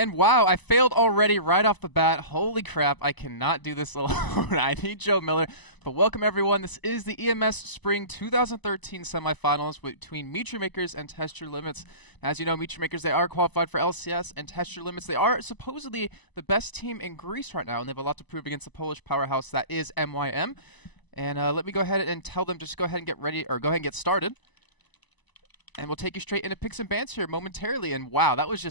And wow, I failed already right off the bat. Holy crap, I cannot do this alone. I need Joe Miller. But welcome everyone. This is the EMS Spring 2013 semifinals between Meet Your Makers and Test Your Limits. As you know, Meet Your Makers, they are qualified for LCS, and Test Your Limits, they are supposedly the best team in Greece right now, and they have a lot to prove against the Polish powerhouse that is MYM. And let me go ahead and tell them just go ahead and get ready, or go ahead and get started. And we'll take you straight into picks and bans here momentarily. And wow, that was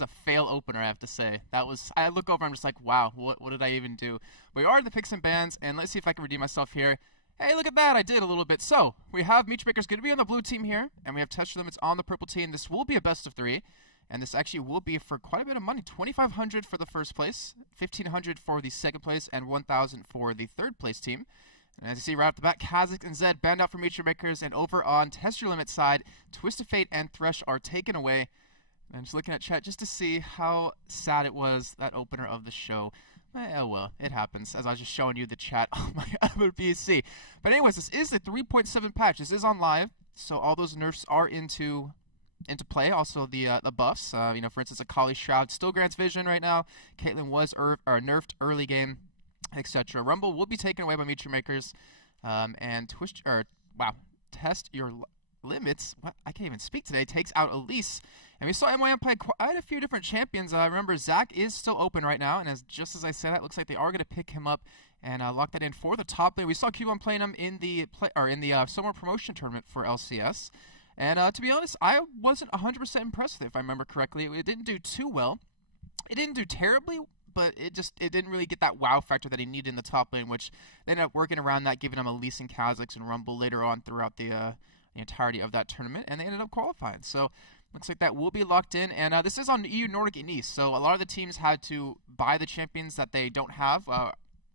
a fail opener, I have to say. I look over, I'm just like, wow, what did I even do? We are in the picks and bans, and let's see if I can redeem myself here. Hey, look at that, I did a little bit. So, we have Meet Your Makers going to be on the blue team here, and we have Test Your Limits on the purple team. This will be a best of 3, and this actually will be for quite a bit of money. $2,500 for the first place, $1,500 for the second place, and $1,000 for the third place team. And as you see right off the bat, Kazakh and Zed banned out for Meet Your Makers, and over on Test Your Limit side, Twisted Fate and Thresh are taken away. And I'm just looking at chat just to see how sad it was, that opener of the show. Oh well, it happens, as I was just showing you the chat on my other PC. But anyways, this is the 3.7 patch. This is on live, so all those nerfs are into play. Also the buffs. You know, for instance, Akali Shroud still grants vision right now. Caitlyn was nerfed early game, etc. Rumble will be taken away by Meet Your Makers. And Test Your Limits, I can't even speak today, takes out Elise. And we saw MYM play quite a few different champions. Remember, Zach is still open right now, and just as I said, that looks like they are going to pick him up and lock that in for the top lane. We saw Cubone playing him in the summer promotion tournament for LCS. And to be honest, I wasn't 100% impressed with it, if I remember correctly. It didn't do too well. It didn't do terribly, but it didn't really get that wow factor that he needed in the top lane, which they ended up working around that, giving him Elise and Kazakhs and Rumble later on throughout the entirety of that tournament, and they ended up qualifying. So looks like that will be locked in, and this is on EU Nordic and East, so a lot of the teams had to buy the champions that they don't have.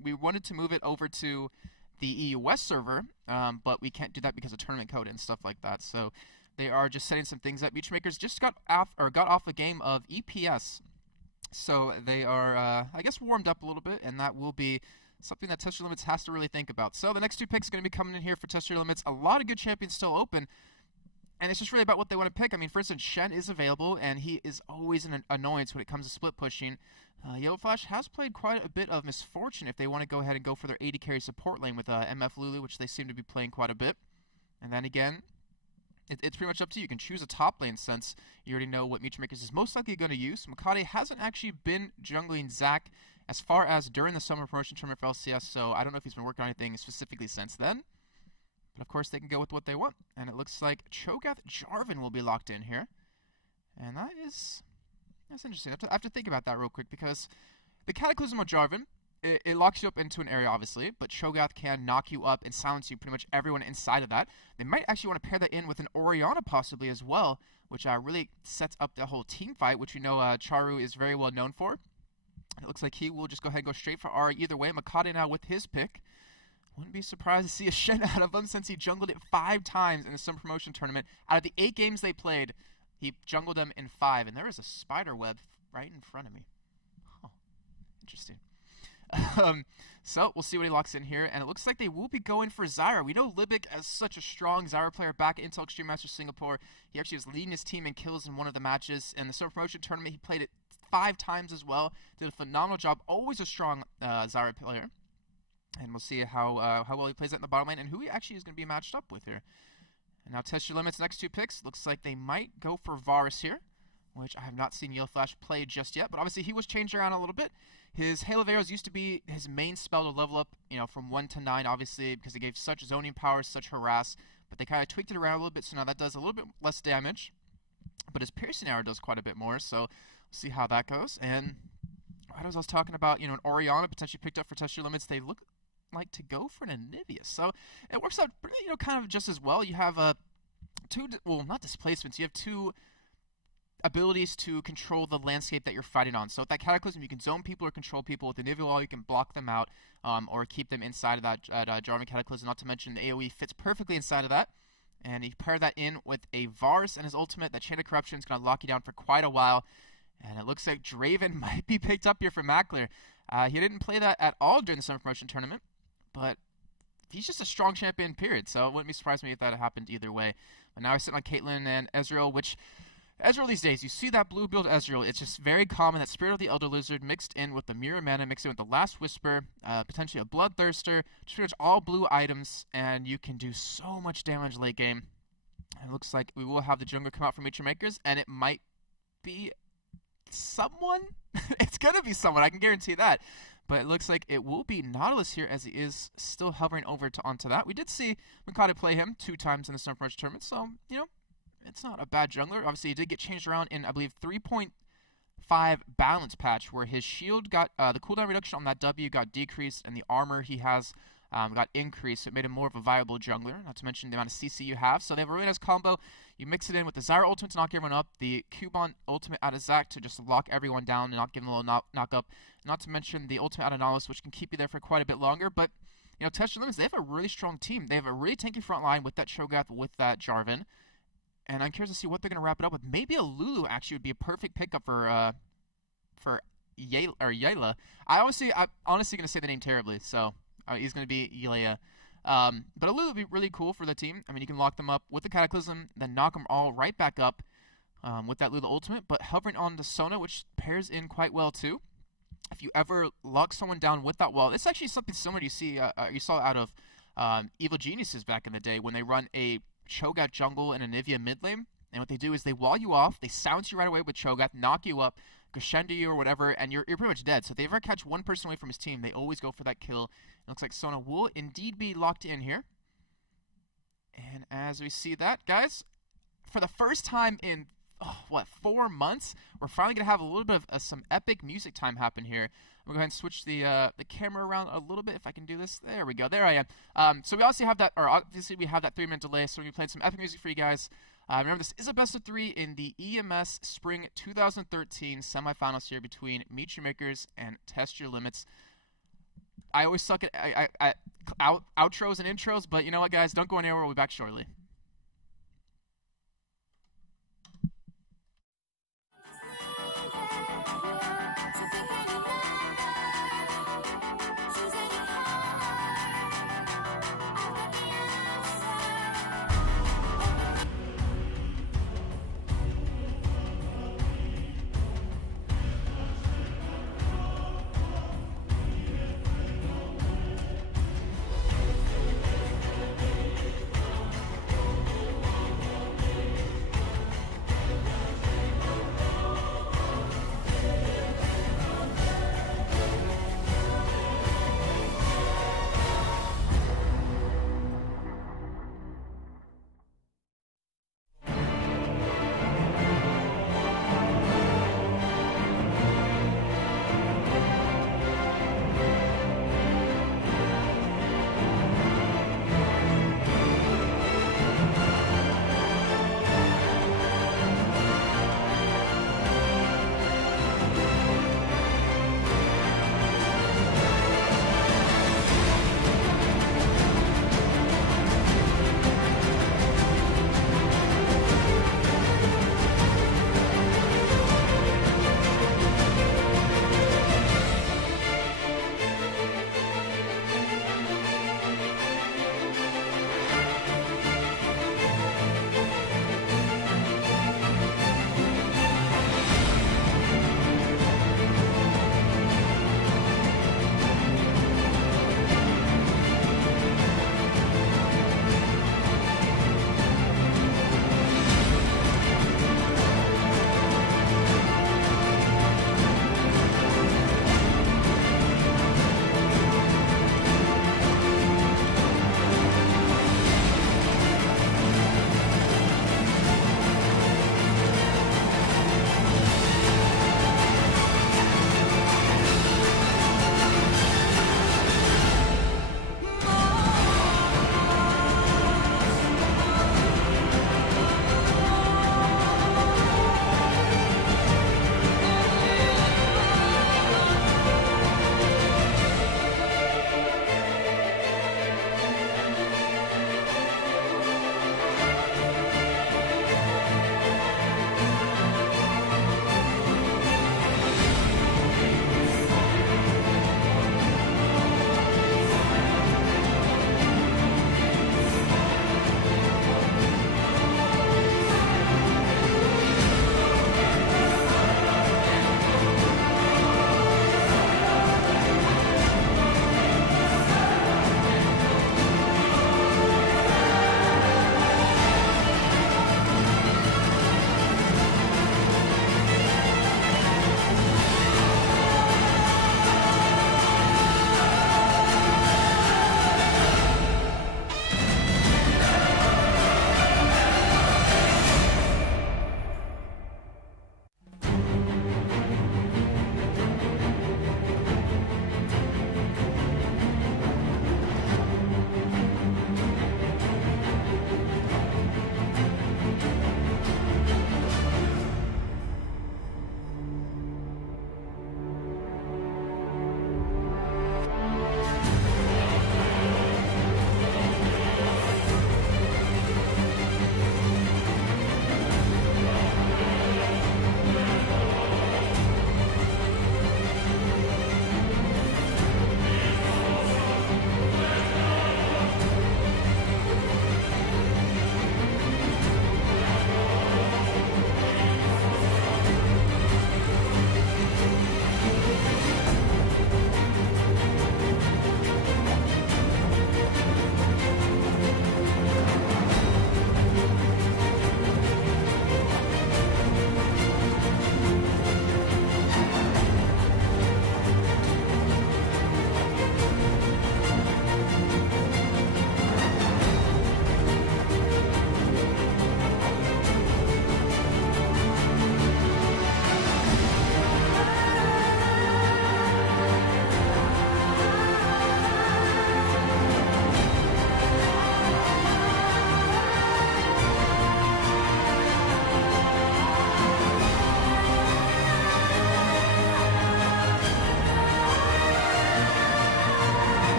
We wanted to move it over to the EU West server, but we can't do that because of tournament code and stuff like that. So they are just setting some things up. Meet Your Makers just got off a game of EPS, so they are, I guess, warmed up a little bit, and that will be something that Test Your Limits has to really think about. So the next two picks are going to be coming in here for Test Your Limits. A lot of good champions still open, and it's just really about what they want to pick. I mean, for instance, Shen is available, and he is always an annoyance when it comes to split pushing. Yellow Flash has played quite a bit of Misfortune if they want to go ahead and go for their AD carry support lane with MF Lulu, which they seem to be playing quite a bit. And then again, it's pretty much up to you. You can choose a top lane since you already know what Meet Your Makers is most likely going to use. Makade hasn't actually been jungling Zac as far as during the summer promotion tournament for LCS, so I don't know if he's been working on anything specifically since then. But of course, they can go with what they want. And it looks like Cho'Gath Jarvan will be locked in here. And that's interesting. I have to think about that real quick, because the Cataclysm of Jarvan, it locks you up into an area, obviously, but Cho'Gath can knock you up and silence you pretty much everyone inside of that. They might actually want to pair that in with an Orianna possibly as well, which really sets up the whole team fight, which we know Charu is very well known for. It looks like he will just go ahead and go straight for R either way. Makade now with his pick. Wouldn't be surprised to see a Shen out of him since he jungled it 5 times in the summer promotion tournament. Out of the 8 games they played, he jungled them in 5. And there is a spider web right in front of me. Oh, interesting. So we'll see what he locks in here. And it looks like they will be going for Zyra. We know Libic as such a strong Zyra player back at Intel Extreme Masters Singapore. He actually was leading his team in kills in one of the matches. In the summer promotion tournament, he played it 5 times as well. Did a phenomenal job. Always a strong Zyra player. And we'll see how well he plays it in the bottom lane and who he actually is going to be matched up with here. And now Test Your Limits, next 2 picks. Looks like they might go for Varus here, which I have not seen Yellow Flash play just yet. But obviously he was changed around a little bit. His Hail of Arrows used to be his main spell to level up, you know, from 1 to 9, obviously, because it gave such zoning power, such harass. But they kind of tweaked it around a little bit, so now that does a little bit less damage. But his piercing arrow does quite a bit more, so we'll see how that goes. And right as I was talking about, you know, an Orianna potentially picked up for Test Your Limits, they look like to go for an Anivia. So it works out, you know, kind of just as well. You have not displacements. You have 2 abilities to control the landscape that you're fighting on. So with that Cataclysm, you can zone people or control people. With the Anivia Wall, you can block them out or keep them inside of that Jarvan Cataclysm. Not to mention the AoE fits perfectly inside of that. And you pair that in with a Varus and his ultimate. That Chain of Corruption is going to lock you down for quite a while. And it looks like Draven might be picked up here for Mackler. He didn't play that at all during the summer promotion tournament, but he's just a strong champion, period. So it wouldn't be surprised me if that happened either way. But now we're sitting on Caitlyn and Ezreal, which Ezreal these days, you see that blue build Ezreal, it's just very common that Spirit of the Elder Lizard mixed in with the Mirror Mana, mixed in with the Last Whisper, potentially a Bloodthirster, just pretty much all blue items, and you can do so much damage late game. It looks like we will have the jungler come out from Nature Makers, and it might be someone. It's going to be someone, I can guarantee that. But it looks like it will be Nautilus here, as he is still hovering over onto that. We did see Mikado play him 2 times in the Summer Punch tournament, so, you know, it's not a bad jungler. Obviously, he did get changed around in, I believe, 3.5 balance patch, where his shield got, the cooldown reduction on that W got decreased, and the armor he has got increased. So it made him more of a viable jungler, not to mention the amount of CC you have. So they have a really nice combo. You mix it in with the Zyra ultimate to knock everyone up, the Cubone ultimate out of Zac to just lock everyone down and not give them a little knock up, not to mention the ultimate out of Nautilus, which can keep you there for quite a bit longer. But, you know, Test Your Limits, they have a really strong team. They have a really tanky front line with that Cho'Gath, with that Jarvan. And I'm curious to see what they're going to wrap it up with. Maybe a Lulu actually would be a perfect pickup for Yayla. I'm honestly going to say the name terribly, so he's going to be Yayla. But a Lulu would be really cool for the team. I mean, you can lock them up with the Cataclysm, then knock them all right back up with that Lulu ultimate. But hovering on the Sona, which pairs in quite well too. If you ever lock someone down with that wall, it's actually something similar you saw out of Evil Geniuses back in the day when they run a Cho'Gath jungle and a Nivea mid lane, and what they do is they wall you off, they silence you right away with Cho'Gath, knock you up, crescendo you or whatever, and you're pretty much dead. So if they ever catch one person away from his team, they always go for that kill. It looks like Sona will indeed be locked in here. And as we see that, guys, for the first time in, 4 months, we're finally going to have a little bit of some epic music time happen here. I'm going to go ahead and switch the camera around a little bit if I can do this. There we go. There I am. So we also have that, or obviously we have that 3-minute delay, so we played some epic music for you guys. Remember, this is a best of 3 in the EMS Spring 2013 semifinals here between Meet Your Makers and Test Your Limits. I always suck at outros and intros, but you know what, guys? Don't go anywhere. We'll be back shortly.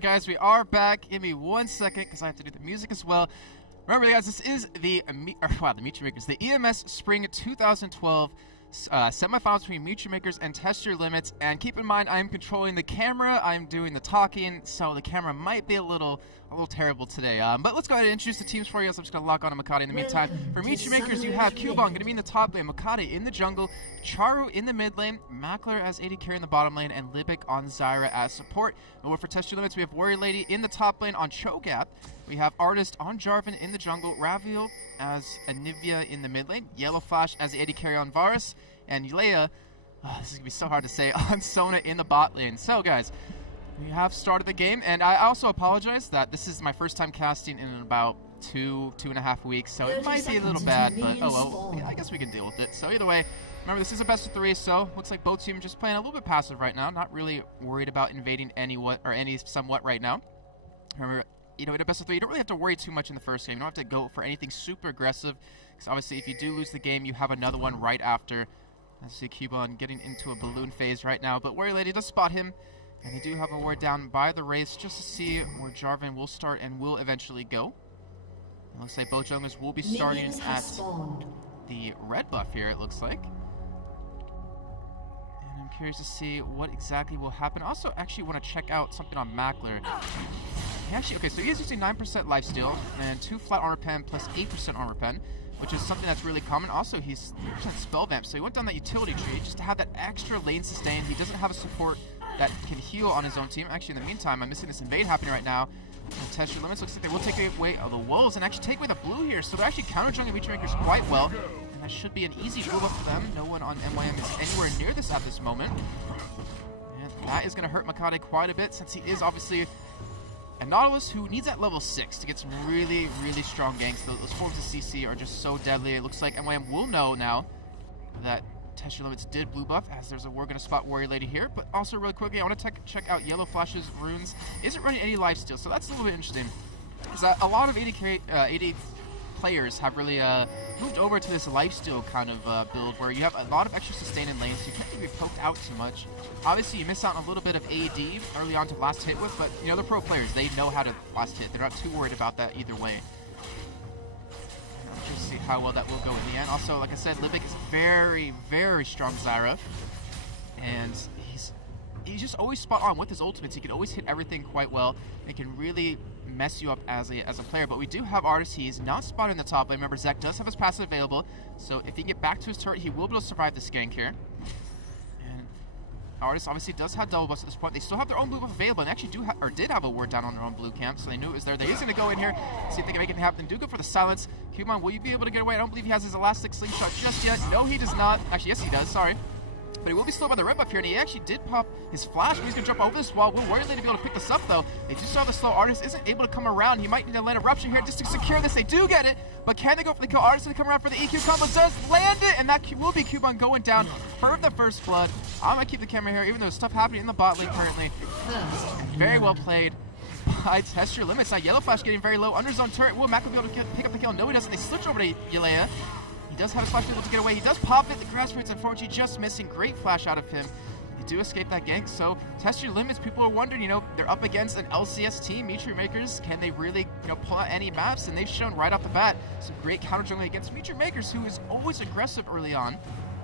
Alright guys, we are back. Give me 1 second because I have to do the music as well. Remember guys, this is the Meet Makers, the EMS Spring 2012 semifinals between Meet Makers and Test Your Limits. And keep in mind, I am controlling the camera, I'm doing the talking, so the camera might be a little terrible today. But let's go ahead and introduce the teams for you. So I'm just going to lock on to Makati in the meantime. For Meet Makers, you have Cubon going to be in the top lane, Makati in the jungle, Charu in the mid lane, Mackler as AD carry in the bottom lane, and Libic on Zyra as support. Over for Test Your Limits, we have Warrior Lady in the top lane on Cho'Gath. We have Artist on Jarvan in the jungle, Raviel as Anivia in the mid lane, Yellow Flash as the AD carry on Varus, and Leia, this is going to be so hard to say, on Sona in the bot lane. So guys, we have started the game, and I also apologize that this is my first time casting in about two and a half weeks, so it might be a little bad, but oh well, yeah, I guess we can deal with it. So either way, remember this is a best of 3, so looks like both teams just playing a little bit passive right now, not really worried about invading any somewhat right now. Remember, you know, in a best of 3, you don't really have to worry too much in the first game. You don't have to go for anything super aggressive, because obviously if you do lose the game, you have another one right after. I see Cubon getting into a balloon phase right now, but Warrior Lady does spot him, and they do have a ward down by the race just to see where Jarvan will start and will eventually go. It looks like both junglers will be starting at the red buff here, it looks like. And I'm curious to see what exactly will happen. I also actually want to check out something on Mackler. Okay, so he is using 9% lifesteal and 2 flat armor pen plus 8% armor pen, which is something that's really common. Also, he's 3% spell vamp, so he went down that utility tree just to have that extra lane sustain. He doesn't have a support that can heal on his own team. Actually, in the meantime, I'm missing this invade happening right now. Test Your Limits looks like they will take away the wolves and actually take away the blue here, so they're actually counter-jungling Meet Makers quite well. And that should be an easy blue buff for them. No one on MYM is anywhere near this at this moment. And that is going to hurt Makati quite a bit, since he is obviously a Nautilus who needs that level 6 to get some really strong ganks. Those forms of CC are just so deadly. It looks like MYM will know now that Test Your Limits did blue buff, as we're going to spot Warrior Lady here. But also really quickly, I want to check out Yellow Flash's runes. Isn't running any lifesteal, so that's a little bit interesting. Is that a lot of AD players have really moved over to this lifesteal kind of build, where you have a lot of extra sustain in lanes, so you can't really be poked out too much. Obviously, you miss out on a little bit of AD early on to last hit with, but you know, they're pro players. They know how to last hit. They're not too worried about that either way. Just see how well that will go in the end. Also, like I said, Libic is very strong Zyra, and he's just always spot on with his ultimates. He can always hit everything quite well. It can really mess you up as a player. But we do have Artist. He's not spotted in the top lane. Remember, Zek does have his passive available, so if he can get back to his turret, he will be able to survive the gank here. And Artist obviously does have double buffs at this point. They still have their own blue buff available, and actually did have a ward down on their own blue camp, so they knew it was there. They're going to go in here, see if they can make it happen. Do go for the silence. Cubon, will you be able to get away? I don't believe he has his elastic slingshot just yet. No, he does not. Actually, yes, he does. Sorry. But he will be slowed by the red buff here, and he actually did pop his flash, but he's going to jump over this wall. Will Warrior Lady be able to pick this up, though? They do start the slow. Artist isn't able to come around. He might need to land a rupture here just to secure this. They do get it, but can they go for the kill? Artist to come around for the EQ combo, does land it, and that will be Cubon going down for the first blood. I'm going to keep the camera here, even though there's stuff happening in the bot lane currently. Very well played by Test Your Limits. Now Yellow Flash getting very low. Under his own turret. Will Mac be able to pick up the kill? No, he doesn't. They switch over to Yelea. He does have his flash able to get away. He does pop it. The grass roots, unfortunately, just missing. Great flash out of him. They do escape that gank. So Test Your Limits. People are wondering, you know, they're up against an LCS team, Meet Makers. Can they really, you know, pull out any maps? And they've shown right off the bat some great counter jungling against Meet Makers, who is always aggressive early on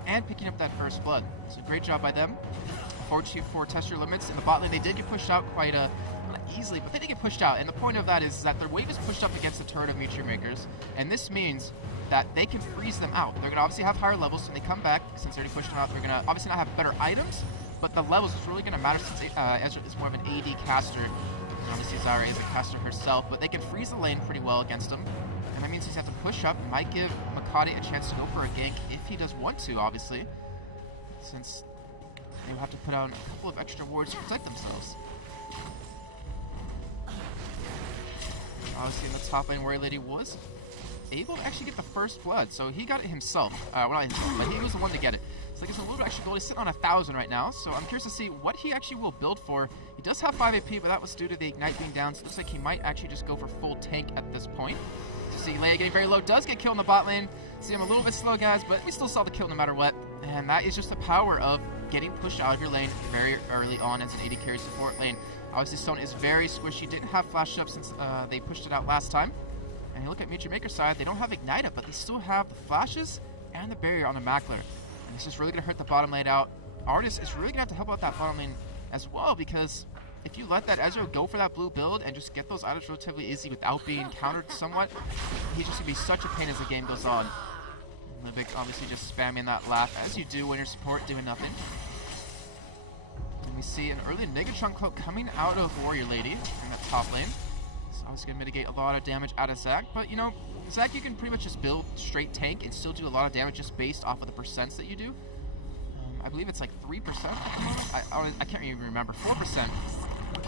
and picking up that first blood. So great job by them. Unfortunately for Test Your Limits in the bot lane, they did get pushed out quite not easily, but they did get pushed out. And the point of that is that their wave is pushed up against the turret of Meet Makers, and this means that they can freeze them out. They're going to obviously have higher levels, so when they come back, since they already pushed them out, they're going to obviously not have better items, but the levels is really going to matter, since Ezra is more of an AD caster, and obviously Zyra is a caster herself, but they can freeze the lane pretty well against them, and that means he's have to push up. Might give Makati a chance to go for a gank if he does want to, obviously, since they will have to put out a couple of extra wards to protect themselves. Obviously in the top lane, Warrior Lady was able to actually get the first blood, so he got it himself. Well, not himself, but he was the one to get it. So he gets a little bit extra gold. He's sitting on 1,000 right now, so I'm curious to see what he actually will build for. He does have 5 AP, but that was due to the Ignite being down, so it looks like he might actually just go for full tank at this point. So see Leia getting very low, does get killed in the bot lane. See him a little bit slow, guys, but we still saw the kill no matter what. And that is just the power of getting pushed out of your lane very early on as an AD carry support lane. Obviously, Stone is very squishy. Didn't have flash up since they pushed it out last time. And you look at Mutual Maker's side, they don't have Ignite Up, but they still have the flashes and the barrier on the Mackler. And this is really going to hurt the bottom lane out. Artist is really going to have to help out that bottom lane as well, because if you let that Ezreal go for that blue build and just get those items relatively easy without being countered somewhat, he's just going to be such a pain as the game goes on. Libic obviously just spamming that laugh, as you do when your support doing nothing. And we see an early Negatron Cloak coming out of Warrior Lady in that top lane. It's obviously going to mitigate a lot of damage out of Zac, but you know, Zac, you can pretty much just build straight tank and still do a lot of damage just based off of the percents that you do. I believe it's like 3%. I can't even remember. 4%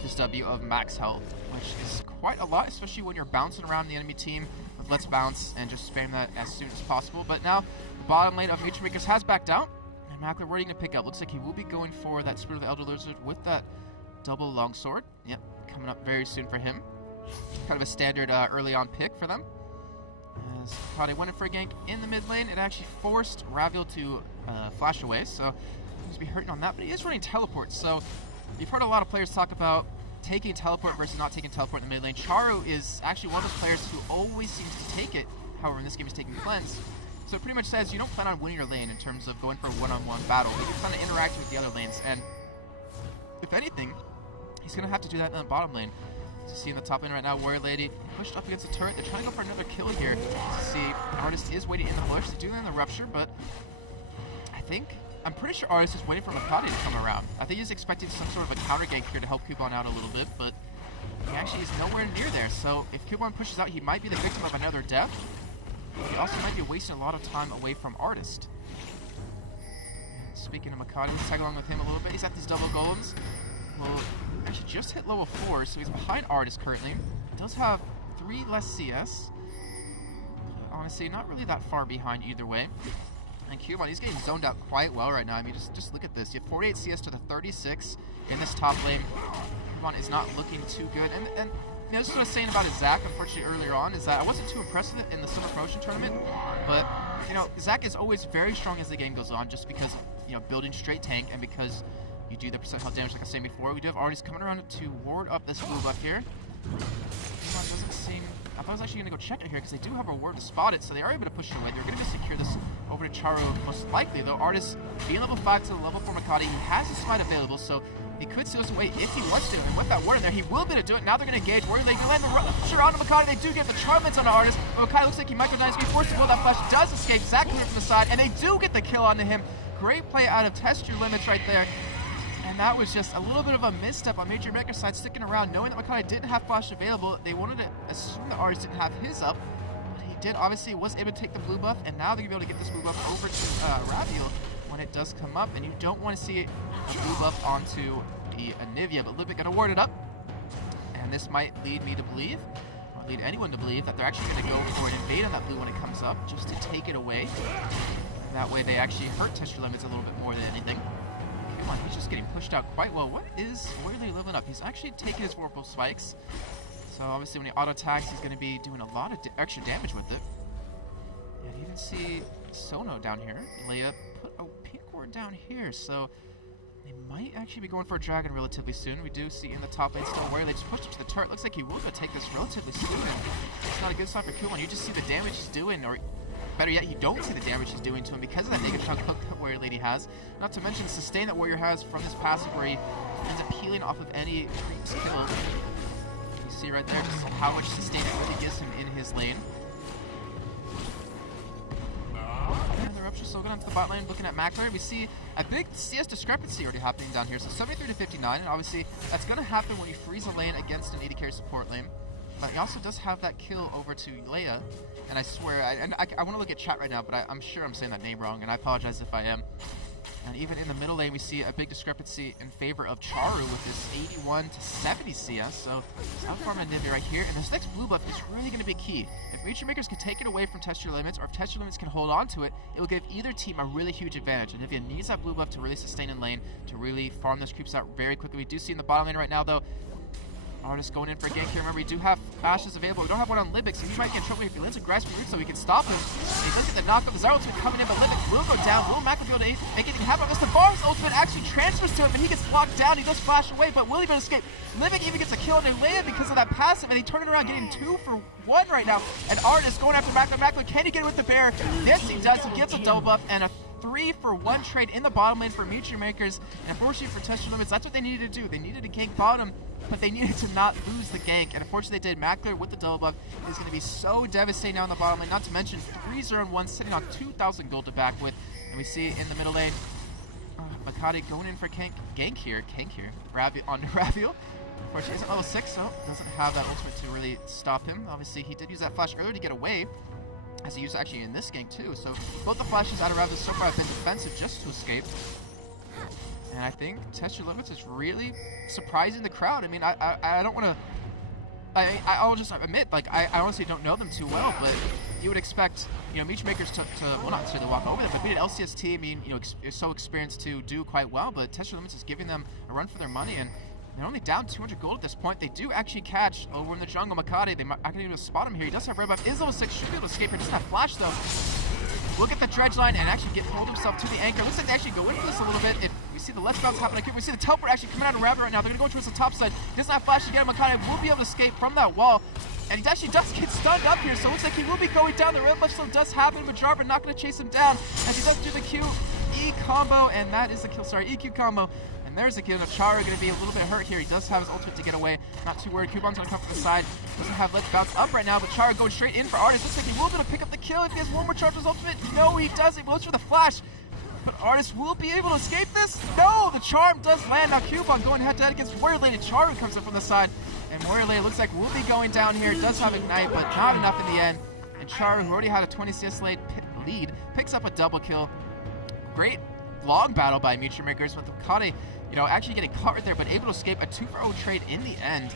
this W of max health, which is quite a lot, especially when you're bouncing around the enemy team with Let's Bounce and just spam that as soon as possible. But now the bottom lane of Mutual Makers has backed out, and Mackler waiting to pick up. Looks like he will be going for that Spirit of the Elder Lizard with that double longsword. Yep, coming up very soon for him. Kind of a standard early on pick for them. As Kade went in for a gank in the mid lane, it actually forced Raviel to flash away, so he's going to be hurting on that, but he is running teleport. So you've heard a lot of players talk about taking teleport versus not taking teleport in the mid lane. Charu is actually one of those players who always seems to take it. However, in this game he's taking cleanse. So it pretty much says you don't plan on winning your lane in terms of going for a one-on-one battle. You plan on interacting with the other lanes, and if anything, he's going to have to do that in the bottom lane. You see in the top lane right now, Warrior Lady pushed up against the turret. They're trying to go for another kill here. See, Artist is waiting in the bush. They do that in the Rupture, but I'm pretty sure Artist is waiting for Makati to come around. I think he's expecting some sort of a counter gank here to help Coupon out a little bit, but he actually is nowhere near there. So if Coupon pushes out, he might be the victim of another death. He also might be wasting a lot of time away from Artist. Speaking of Makati, let's tag along with him a little bit. He's at these double golems. Well, actually just hit level 4, so he's behind Artist currently. Does have 3 less CS. Honestly, not really that far behind either way. And Cubon, he's getting zoned out quite well right now. I mean, just look at this. You have 48 CS to the 36 in this top lane. Cubon is not looking too good. And you know, this is what I was saying about his Zac, unfortunately, earlier on, is that I wasn't too impressed with it in the Summer Promotion Tournament. But, you know, Zac is always very strong as the game goes on, just because of, you know, building straight tank and because you do the percent health damage like I was saying before. We do have Artist coming around to ward up this blue buff here. Cubon doesn't seem... I thought I was actually going to go check it here because they do have a ward to spot it, so they are able to push it away. They're going to secure this over to Charu most likely, though Artist being level 5 to the level 4 Makati, he has a smite available, so he could seal this away if he wants to, and with that ward in there, he will be able to do it. Now they're going to engage. Warrior, they land the Rupture onto Makati. They do get the charmlets on the Artist, but Makati looks like he might go down. He's going to be forced to pull that flash. Does escape. Zac clear from the side, and they do get the kill onto him. Great play out of Test Your Limits right there. And that was just a little bit of a misstep on Major Maker's side, sticking around, knowing that Makati didn't have flash available. They wanted to assume the Artist didn't have his up, but he did. Obviously, was able to take the blue buff, and now they're going to be able to get this blue buff over to Raviel when it does come up. And you don't want to see a blue buff onto the Anivia, but Libic going to ward it up. And this might lead me to believe, or lead anyone to believe, that they're actually going to go for an invade on that blue when it comes up, just to take it away. And that way they actually hurt Test Your Limits a little bit more than anything. He's just getting pushed out quite well. What is Warrior Lady leveling up? He's actually taking his Vorpal Spikes. So obviously when he auto-attacks, he's going to be doing a lot of extra damage with it. And you even see Sono down here. Leia put a pink ward down here, so they might actually be going for a dragon relatively soon. We do see in the top lane still Warrior Lady just pushed up to the turret. Looks like he will go take this relatively soon. It's not a good sign for Kumon. You just see the damage he's doing, or better yet, you don't see the damage he's doing to him because of that Negatron Cloak that Warrior Lady has. Not to mention the sustain that Warrior has from this passive where he ends up healing off of any creep's kill. You see right there just how much sustain it really gives him in his lane. And the Rupture still going onto the bot lane, looking at Mackler. We see a big CS discrepancy already happening down here. So 73 to 59, and obviously that's going to happen when you freeze a lane against an AD carry support lane. But he also does have that kill over to Leia, and I swear, I want to look at chat right now, but I'm sure I'm saying that name wrong, and I apologize if I am. And even in the middle lane, we see a big discrepancy in favor of Charu with this 81 to 70 CS, so outfarming Anivia right here, and this next blue buff is really going to be key. If Mutual Makers can take it away from Test Your Limits, or if Test Your Limits can hold on to it, it will give either team a really huge advantage. Anivia needs that blue buff to really sustain in lane, to really farm those creeps out very quickly. We do see in the bottom lane right now, though, Artist going in for a gank here. Remember, we do have flashes available. We don't have one on Libic, so he might get in trouble if he lands a grasping root, so we can stop him. And he does get the knockup. The ultimate coming in, but Libic will go down. Will Mac be able to make anything happen? Mr. Bar's ultimate actually transfers to him, and he gets locked down. He does flash away, but will he be able to escape? Libic even gets a kill on Leia because of that passive, and he turned it around, getting 2 for 1 right now. And Artist going after Mackler. Mackler, can he get it with the bear? Yes, he does. He gets a double buff and a 3-for-1 trade in the bottom lane for Mutual Makers. And unfortunately for Test Your Limits, that's what they needed to do. They needed to gank bottom, but they needed to not lose the gank. And unfortunately they did. Mackler with the double buff is going to be so devastating now in the bottom lane. Not to mention 3-0-1, sitting on 2,000 gold to back with. And we see in the middle lane, Makati going in for gank here. Raviel onto Raviel. Unfortunately, he's at level 6, so doesn't have that ultimate to really stop him. Obviously, he did use that flash earlier to get away, as he used actually in this gank too. So both the flashes out of Raviel so far have been defensive just to escape. And I think Test Your Limits is really surprising the crowd. I mean, I don't want to... I'll just admit, like, I honestly don't know them too well, but you would expect, you know, Mutual Makers to well, not necessarily walk over them, but being an LCS team, I mean, you know, is so experienced to do quite well, but Test Your Limits is giving them a run for their money, and they're only down 200 gold at this point. They do actually catch over in the jungle Makati. They might not be able to spot him here. He does have red buff, is level 6, should be able to escape here. Doesn't have flash though. Look at the dredge line and actually hold himself to the anchor. Looks like they actually go into this a little bit. If we see the left bounce happen, we see the teleport actually coming out of Rabbit right now. They're gonna go towards the top side. He doesn't have flash to get him. Makati will be able to escape from that wall. And he actually does get stunned up here, so it looks like he will be going down. The red buff still does happen, but Jarvan not gonna chase him down as he does do the Q E combo, and that is the kill. Sorry, EQ combo. And there's a kill. Chara going to be a little bit hurt here. He does have his ultimate to get away. Not too worried. Cubon's going to come from the side. Doesn't have Let's Bounce up right now, but Chara going straight in for Artist. Looks like he will be able to pick up the kill if he has one more charge of his ultimate. No, he doesn't. He goes for the flash. But Artist will be able to escape this. No, the charm does land. Now Cubon going head-to-head against Warrior Lane. And Chara comes up from the side. And Warrior Lane looks like will be going down here. Does have Ignite, but not enough in the end. And Chara, who already had a 20 CS lead, picks up a double kill. Great long battle by Mutual Makers with Makati, you know, actually getting caught right there, but able to escape a 2-for-0 trade in the end.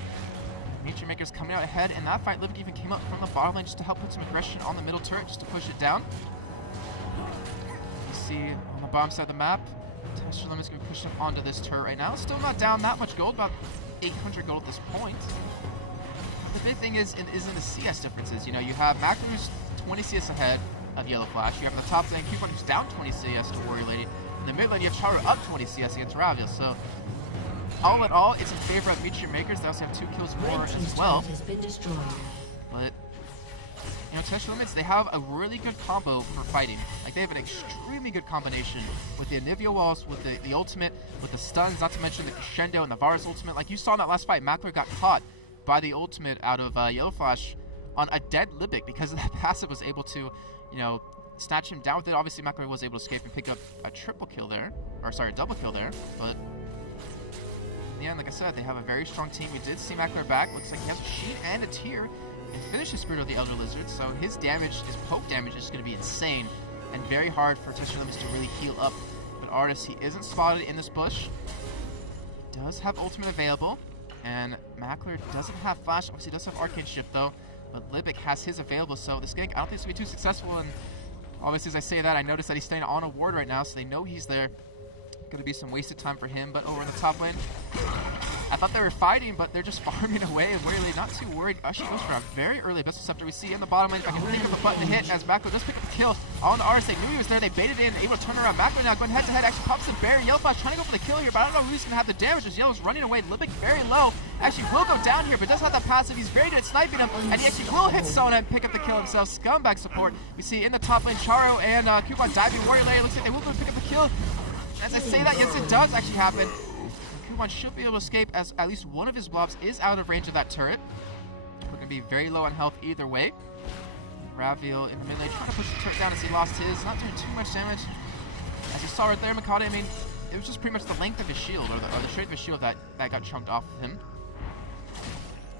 Mutual Makers coming out ahead in that fight. Livic even came up from the bottom lane just to help put some aggression on the middle turret, just to push it down. You see on the bottom side of the map, Test Your Limits going to push up onto this turret right now. Still not down that much gold, about 800 gold at this point. The big thing is in the CS differences. You know, you have Mac who's 20 CS ahead of Yellow Flash. You have the top lane Cupon who's down 20 CS to Warrior Lady. In the mid lane, you have Chara up 20 CS against Raviel. So, all in all, it's in favor of Mutual Makers. They also have 2 kills more as well. But, you know, Test Your Limits, they have a really good combo for fighting. Like, they have an extremely good combination with the Anivia walls, with the ultimate, with the stuns, not to mention the Crescendo and the Varus ultimate. Like you saw in that last fight, Mackler got caught by the ultimate out of Yellow Flash on a dead Libic because of that passive was able to, you know, snatch him down with it. Obviously, Mackler was able to escape and pick up a triple kill there. Or, sorry, a double kill there. But, in the end, like I said, they have a very strong team. We did see Mackler back. Looks like he has a Sheen and a Tear. And finishes Spirit of the Elder Lizard. So, his damage, his poke damage is going to be insane. And very hard for Test Your Limits to really heal up. But Artist, he isn't spotted in this bush. He does have ultimate available. And Mackler doesn't have Flash. Obviously, he does have Arcane Shift, though. But Libic has his available. So, this gank, I don't think it's going to be too successful. And obviously, as I say that, I notice that he's staying on a ward right now, so they know he's there. Going to be some wasted time for him, but over in the top lane, I thought they were fighting, but they're just farming away, and really not too worried. Actually goes for a very early Abyssal Scepter. We see in the bottom lane, if I can think of a button to hit, as Mackler does pick up the kill on the RS. They knew he was there, they baited in, able to turn around. Mackler now going head-to-head, actually pops the Barry. Yellow Flash trying to go for the kill here, but I don't know who's going to have the damage, as Yellow's running away. Libic very low, actually will go down here, but does have that passive. He's very good at sniping him, and he actually will hit Sona and pick up the kill himself. Scumbag support. We see in the top lane, Charo and Cupon diving Warrior Layer. Looks like they will go pick up the kill. As I say that, yes, it does actually happen. Cubon should be able to escape as at least one of his blobs is out of range of that turret. We're going to be very low on health either way. Raviel in the mid lane trying to push the turret down as he lost his. Not doing too much damage. As you saw right there, Makati, I mean, it was just pretty much the length of his shield, or the straight of his shield that got chunked off of him.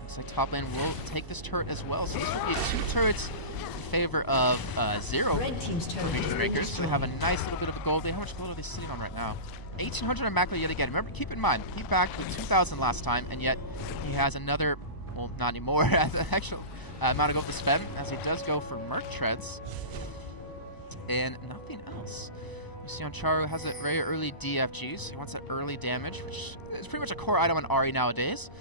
Looks like top lane will take this turret as well. So this will be 2 turrets in favor of 0 Mutual Makers. So they have a nice little bit of a gold. How much gold are they sitting on right now? 1,800 on Mackler yet again. Remember, keep in mind, he backed with 2,000 last time, and yet he has another, well, not anymore, an actual amount of gold to spend, as he does go for Merc Treads and nothing else. You see on Charo has a very early DFG, so he wants that early damage, which is pretty much a core item on Ahri nowadays.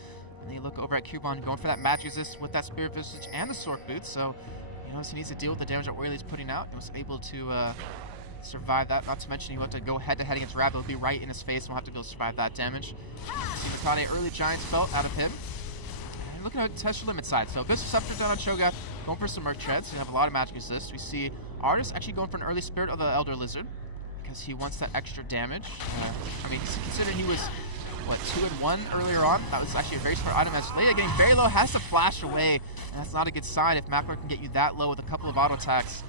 And then you look over at Cubon going for that magic resist with that Spirit Visage and the Sork Boots. So he knows he needs to deal with the damage that Warley's putting out. He was able to survive that. Not to mention he will have to go head-to-head against Rav. It'll be right in his face. We'll have to go survive that damage. See Mikade early Giant's Belt out of him. And looking at Test Your Limit side. So Abyss Receptor down on Cho'Gath, going for some Merc Treads. We have a lot of magic resist. We see Artist actually going for an early Spirit of the Elder Lizard because he wants that extra damage. I mean, considering he was, what, 2 and 1 earlier on, that was actually a very smart item. As Leia getting very low, has to flash away, and that's not a good sign if Mackler can get you that low with a couple of auto attacks.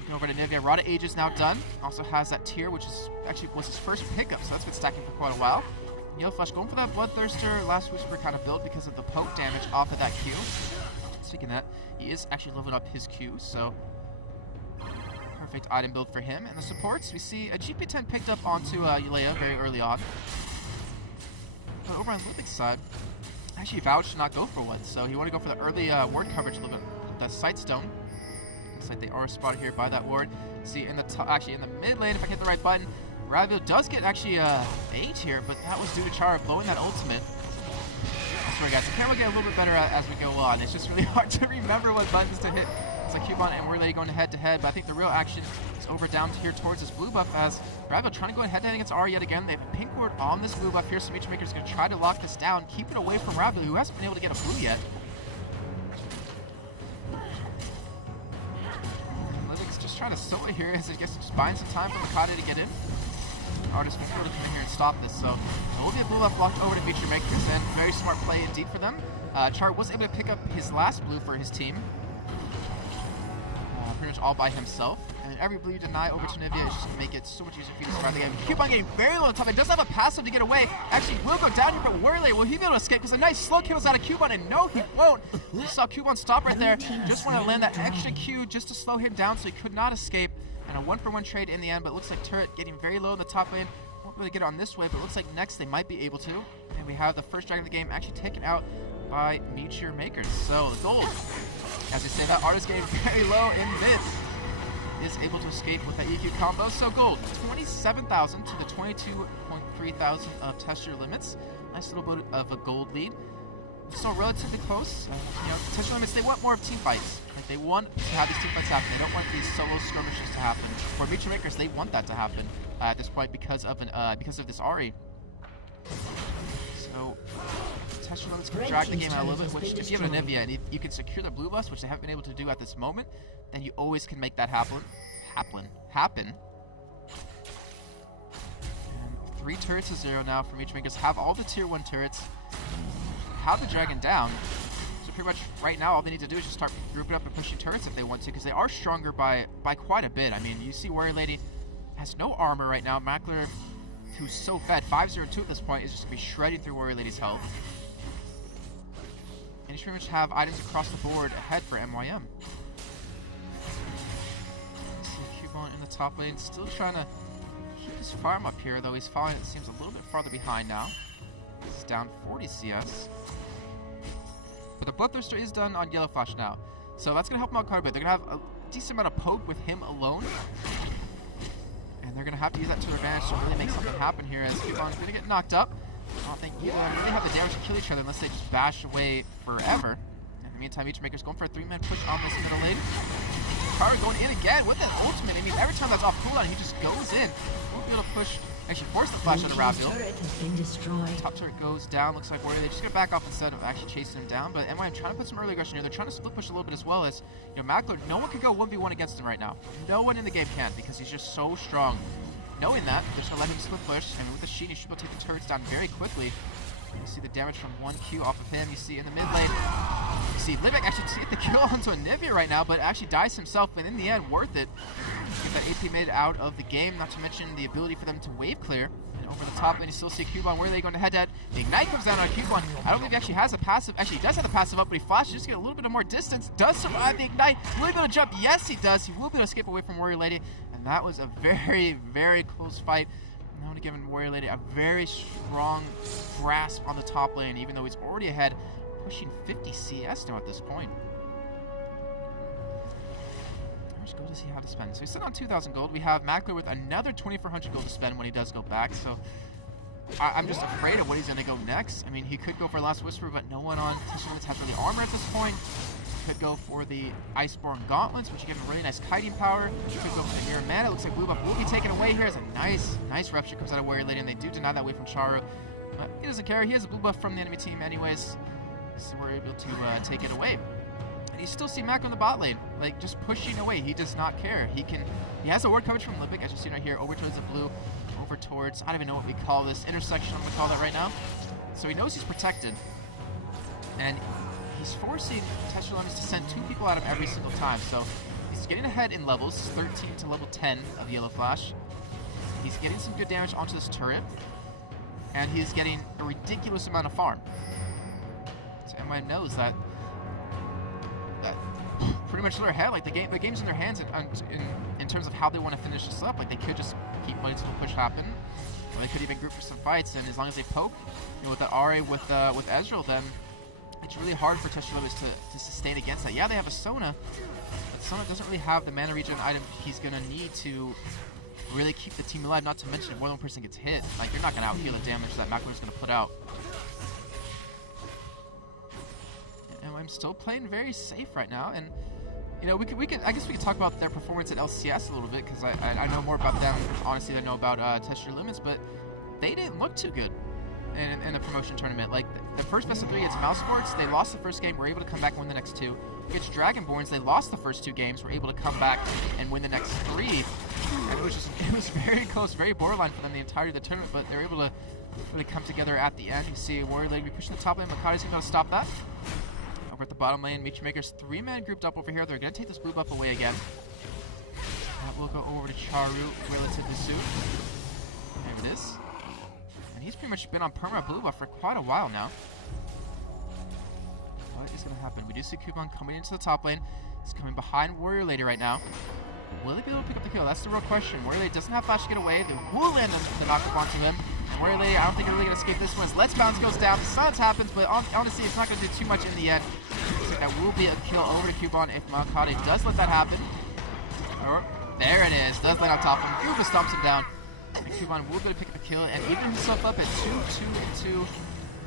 Looking over to Nivea, Rod of Ages now done. Also has that tier, which is actually was his first pickup, so that's been stacking for quite a while. Yellow Flash going for that Bloodthirster, Last Whisper kind of build because of the poke damage off of that Q. Speaking of that, he is actually leveling up his Q, so perfect item build for him. And the supports, we see a GP10 picked up onto Leia very early on. But over on Ludwig's side, actually vowed to not go for one, so he wanted to go for the early ward coverage, a little bit that Sightstone. Looks like they are spotted here by that ward. See in the actually in the mid lane, if I hit the right button, Ravio does get actually bait here, but that was due to Chara blowing that ultimate. I swear guys, the camera will get a little bit better as we go on. It's just really hard to remember what buttons to hit. It's like Cubon and Warley going head to head, but I think the real action is over down to here towards this blue buff as Ravio trying to go head to head against Ari yet again. They have a pink ward on this blue buff here, so Maker is going to try to lock this down, keep it away from Ravio, who hasn't been able to get a blue yet. Ludwig's just trying to sew it here as he gets just buying some time for Mikade to get in. Artist will come in here and stop this, so there will be a blue buff locked over to Feature Makers, and very smart play indeed for them. Char was able to pick up his last blue for his team. Pretty much all by himself, and every blue you deny over to Nivea is just going to make it so much easier for you to survive the game. Cubon getting very low on top. It does have a passive to get away. Actually, will go down here, but Warley, will he be able to escape? Because a nice slow kills out of Cubon, and no, he won't. You saw Cubon stop right there. Just want to land that extra Q just to slow him down so he could not escape. And a 1-for-1 trade in the end, but it looks like Turret getting very low in the top lane. Won't really get on this way, but it looks like next they might be able to. And we have the first dragon of the game actually taken out by Meteor Makers. So the gold, as we say, that Artist getting very low in mid, is able to escape with that EQ combo. So gold, 27,000 to the 22.3 thousand of Test Your Limits. Nice little bit of a gold lead. Still relatively close. You know, Test Your Limits, they want more of team fights. Like, they want to have these team fights happen. They don't want these solo skirmishes to happen. For Meteor Makers, they want that to happen at this point because of this Ari. So Test Your Limits can drag the game out a little bit, which if you have an Nivea and you can secure the blue bus, which they haven't been able to do at this moment, then you always can make that happen. And 3 turrets to 0 now for Meteor Makers. Have all the tier 1 turrets. Have the dragon down. So pretty much right now all they need to do is just start grouping up and pushing turrets if they want to, because they are stronger by quite a bit. I mean, you see Warrior Lady has no armor right now. Mackler, who's so fed, 5-0-2 at this point, is just going to be shredding through Warrior Lady's health. And you pretty much have items across the board ahead for MYM. In the top lane, still trying to keep his farm up here, though he's falling, it seems, a little bit farther behind now. He's down 40 CS. But the Bloodthirster is done on Yellow Flash now, so that's going to help him out quite a bit. They're going to have a decent amount of poke with him alone, and they're going to have to use that to their advantage to really make something happen here, as Cubon's going to get knocked up. I don't think either of them really have the damage to kill each other unless they just bash away forever. In the meantime, Meteor Maker's going for a 3-man push on this middle lane. Kara going in again with that ultimate. I mean, every time that's off cooldown, he just goes in. Won't be able to push, actually force the flash out of Ravio. Top turret goes down. Looks like Warrior, they're just going to back off instead of actually chasing him down. But MYM trying to put some early aggression here. They're trying to split push a little bit as well as, you know, Mackler, no one could go 1v1 against him right now. No one in the game can because he's just so strong. Knowing that, they're just going to let him split push. And with the Sheen, he should be able to take the turrets down very quickly. You see the damage from 1Q off of him. You see in the mid lane, you see Livek actually get the kill onto a Nivea right now, but actually dies himself, and in the end, worth it. Get that AP mid out of the game, not to mention the ability for them to wave clear. And over the top, and you still see Cubon. Where are they going to head-to-head? The Ignite comes down on Cubon. I don't believe he actually has a passive. Actually, he does have the passive up, but he flashes just to get a little bit of more distance. Does survive the Ignite. Will he be able to jump? Yes, he does. He will be able to escape away from Warrior Lady, and that was a very, very close fight. I'm going to give Warrior Lady a very strong grasp on the top lane, even though he's already ahead, pushing 50 CS now at this point. How much gold does he have to spend? So he's sitting on 2,000 gold. We have Mackler with another 2,400 gold to spend when he does go back. So I'm just afraid of what he's going to go next. I mean, he could go for Last Whisper, but no one on Test Limits has really armor at this point. Could go for the Iceborne Gauntlets, which give him really nice kiting power. Could go for the Mirror Mana. It looks like blue buff will be taken away here as a nice rupture comes out of Warrior Lady, and they do deny that way from Charu. But he doesn't care. He has a blue buff from the enemy team anyways, so we're able to take it away. And you still see Mac on the bot lane, like just pushing away. He does not care. He has a ward coverage from Lipic, as you see right here, over towards the blue, over towards, I don't even know what we call this, intersection, I'm going to call that right now. So he knows he's protected. And he's forcing Test Limits to send 2 people at him every single time. So he's getting ahead in levels, 13 to level 10 of Yellow Flash. He's getting some good damage onto this turret. And he's getting a ridiculous amount of farm. So MY knows that pretty much they're ahead. Like the game's in their hands in terms of how they want to finish this up. Like they could just keep letting some push happen, or they could even group for some fights. And as long as they poke, you know, with that RA with Ezreal, then it's really hard for Test Limits to sustain against that. Yeah, they have a Sona, but Sona doesn't really have the mana regen item he's gonna need to really keep the team alive. Not to mention, if more than one person gets hit, like you're not gonna out-heal the damage that Mackler's gonna put out. And I'm still playing very safe right now, and you know, I guess we could talk about their performance at LCS a little bit, because I know more about them, honestly, than I know about Test Limits, but they didn't look too good in the promotion tournament. Like, the first best of 3 against Mouse Sports, they lost the first game, were able to come back and win the next 2. Against Dragonborns, they lost the first 2 games, were able to come back and win the next 3. And it was very close, very borderline for them the entirety of the tournament, but they were able to really come together at the end. You see Warrior Lady pushing the top lane, Makade's going to stop that. Over at the bottom lane, Michimaker's 3-man grouped up over here. They're going to take this blue buff away again. That will go over to Charu relatively soon. There it is. And he's pretty much been on permanent blue buff for quite a while now. What is going to happen? We do see Kuban coming into the top lane. He's coming behind Warrior Lady right now. Will he be able to pick up the kill? That's the real question. Warrior Lady doesn't have flash to get away. They will land the knockback onto him. Warrior Lady, I don't think they're really going to escape this one. As Let's Bounce goes down, the silence happens, but honestly, it's not going to do too much in the end. So that will be a kill over to Kuban if Makade does let that happen. Or, there it is. Does land on top of him. Kuba stomps him down. And Kuban will be able to pick up the kill and even himself up at 2-2-2.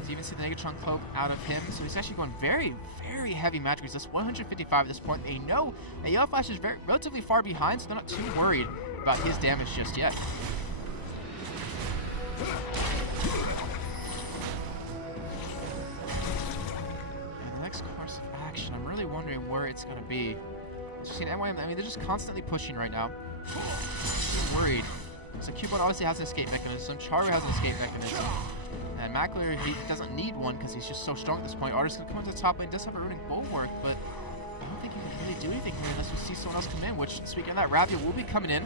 You even see the Negatron cloak out of him. So he's actually going very, very heavy magic resist. 155 at this point. They know that Yellow Flash is relatively far behind, so they're not too worried about his damage just yet. And the next course of action, I'm really wondering where it's going to be. As you've seen, I mean, they're just constantly pushing right now. I'm worried. So Cubone obviously has an escape mechanism. Charu has an escape mechanism. And Mackler, he doesn't need one because he's just so strong at this point. Artist can come into the top lane, does have a runic bulwark, but I don't think he can really do anything here unless we see someone else come in, which, speaking of that, Ravia will be coming in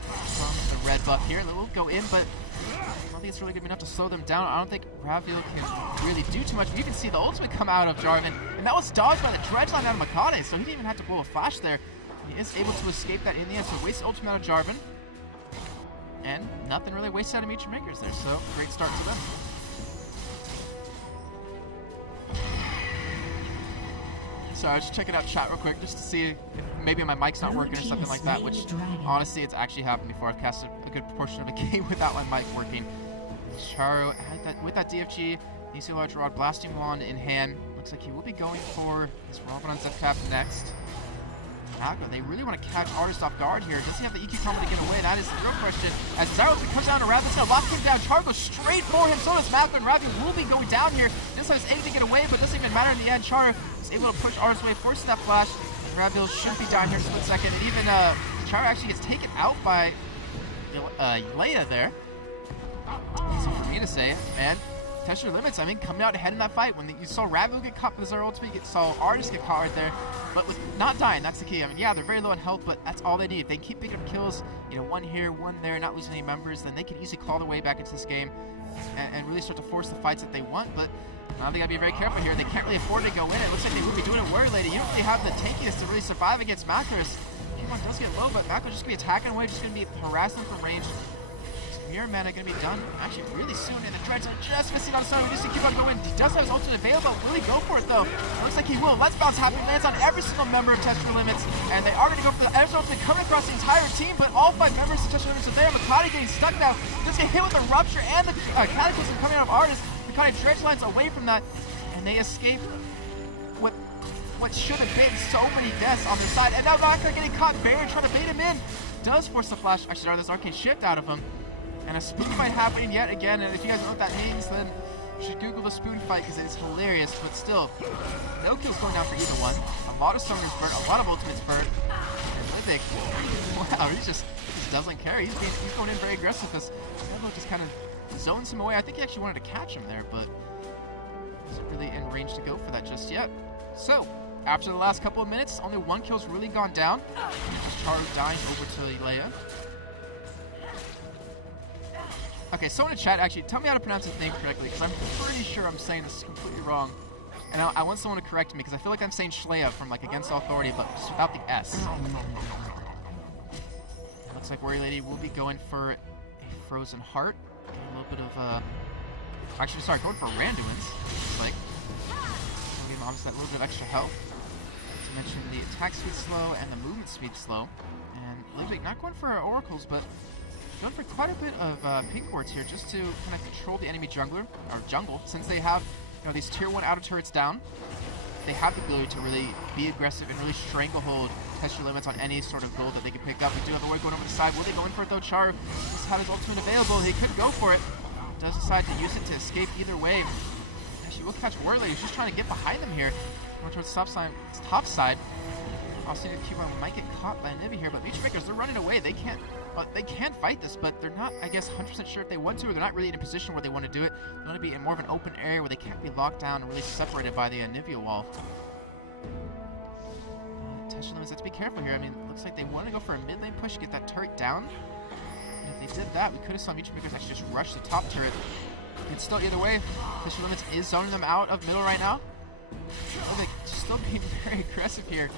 from the red buff here. They will go in, but I don't think it's really good enough to slow them down. I don't think Ravia can really do too much. You can see the ultimate come out of Jarvan, and that was dodged by the dredge line out of Makade, so he didn't even have to blow a flash there. He is able to escape that in the end, so waste ultimate out of Jarvan. And nothing really wasted out of Mutual Makers there, so great start to them. So I was just checking out chat real quick just to see if maybe my mic's not working or something like that, which honestly it's actually happened before. I've casted a good portion of the game without my mic working. Charu with that DFG, you see Large Rod, Blasting Wand in hand. Looks like he will be going for his Robin on Zepcap next. They really want to catch Artist off guard here. Does he have the EQ combo to get away? That is the real question. As Zyro comes down to Rabbit's going to lock him down. Char goes straight for him. So does Mackler, and Ravi will be going down here. This has anything to get away, but doesn't even matter in the end. Char is able to push Artist away, forces that flash. Ravi should be down here in a split second. And even Char actually gets taken out by Leia there. Easy for me to say. And Test Limits, I mean, coming out ahead in that fight. When you saw Ravu get caught with his ultimate, you saw Artist get caught right there. But with not dying, that's the key. I mean, yeah, they're very low in health, but that's all they need. If they keep picking up kills, you know, one here, one there, not losing any members, then they can easily claw their way back into this game and really start to force the fights that they want. But now they gotta be very careful here. They can't really afford to go in. It looks like they will be doing it Warrior Lady. You don't really have the tankiest to really survive against Macros. Q1 does get low, but Macros just gonna be attacking away, just gonna be harassing from range. Mirror Mana going to be done actually really soon, and the Dreads are just missing on Sun. We just keep on going. He does have his ultimate available. Will he go for it though? It looks like he will. Let's Bounce happy lands on every single member of Test Your Limits, and they are going to go for the Edge ultimate coming across the entire team, but all 5 members of Test Your Limits are there. Makati getting stuck now. Just get hit with the Rupture and the Cataclysm coming out of Artist. Makati dredge lines away from that, and they escape with what should have been so many deaths on their side. And now Rocker getting caught buried, trying to bait him in. Does force the flash. Actually, sorry, this arcane shift out of him. And a spoon fight happening yet again. And if you guys know what that means, then you should Google the spoon fight because it is hilarious. But still, no kills going down for either one. A lot of summoners burnt, a lot of ultimates burnt. And Livic, wow, he just doesn't care. He's going in very aggressive because Evo just kind of zones him away. I think he actually wanted to catch him there, but isn't really in range to go for that just yet. So, after the last couple of minutes, only 1 kill's really gone down. Just Charu dying over to Leia. Okay, someone in chat, actually, tell me how to pronounce his name correctly, because I'm pretty sure I'm saying this completely wrong. And I want someone to correct me, because I feel like I'm saying Shleya from, like, Against Authority, but just without the S. Looks like Warrior Lady will be going for a Frozen Heart. A little bit of, actually, sorry, going for Randuin's. Looks like. Give him obviously that little bit of extra health. To mention the attack speed slow and the movement speed slow. And Livic not going for Oracles, but going for quite a bit of pink wards here just to kind of control the enemy jungler, or jungle, since they have, you know, these tier 1 outer turrets down. They have the ability to really be aggressive and really stranglehold Test Your Limits on any sort of gold that they can pick up. We do have the ward going over the side. Will they go in for it though? Charu just had his ultimate available. He could go for it. Does decide to use it to escape either way. Actually, will catch Warrior Lady. He's just trying to get behind them here. Going towards the top side. Also, Cuba might get caught by Nibby here, but Nature Makers, they're running away. They can't fight this, but they're not, I guess, 100% sure if they want to, or they're not really in a position where they want to do it. They want to be in more of an open area where they can't be locked down and really separated by the Nivea wall. Test Your Limits, have to be careful here. I mean, it looks like they want to go for a mid lane push to get that turret down. And if they did that, we could have saw Nature Makers actually just rush the top turret. It's still either way. Test Your Limits is zoning them out of middle right now. They're still being very aggressive here.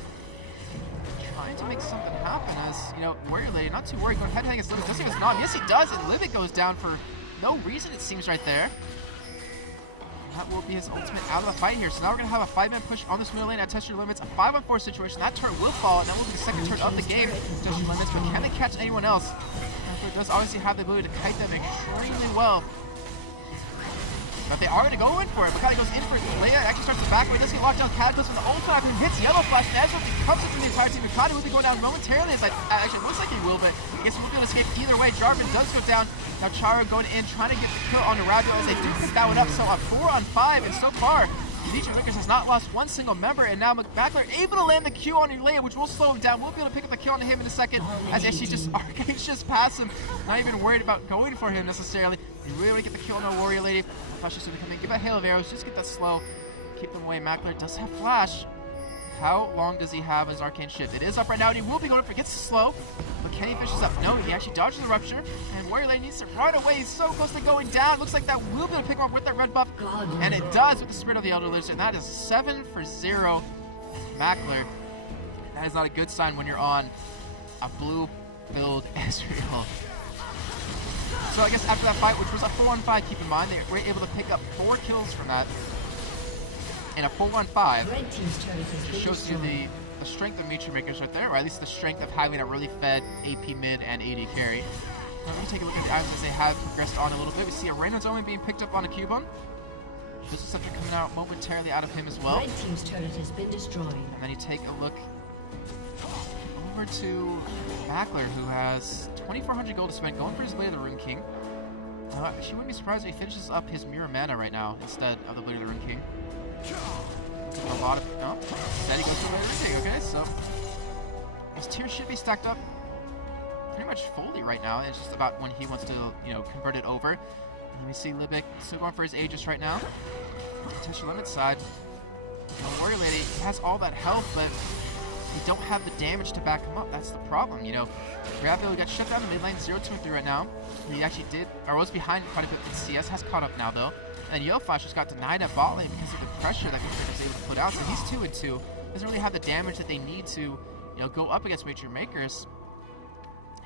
Trying to make something happen as, you know, Warrior Lady, not too worried, going head-to-head against Livic. Does he have his nom? Yes, he does, and Livic goes down for no reason, it seems, right there. And that will be his ultimate out of the fight here. So now we're going to have a 5-man push on this middle lane at Test Your Limits, a 5-on-4 situation. That turret will fall, and that will be the second turret of the game. Test Your Limits, but can they catch anyone else? It does obviously have the ability to kite them extremely well. But they are going to go in for it. Makati goes in for it. Leia actually starts to back away. Does get locked down. Cataclysm with the ultimate and hits Yellow Flash. And Ezra comes in from the entire team. Makati will be going down momentarily. It's like, actually, it looks like he will, but I guess he will be able to escape either way. Jarvan does go down. Now Charu going in, trying to get the kill on the Rabbit as they do pick that one up. So on 4-on-5, and so far, Nature Makers has not lost one single member, and now Mackler able to land the Q on Leia, which will slow him down. We'll be able to pick up the kill on him in a second, as she just arcanes just past him. Not even worried about going for him necessarily. You really want to get the kill on a Warrior Lady. Flash is going to come in, give that hail of arrows, just get that slow, keep them away. Mackler does have flash. How long does he have his arcane shift? It is up right now, and he will be going for it. Gets slow, but can he finish this up? No, he actually dodges the rupture, and Warrior Lady needs to run away. He's so close to going down. Looks like that will be able to pick him up with that red buff, and it does with the Spirit of the Elder Lizard, and that is 7-for-0 Mackler. That is not a good sign when you're on a blue-filled Ezreal. So I guess after that fight, which was a 4-on-5, keep in mind, they were able to pick up 4 kills from that. In a 4-on-5, it shows you the strength of Nature Makers right there, or at least the strength of having a really fed AP mid and AD carry. Now, let me take a look at the items as they have progressed on a little bit. We see a Reyna's only being picked up on a Cubone. This is something coming out momentarily out of him as well. Red team's turret has been destroyed. And then you take a look over to Mackler, who has 2,400 gold to spend, going for his Blade of the Rune King. She wouldn't be surprised if he finishes up his Mirror Mana right now instead of the Blade of the Rune King. A lot of instead he goes for the Blade of the Rune King. Okay, so his tiers should be stacked up pretty much fully right now. It's just about when he wants to, you know, convert it over. And we see Libic still going for his Aegis right now. Test Your Limits side. Warrior Lady has all that health, but we don't have the damage to back him up. That's the problem, you know. Raphael got shut down in mid lane, 0-2-3 right now. He actually did, or was behind quite a bit, but CS has caught up now, though. And Yellow Flash just got denied at bot lane because of the pressure that Config was able to put out. So he's 2-2. Doesn't really have the damage that they need to, you know, go up against Nature Makers.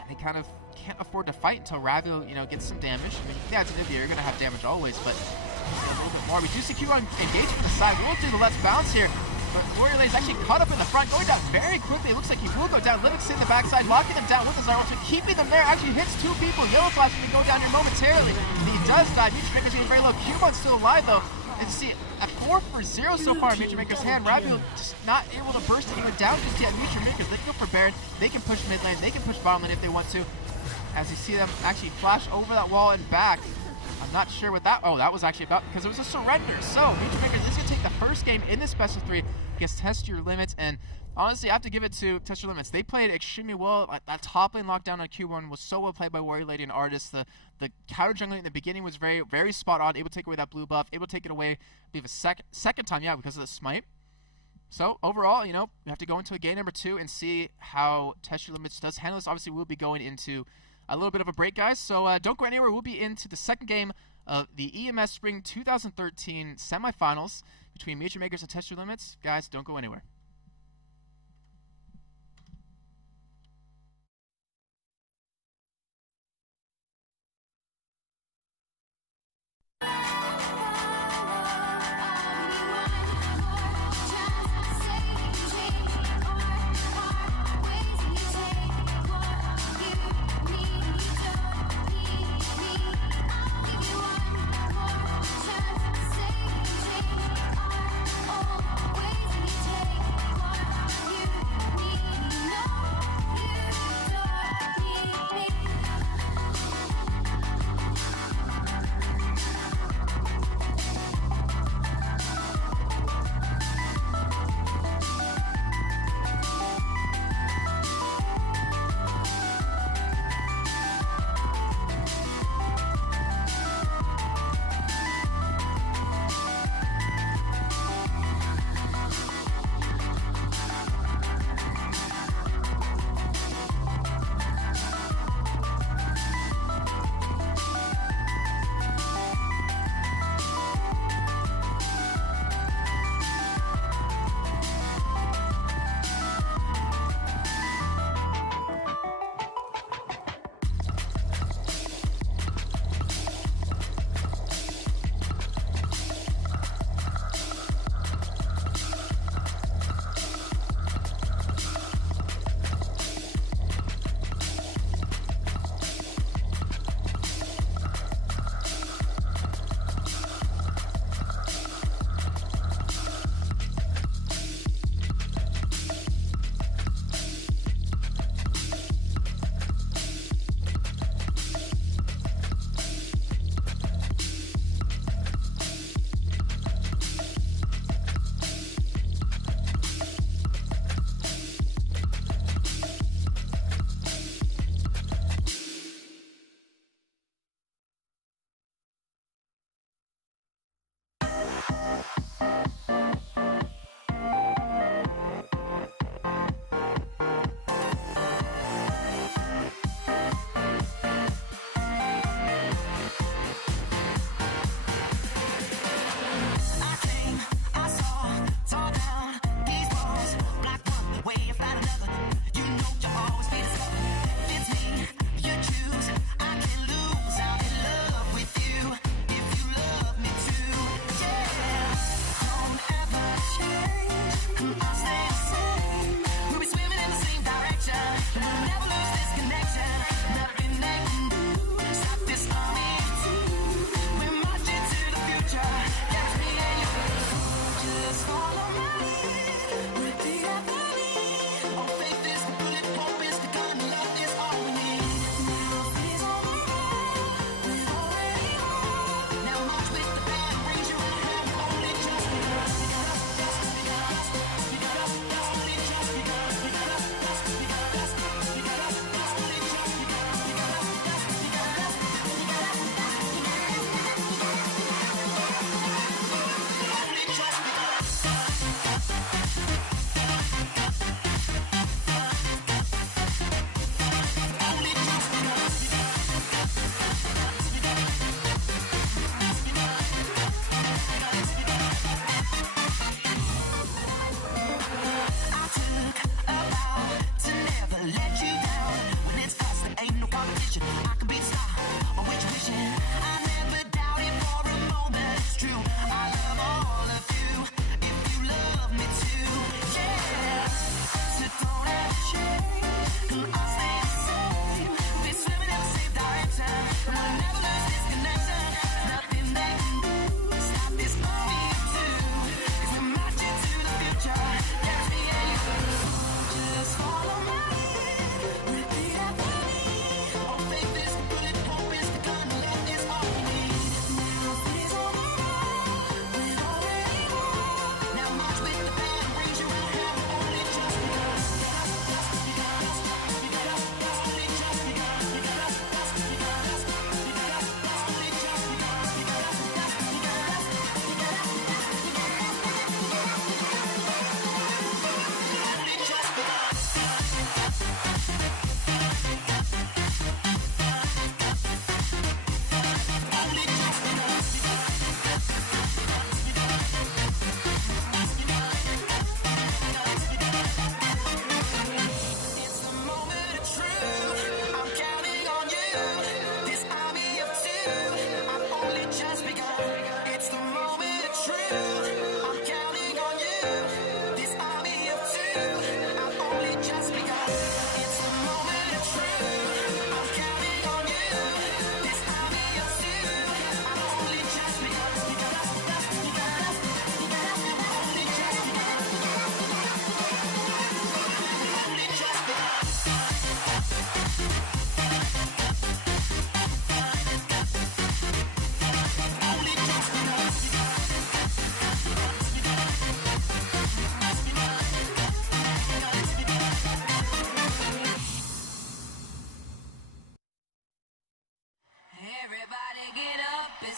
they kind of can't afford to fight until Ravu, gets some damage. I mean, yeah, it's Anivia, you're going to have damage always, but a little bit more. We do see Q1 engage from the side. We'll do the Let's Bounce here. But Warrior Lane's actually caught up in the front, going down very quickly. It looks like he will go down. Livix in the backside, locking them down with his arrow, keeping them there. Actually hits 2 people. Yellow Flash going to go down here momentarily. And he does die. Mutramaker's getting very low. Q1's still alive, though. And see, at 4 for 0 so far in Mutramaker's hand. Ravu just not able to burst anyone down just yet. Mutramakers, they can go for Baron. They can push mid lane. They can push bottom lane if they want to. As you see them actually flash over that wall and back. I'm not sure what that... Oh, that was actually about... Because it was a surrender. So, Mutramakers is going to take the first game in this best of 3 against Test Your Limits. And honestly, I have to give it to Test Your Limits. They played extremely well. That top lane lockdown on Q1 was so well played by Warrior Lady and Artist. The counter jungling in the beginning was very, very spot on. Able to take away that blue buff. Able to take it away, I believe, a second time, yeah, because of the smite. So, overall, we have to go into a game number 2 and see how Test Your Limits does handle this. Obviously, we'll be going into a little bit of a break, guys. So, don't go anywhere. We'll be into the second game of the EMS Spring 2013 semifinals between Mutramakers and Test Your Limits. Guys, don't go anywhere.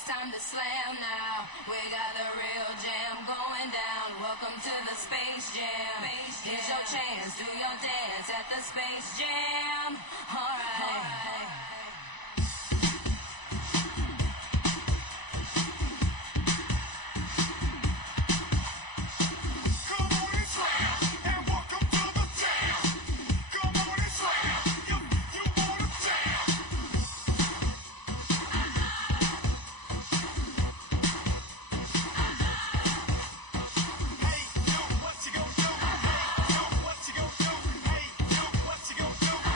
time to slam now. We got the real jam going down. Welcome to the Space Jam. Here's your chance, do your dance at the Space Jam. Alright. What you gonna do?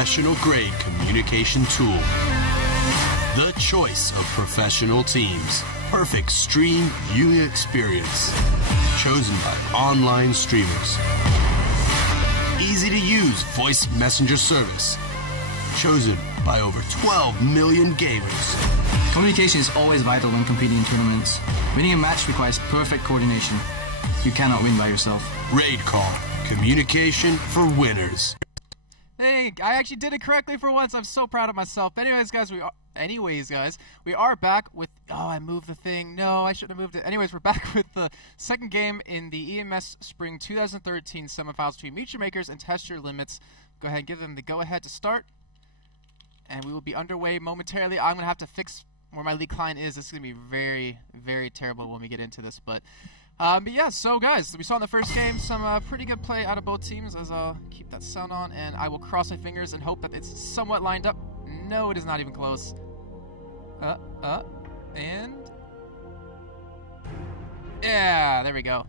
professional-grade communication tool. The choice of professional teams. Perfect stream viewing experience. Chosen by online streamers. Easy to use voice messenger service. Chosen by over 12 million gamers. Communication is always vital when competing in tournaments. Winning a match requires perfect coordination. You cannot win by yourself. Raid Call. Communication for winners. Hey, I actually did it correctly for once. I'm so proud of myself. Anyways, guys, we are back with... Oh, I moved the thing. No, I shouldn't have moved it. Anyways, we're back with the second game in the EMS Spring 2013 semifinals between Meet Your Makers and Test Your Limits. Go ahead and give them the go-ahead to start. And we will be underway momentarily. I'm going to have to fix where my lead client is. This is going to be very, very terrible when we get into this. But yeah, so guys, we saw in the first game some pretty good play out of both teams, as I'll keep that sound on, and I will cross my fingers and hope that it's somewhat lined up. No, it is not even close. And... yeah, there we go.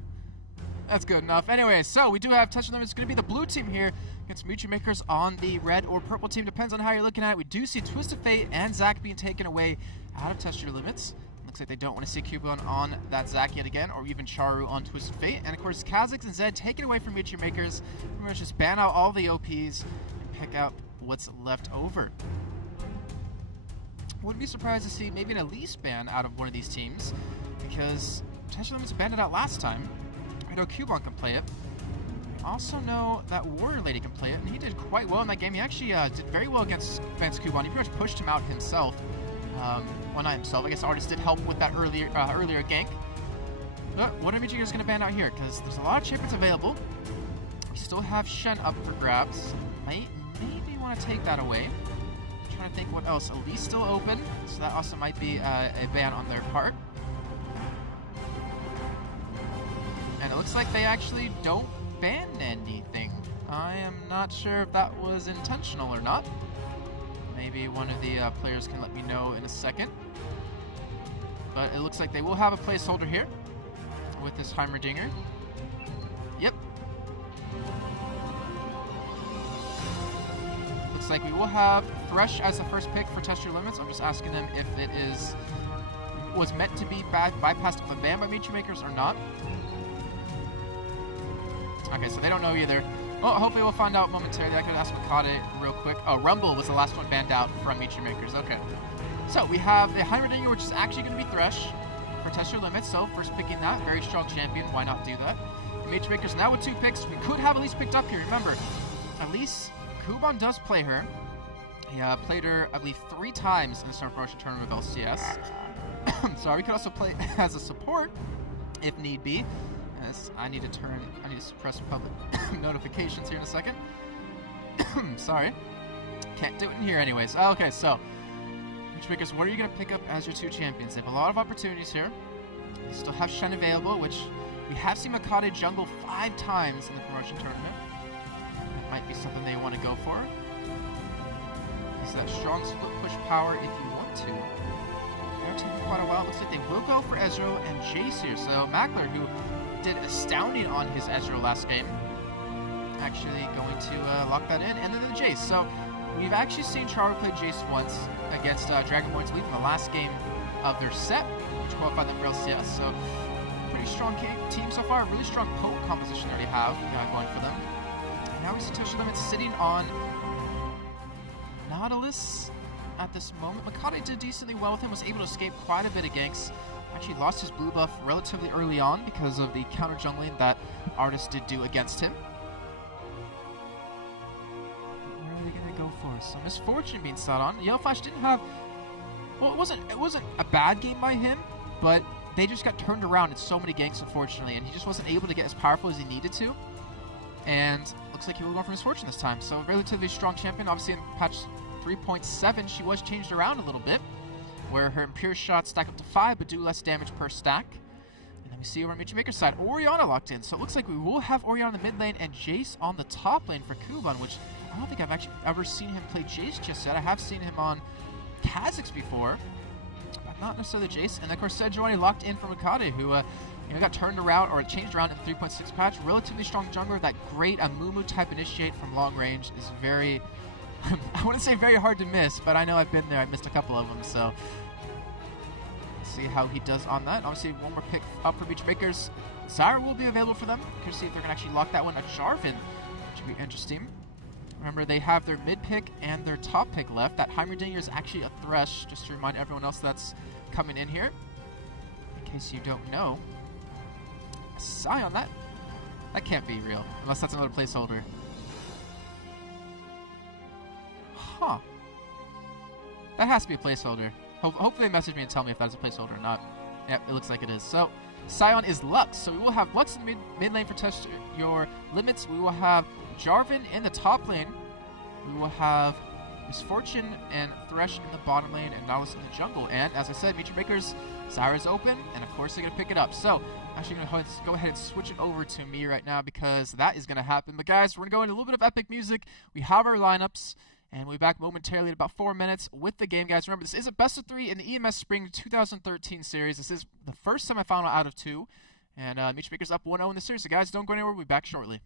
That's good enough. Anyway, so we do have Test Your Limits. It's going to be the blue team here against Meet Your Makers on the red or purple team. Depends on how you're looking at it. We do see Twisted Fate and Zach being taken away out of Test Your Limits. Looks like they don't want to see Cubone on that Zach yet again, or even Charu on Twisted Fate. And of course, Kha'Zix and Zed taken away from Meet Your Makers. Pretty much just ban out all the OPs and pick up what's left over. Wouldn't be surprised to see maybe an Elise ban out of one of these teams, because Test Your Limits banned it out last time. I know Cubone can play it. I also know that Warrior Lady can play it, and he did quite well in that game. He actually did very well against Cubone. He pretty much pushed him out himself. Well, not himself. I guess Artist did help with that earlier gank. But what are you guys going to ban out here? Because there's a lot of champions available. We still have Shen up for grabs. Might maybe want to take that away. I'm trying to think what else. Elise still open, so that also might be a ban on their part. And it looks like they actually don't ban anything. I am not sure if that was intentional or not. Maybe one of the players can let me know in a second. But it looks like they will have a placeholder here with this Heimerdinger. Yep. Looks like we will have Thresh as the first pick for Test Your Limits. I'm just asking them if it was meant to be bypassed with a ban by Meet Your Makers or not. Okay, so they don't know either. Well, hopefully we'll find out momentarily. I could ask Makade real quick. Oh, Rumble was the last one banned out from Meet Your Makers. Okay. So we have a Heimerdinger, which is actually going to be Thresh for Test Your Limits. So first picking that. Very strong champion. Why not do that? Meet Your Makers now with 2 picks. We could have Elise picked up here. Remember, Elise, Cubone does play her. He played her, I believe, 3 times in the Summer Promotion Tournament of LCS. Sorry, we could also play as a support if need be. I need to suppress public notifications here in a second. Sorry. Can't do it in here anyways. Okay, so, Meet Your Makers, what are you going to pick up as your 2 champions? They have a lot of opportunities here. They still have Shen available, which we have seen Makade jungle 5 times in the promotion tournament. It might be something they want to go for. Is that strong split push power if you want to. They're taking quite a while. Looks like they will go for Ezreal and Jace here. So, Mackler, who did astounding on his Ezreal last game, actually going to lock that in, and then the Jace. So we've actually seen Charu play Jace once against Dragonborn's Leap in the last game of their set, which qualified them for LCS. So pretty strong team so far, really strong poke composition they already have going for them. And now we see Test Your Limits sitting on Nautilus at this moment. Makade did decently well with him, was able to escape quite a bit of ganks. Actually lost his blue buff relatively early on because of the counter jungling that Artist did do against him. What are they going to go for? So Misfortune being sat on. Yellow Flash didn't have... well, it wasn't a bad game by him, but they just got turned around in so many ganks, unfortunately, and he just wasn't able to get as powerful as he needed to. And looks like he will go for Misfortune this time. So relatively strong champion. Obviously in patch 3.7, she was changed around a little bit, where her Imperial shots stack up to 5 but do less damage per stack. And then we see over on Meet Your Maker's side, Orianna locked in. So it looks like we will have Orianna in the mid lane and Jace on the top lane for Cubone, which I don't think I've actually ever seen him play Jace just yet. I have seen him on Kha'Zix before, but not necessarily Jace. And of course, Sejuani locked in for Makade, who got turned around or changed around in the 3.6 patch. Relatively strong jungler. That great Amumu type initiate from long range is very, I wouldn't say very hard to miss, but I know I've been there. I've missed a couple of them, so let's see how he does on that. Obviously, one more pick up for Beach Makers. Zyra will be available for them. Can see if they're going to actually lock that one. A Jarvan, which would be interesting. Remember, they have their mid pick and their top pick left. That Heimerdinger is actually a Thresh, just to remind everyone else that's coming in here. In case you don't know. Sigh on that. That can't be real, unless that's another placeholder. Huh. That has to be a placeholder. Hopefully they message me and tell me if that's a placeholder or not. Yep, it looks like it is. So, Sion is Lux. So we will have Lux in the mid lane for test your limits. We will have Jarvan in the top lane. We will have Misfortune and Thresh in the bottom lane and Nautilus in the jungle. And as I said, Meteor Makers, Zyra's open, and of course they're going to pick it up. So, actually going to go ahead and switch it over to me right now because that is going to happen. But guys, we're going to go into a little bit of epic music. We have our lineups. And we'll be back momentarily in about 4 minutes with the game, guys. Remember, this is a best of 3 in the EMS Spring 2013 series. This is the first semifinal out of 2. And Meteor Makers up 1-0 in the series. So, guys, don't go anywhere. We'll be back shortly.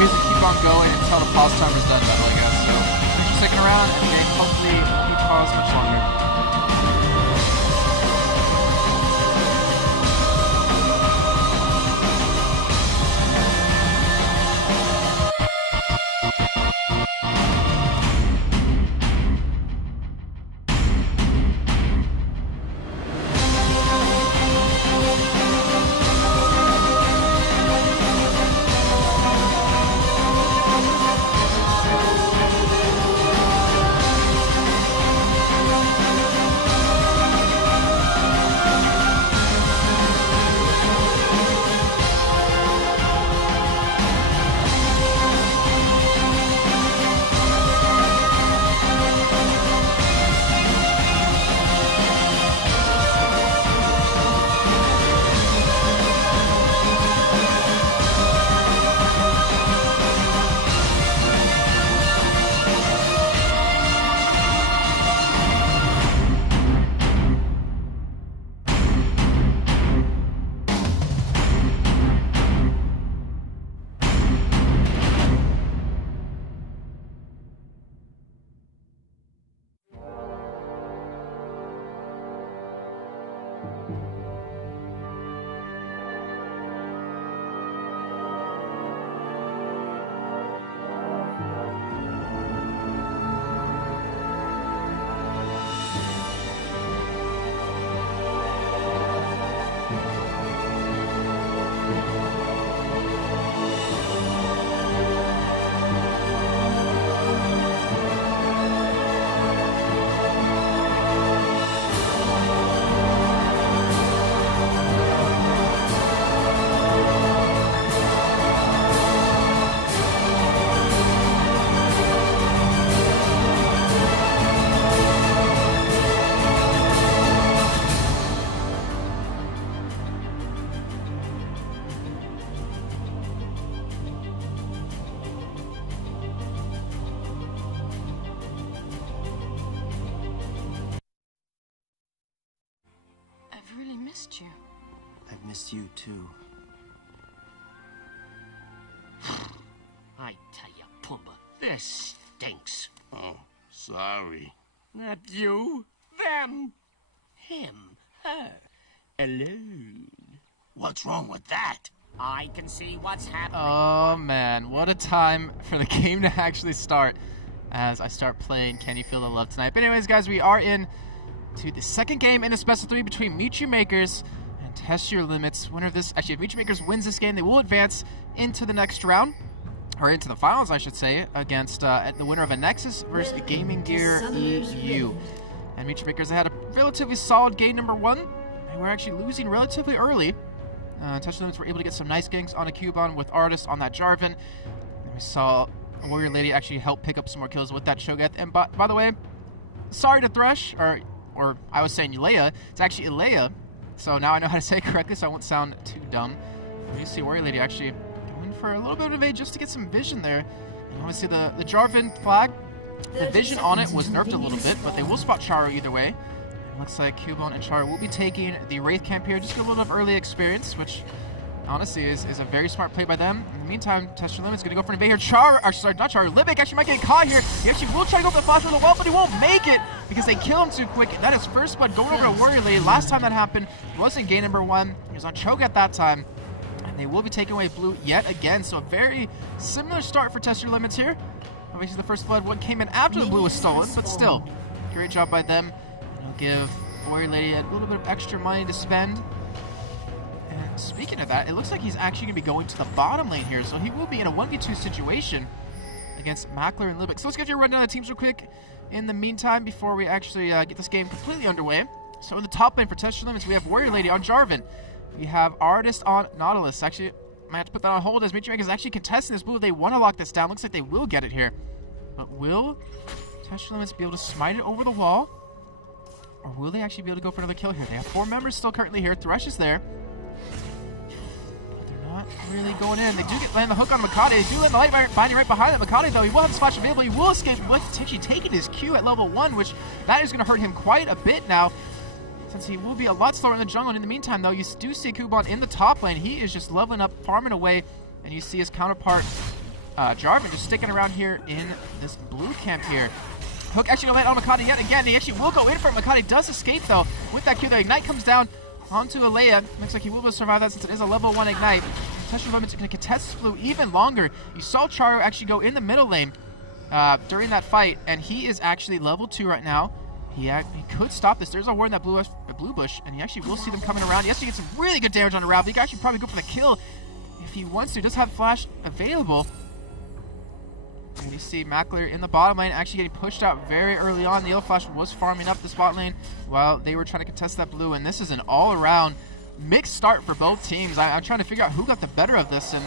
basically keep on going until the pause timer's done, though, I guess. So, thanks for sticking around, and then hopefully we won't pause much longer. Missed you. I've missed you too. I tell you, Pumbaa, this stinks. Oh, sorry. Not you, them, him, her, alone. What's wrong with that? I can see what's happening. Oh man, what a time for the game to actually start as I start playing Can You Feel the Love Tonight. But anyways, guys, we are in to the second game in a Special 3 between Meet Your Makers and Test Your Limits. Winner of this, actually, if Meet Your Makers wins this game, they will advance into the next round, or into the finals, I should say, against the winner of a Nexus versus the Gaming Gear EU. And Meet Your Makers, they had a relatively solid game number 1, and we're actually losing relatively early. Test Your Limits were able to get some nice ganks on a Cubone with Artist on that Jarvan. And we saw Warrior Lady actually help pick up some more kills with that Cho'Gath. And by the way, sorry to Thresh, or I was saying Leia, it's actually Ilea, so now I know how to say it correctly, so I won't sound too dumb. You see Warrior Lady actually going for a little bit of evade just to get some vision there. You want to see the Jarvan flag, the vision on it was nerfed a little bit, but they will spot Charo either way. It looks like Cubone and Charo will be taking the Wraith camp here, just get a little bit of early experience, which honestly is a very smart play by them. In the meantime, Test Your Limit's going to go for an evade here. Libic actually might get caught here. He actually will try to go for the flash for the wall, but he won't make it because they kill him too quick. That is first blood going over to Warrior Lady. Last time that happened was in game number 1. He was on Cho'Gath at that time. And they will be taking away blue yet again. So a very similar start for Test Your Limits here. Obviously the first blood one came in after the blue was stolen, but still, great job by them. And I'll give Warrior Lady a little bit of extra money to spend. And speaking of that, it looks like he's actually going to be going to the bottom lane here, so he will be in a 1v2 situation against Mackler and Libic. So let's get you a rundown of the teams real quick in the meantime before we actually get this game completely underway. So in the top lane for Test Your Limits, we have Warrior Lady on Jarvan. We have Artist on Nautilus. Actually, I might have to put that on hold as Meet Your Makers is actually contesting this blue. They want to lock this down. Looks like they will get it here. But will Test Your Limits be able to smite it over the wall? Or will they actually be able to go for another kill here? They have 4 members still currently here. Thresh is there. Not really going in. They do land the hook on Makade. They do land the light binding right behind them. Makade, though, he will have the splash available. He will escape with actually taking his Q at level 1, which that is going to hurt him quite a bit now, since he will be a lot slower in the jungle. And in the meantime, though, you do see Cubone in the top lane. He is just leveling up, farming away, and you see his counterpart Jarvan just sticking around here in this blue camp here. Hook actually gonna land on Makati yet again. He actually will go in for it. Makati does escape though with that Q. The Ignite comes down onto Alea. Looks like he will be able to survive that since it is a level 1 Ignite. Tesla Limit's gonna contest this blue even longer. You saw Charu actually go in the middle lane during that fight, and he is actually level 2 right now. He could stop this. There's a ward in that blue bush, and he actually will see them coming around. He has to get some really good damage on the Rav. He can actually probably go for the kill if he wants to. He does have Flash available. And you see Mackler in the bottom lane actually getting pushed out very early on. The Yellow Flash was farming up the spot lane while they were trying to contest that blue, and this is an all-around mixed start for both teams. I'm trying to figure out who got the better of this, and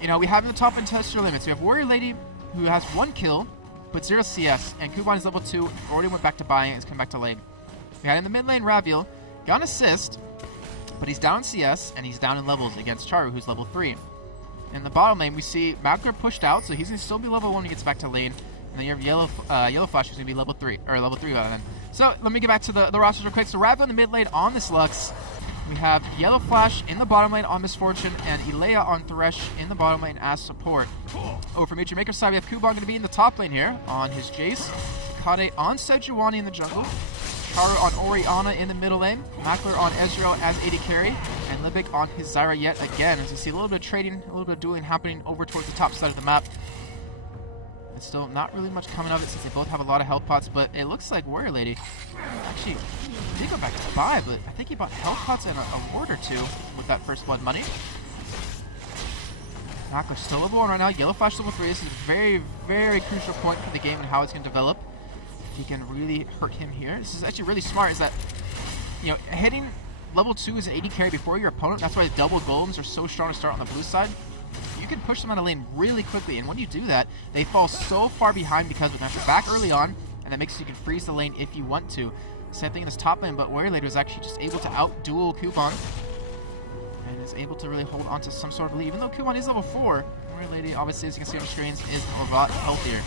you know, we have in the top Tester Limits. We have Warrior Lady, who has 1 kill, but 0 CS, and Kuban is level 2, already went back to buying, and is coming back to lane. We had in the mid lane Raviel, got an assist, but he's down in CS, and he's down in levels against Charu, who's level 3. In the bottom lane, we see Mackler pushed out, so he's going to still be level 1 when he gets back to lane. And then you have Yellow Flash, who's going to be level 3 by then. So let me get back to the rosters real quick. So Raviel in the mid lane on this Lux. We have Yellow Flash in the bottom lane on Misfortune, and Ilea on Thresh in the bottom lane as support. Over from Mutual Maker's side, we have Kuban going to be in the top lane here on his Jace. Kade on Sejuani in the jungle. Charu on Orianna in the middle lane. Mackler on Ezreal as AD carry. And Libic on his Zyra yet again. As you see, a little bit of trading, a little bit of dueling happening over towards the top side of the map. It's still not really much coming of it since they both have a lot of health pots, but it looks like Warrior Lady actually did go back to buy, but I think he bought health pots and a ward or two with that first blood money. Mackler's still level 1 right now. Yellow Flash level 3. This is a very, very crucial point for the game and how it's going to develop. He can really hurt him here. This is actually really smart, is that, you know, hitting level 2 as an AD carry before your opponent. That's why the double golems are so strong to start on the blue side. You can push them out of lane really quickly, and when you do that, they fall so far behind because of that. You're back early on, and that makes you can freeze the lane if you want to. Same thing in this top lane, but Warrior Lady was actually just able to out-duel Kuban, and is able to really hold on to some sort of lead. Even though Kuban is level 4, Warrior Lady, obviously, as you can see on the screens, is a lot healthier.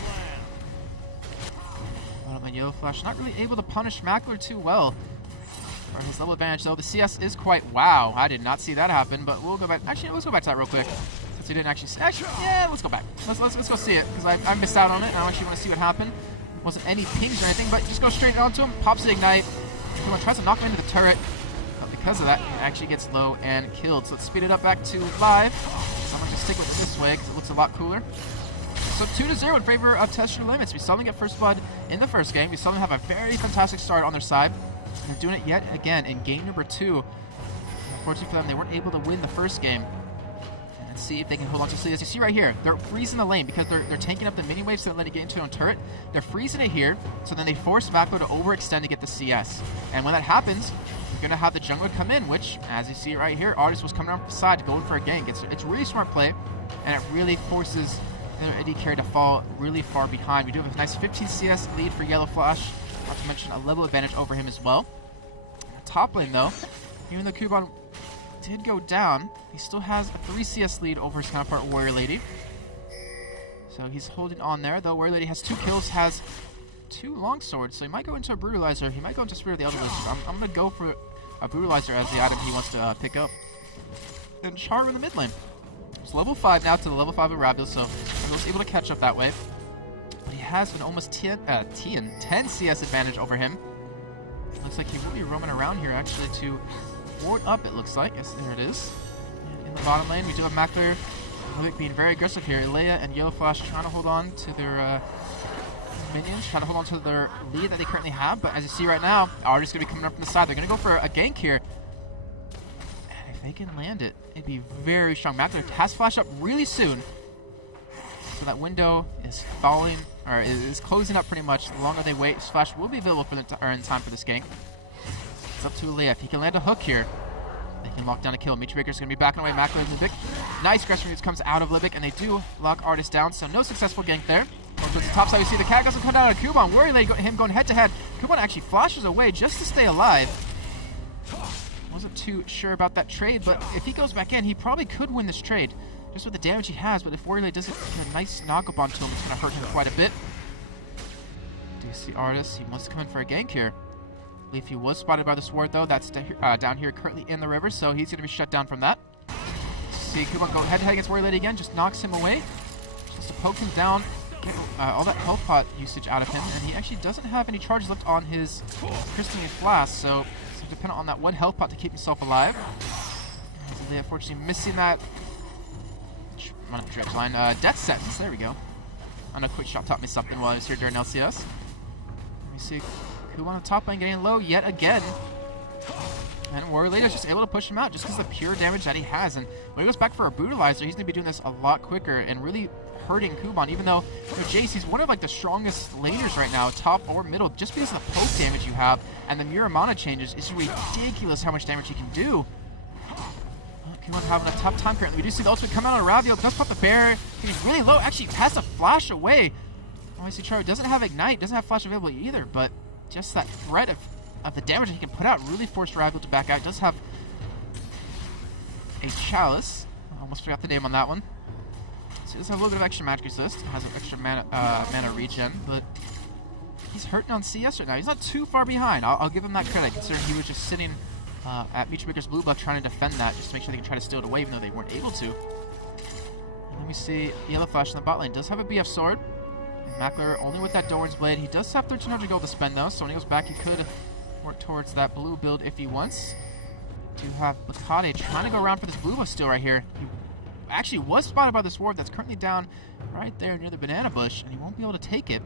But Yellow Flash not really able to punish Mackler too well for his level advantage, though. The CS is quite wow. I did not see that happen, but we'll go back. Actually, let's go back to that real quick. Since we didn't actually see. Actually, yeah, let's go back. Let's go see it, because I missed out on it. I actually want to see what happened. Wasn't any pings or anything, but just go straight onto him. Pops the Ignite. Someone tries to knock him into the turret, but because of that, he actually gets low and killed. So let's speed it up back to live. I'm going to stick with it this way, because it looks a lot cooler. So 2-0 in favor of Tester Limits. We saw them get first blood in the first game. We saw them have a very fantastic start on their side. And they're doing it yet again in game number 2. Unfortunately for them, they weren't able to win the first game. And see if they can hold on to Sleep. As you see right here, they're freezing the lane because they're tanking up the mini waves so they let it get into their own turret. They're freezing it here, so then they force Mackler to overextend to get the CS. And when that happens, you're going to have the jungler come in, which, as you see right here, Artist was coming around from the side to go in for a gank. It's a really smart play, and it really forces AD carry to fall really far behind. We do have a nice 15 CS lead for Yellow Flash, not to mention a level advantage over him as well. In the top lane, though, even though Kuban did go down, he still has a 3 CS lead over his counterpart Warrior Lady. So he's holding on there, though Warrior Lady has 2 kills, has 2 longswords, so he might go into a Brutalizer. He might go into Spirit of the Elder Lizard. I'm going to go for a Brutalizer as the item he wants to pick up. And Charu in the mid lane. It's level 5 now to the level 5 of Raviel, so he was able to catch up that way. But he has an almost 10 CS advantage over him. Looks like he will be roaming around here actually to ward up, it looks like. Yes, there it is. And in the bottom lane, we do have Mackler being very aggressive here. Ilea and Yellow Flash trying to hold on to their minions, trying to hold on to their lead that they currently have. But as you see right now, Artist is going to be coming up from the side. They're going to go for a gank here. If they can land it, it'd be very strong. Mackler has flashed up really soon, so that window is falling, or is closing up pretty much. The longer they wait, his flash will be available for in time for this gank. It's up to Alea. If he can land a hook here, they can lock down a kill. Meatbreaker's going to be backing away. Mackler and Libic. Nice Gresham comes out of Libic, and they do lock Artist down, so no successful gank there. Towards the top side, we see the cat doesn't come down on Kuban. Warrior Lady, him going head to head. Kuban actually flashes away just to stay alive. Wasn't too sure about that trade, but if he goes back in, he probably could win this trade just with the damage he has. But if Warrior Lady doesn't get a nice knock up onto him, it's going to hurt him quite a bit. Do you see Artist? He wants to come in for a gank here. Leafy was spotted by the sword, though. That's down here currently in the river, so he's going to be shut down from that. See Kuban go head to head against Warrior Lady again, just knocks him away. just to poke him down, get all that health pot usage out of him, and he actually doesn't have any charges left on his Crystalline Flask, so dependent on that one health pot to keep himself alive. So they unfortunately missing that dredge line. Death Sentence, there we go. I know Quick Shot taught me something while I was here during LCS. Let me see. Kuban on the top lane getting low yet again. And Warrior Lady is just able to push him out just because of the pure damage that he has. And when he goes back for a Brutalizer, he's going to be doing this a lot quicker and really hurting Kuban, even though, you know, Jace, he's one of like the strongest laners right now, top or middle, just because of the poke damage you have and the mirror mana changes. It's ridiculous how much damage he can do. Kuban having a tough time currently. We do see the ultimate come out on Ravio, does pop the bear. He's really low, actually has to flash away. Obviously, Charu doesn't have Ignite, doesn't have Flash available either, but just that threat of the damage that he can put out really forced Ravio to back out. Does have a Chalice. I almost forgot the name on that one. So he does have a little bit of extra magic resist, has an extra mana regen, but he's hurting on CS right now. He's not too far behind. I'll give him that credit, considering he was just sitting at Meechmaker's blue buff trying to defend that, just to make sure they can try to steal it away, even though they weren't able to. And let me see, Yellow Flash in the bot lane does have a BF sword. Mackler only with that Doran's Blade. He does have 1,300 gold to spend though, so when he goes back, he could work towards that blue build if he wants. To have Bakade trying to go around for this blue buff steal right here. He actually was spotted by this ward that's currently down right there near the banana bush, and he won't be able to take it.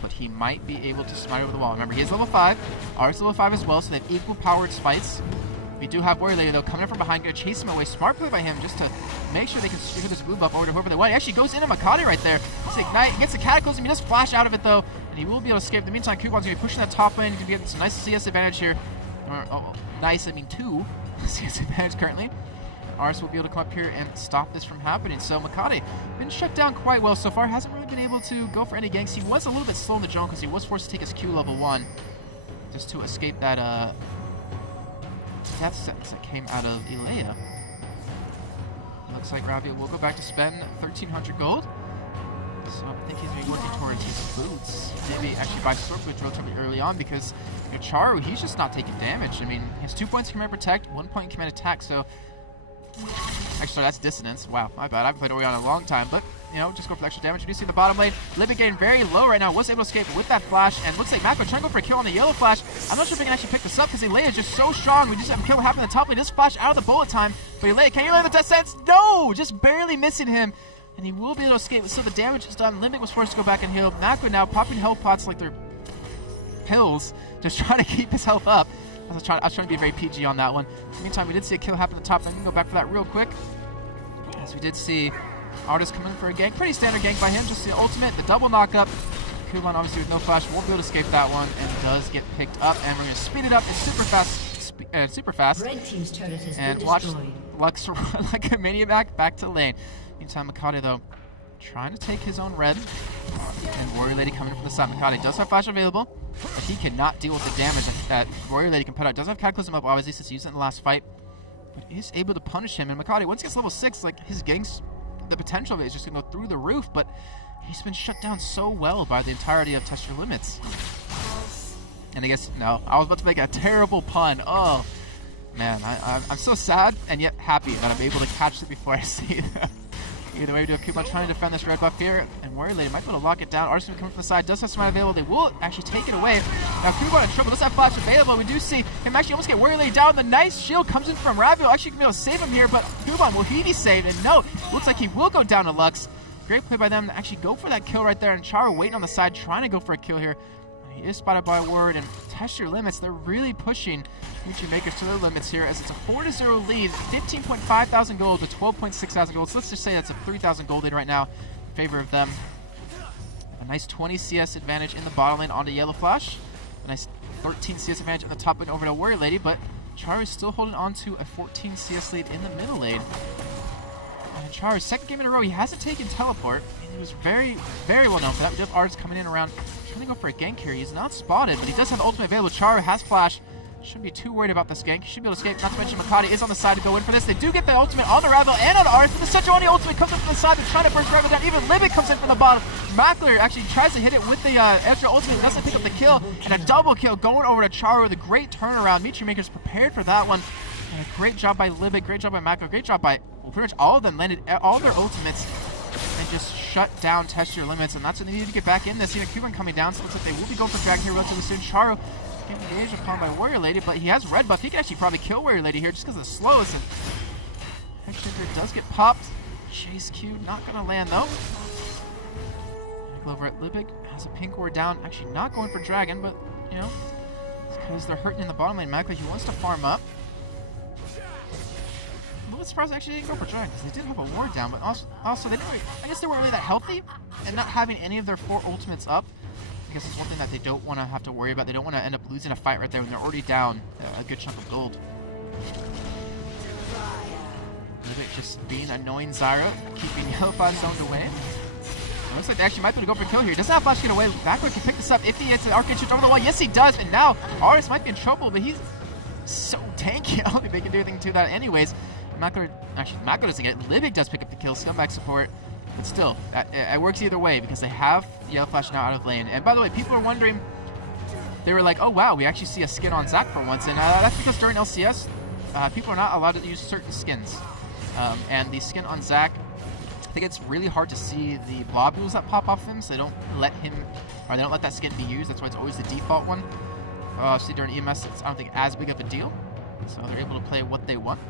But he might be able to smite over the wall. Remember, he is level 5. Ours is level 5 as well, so they have equal powered spites. We do have Warrior Lady, though, coming in from behind, going to chase him away. Smart play by him just to make sure they can secure this blue buff over to whoever they want. He actually goes into Makati right there. It's Ignite. He gets the Cataclysm. He does flash out of it, though, and he will be able to escape. In the meantime, Kuban's going to be pushing that top lane. He's going to be getting some nice CS advantage here. Nice, I mean 2 CS advantage currently. Ars will be able to come up here and stop this from happening. So Makati been shut down quite well so far. Hasn't really been able to go for any ganks. He was a little bit slow in the jungle because he was forced to take his Q level 1 just to escape that death sentence that came out of Ilea. Looks like Ravio will go back to spend 1,300 gold. So I think he's going to be working towards his boots. Maybe actually buy Sword Boots relatively early on because, you know, Charu, he's just not taking damage. I mean, he has 2 points in Command Protect, 1 point in Command Attack, so... Actually, sorry, that's Dissonance. Wow, my bad. I haven't played Orion in a long time, but, you know, just go for the extra damage. You do see the bottom lane. Libby getting very low right now. Was able to escape with that flash, and looks like Mako trying to go for a kill on the yellow flash. I'm not sure if he can actually pick this up because Ilea is just so strong. We just have him kill happen in the top lane. Just flash out of the bullet time. But Ilea, can you land the Death Sense? No! Just barely missing him. And he will be able to escape. So the damage is done. Limbic was forced to go back and heal. Mako now popping health pots like they're pills, just trying to keep his health up. I was trying to be very PG on that one. In the meantime, we did see a kill happen at the top. I'm going to go back for that real quick. As we did see Artis come in for a gank. Pretty standard gank by him. Just the ultimate, the double knockup. Kuban obviously with no flash won't be able to escape that one and does get picked up. And we're going to speed it up. It's super fast. Red team's turret has and been watch destroyed. Lux run like a maniac back to lane. Meantime, Makade, though, trying to take his own red. And Warrior Lady coming in from the side. Makade does have flash available, but he cannot deal with the damage that Warrior Lady can put out. Does have Cataclysm up, obviously, since he used it in the last fight. But is able to punish him. And Makade, once he gets level 6, like, his ganks, the potential of it is just going to go through the roof. But he's been shut down so well by the entirety of Test Your Limits. And I guess, no, I was about to make a terrible pun. Oh, man, I'm so sad and yet happy that I'm able to catch it before I see them. Either way, we do have Kuban trying to defend this red buff here, and Warrior Lady might be able to lock it down. Arsenal coming from the side, does have smite available. They will actually take it away. Now Kuban in trouble, does have flash available. We do see him actually almost get Warrior Lady down. The nice shield comes in from Ravio. Actually can be able to save him here, but Kuban, will he be saved? And no, looks like he will go down to Lux. Great play by them to actually go for that kill right there, and Charu waiting on the side, trying to go for a kill here. He is spotted by a ward, and Test Your Limits, they're really pushing Future Makers to their limits here, as it's a 4-0 lead, 15.5 thousand gold to 12.6 thousand gold. So let's just say that's a 3,000 gold lead right now in favor of them. A nice 20 CS advantage in the bottom lane onto Yellow Flash. A nice 13 CS advantage in the top lane over to Warrior Lady, but Charu is still holding on to a 14 CS lead in the middle lane. And Charu's second game in a row, he hasn't taken Teleport. He was very, very well known for that. We do have Arts coming in around, trying to go for a gank here. He's not spotted, but he does have the ultimate available. Charu has flash. Shouldn't be too worried about this gank. He should be able to escape. Not to mention Makati is on the side to go in for this. They do get the ultimate on the Ravil and on the Arts. The Sejuani ultimate comes in from the side. They're trying to burst Ravil down. Even Libik comes in from the bottom. Mackler actually tries to hit it with the extra ultimate. Doesn't pick up the kill. And a double kill going over to Charu with a great turnaround. Meteor Maker's prepared for that one. And a great job by Libik. Great job by Mackler. Great job by, well, pretty much all of them landed all their ultimates. And and just shut down Test Your Limits, and that's what they need to get back in this. Even Cuban coming down, so it looks like they will be going for Dragon here relatively soon. Charo getting engaged upon by Warrior Lady, but he has red buff. He can actually probably kill Warrior Lady here just because of the slows, and Hexshaker does get popped. Chase Q not going to land though. Over at Libic has a pink ward down, actually not going for Dragon, but you know, it's because they're hurting in the bottom lane. Mackley, he wants to farm up. A little bit surprised they actually didn't go for Dragon, because they did have a ward down, but also they didn't really, I guess they weren't really that healthy, and not having any of their 4 ultimates up, I guess it's one thing that they don't want to have to worry about. They don't want to end up losing a fight right there when they're already down a good chunk of gold. Libic just being annoying Zyra, keeping Yellowflash zoned away. Looks like they actually might be able to go for kill here. Doesn't have flash get away. Backward can pick this up if he hits the arcade shoot over the wall. Yes, he does. And now Aris might be in trouble, but he's so tanky. I don't think they can do anything to that anyways. Mackler doesn't get it. Libic does pick up the kill. Scumbag support. But still, it works either way because they have Yellow Flash now out of lane. And by the way, people are wondering, they were like, oh wow, we actually see a skin on Zac for once. And that's because during LCS, people are not allowed to use certain skins. And the skin on Zac, I think it's really hard to see the globules that pop off him, so they don't let him, or they don't let that skin be used. That's why it's always the default one. See, during EMS, it's, I don't think, as big of a deal, so they're able to play what they want.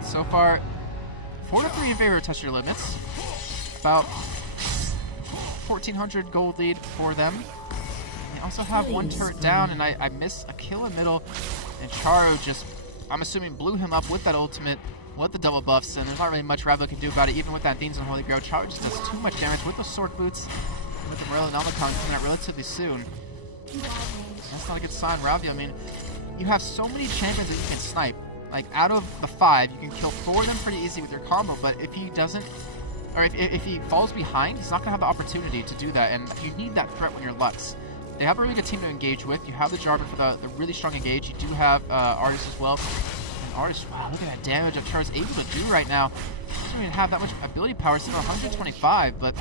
So far, 4-3 in favor of Test Your Limits. About 1,400 gold lead for them. They also have one turret down, and I miss a kill in middle, and Charo just, I'm assuming, blew him up with that ultimate. With the double buffs, and there's not really much Ravlo can do about it, even with that Fiends and Holy Grail. Charo just does too much damage with the sword boots, with the Morello and Omicron coming out relatively soon. That's not a good sign, Ravlo. I mean, you have so many champions that you can snipe. Like, out of the 5, you can kill 4 of them pretty easy with your combo, but if he doesn't, or if he falls behind, he's not going to have the opportunity to do that, and you need that threat when you're Lux. They have a really good team to engage with. You have the Jarvan for the really strong engage. You do have Artis as well. Artist, wow, look at that damage that Charo's able to do right now. Doesn't even have that much ability power, still 125, but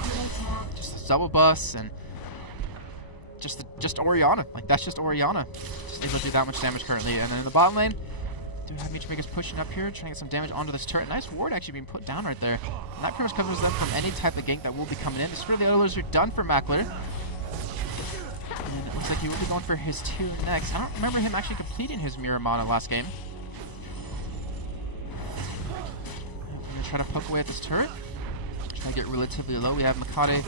just the double buffs and just Orianna. Like, that's just Orianna. Just able to do that much damage currently. And then in the bottom lane, do have Michimakers pushing up here, trying to get some damage onto this turret. Nice ward actually being put down right there. And that pretty much covers them from any type of gank that will be coming in. Just for the others are done for Mackler. And it looks like he will be going for his 2 next. I don't remember him actually completing his Miramana last game. Try to poke away at this turret. Try to get relatively low. We have Makade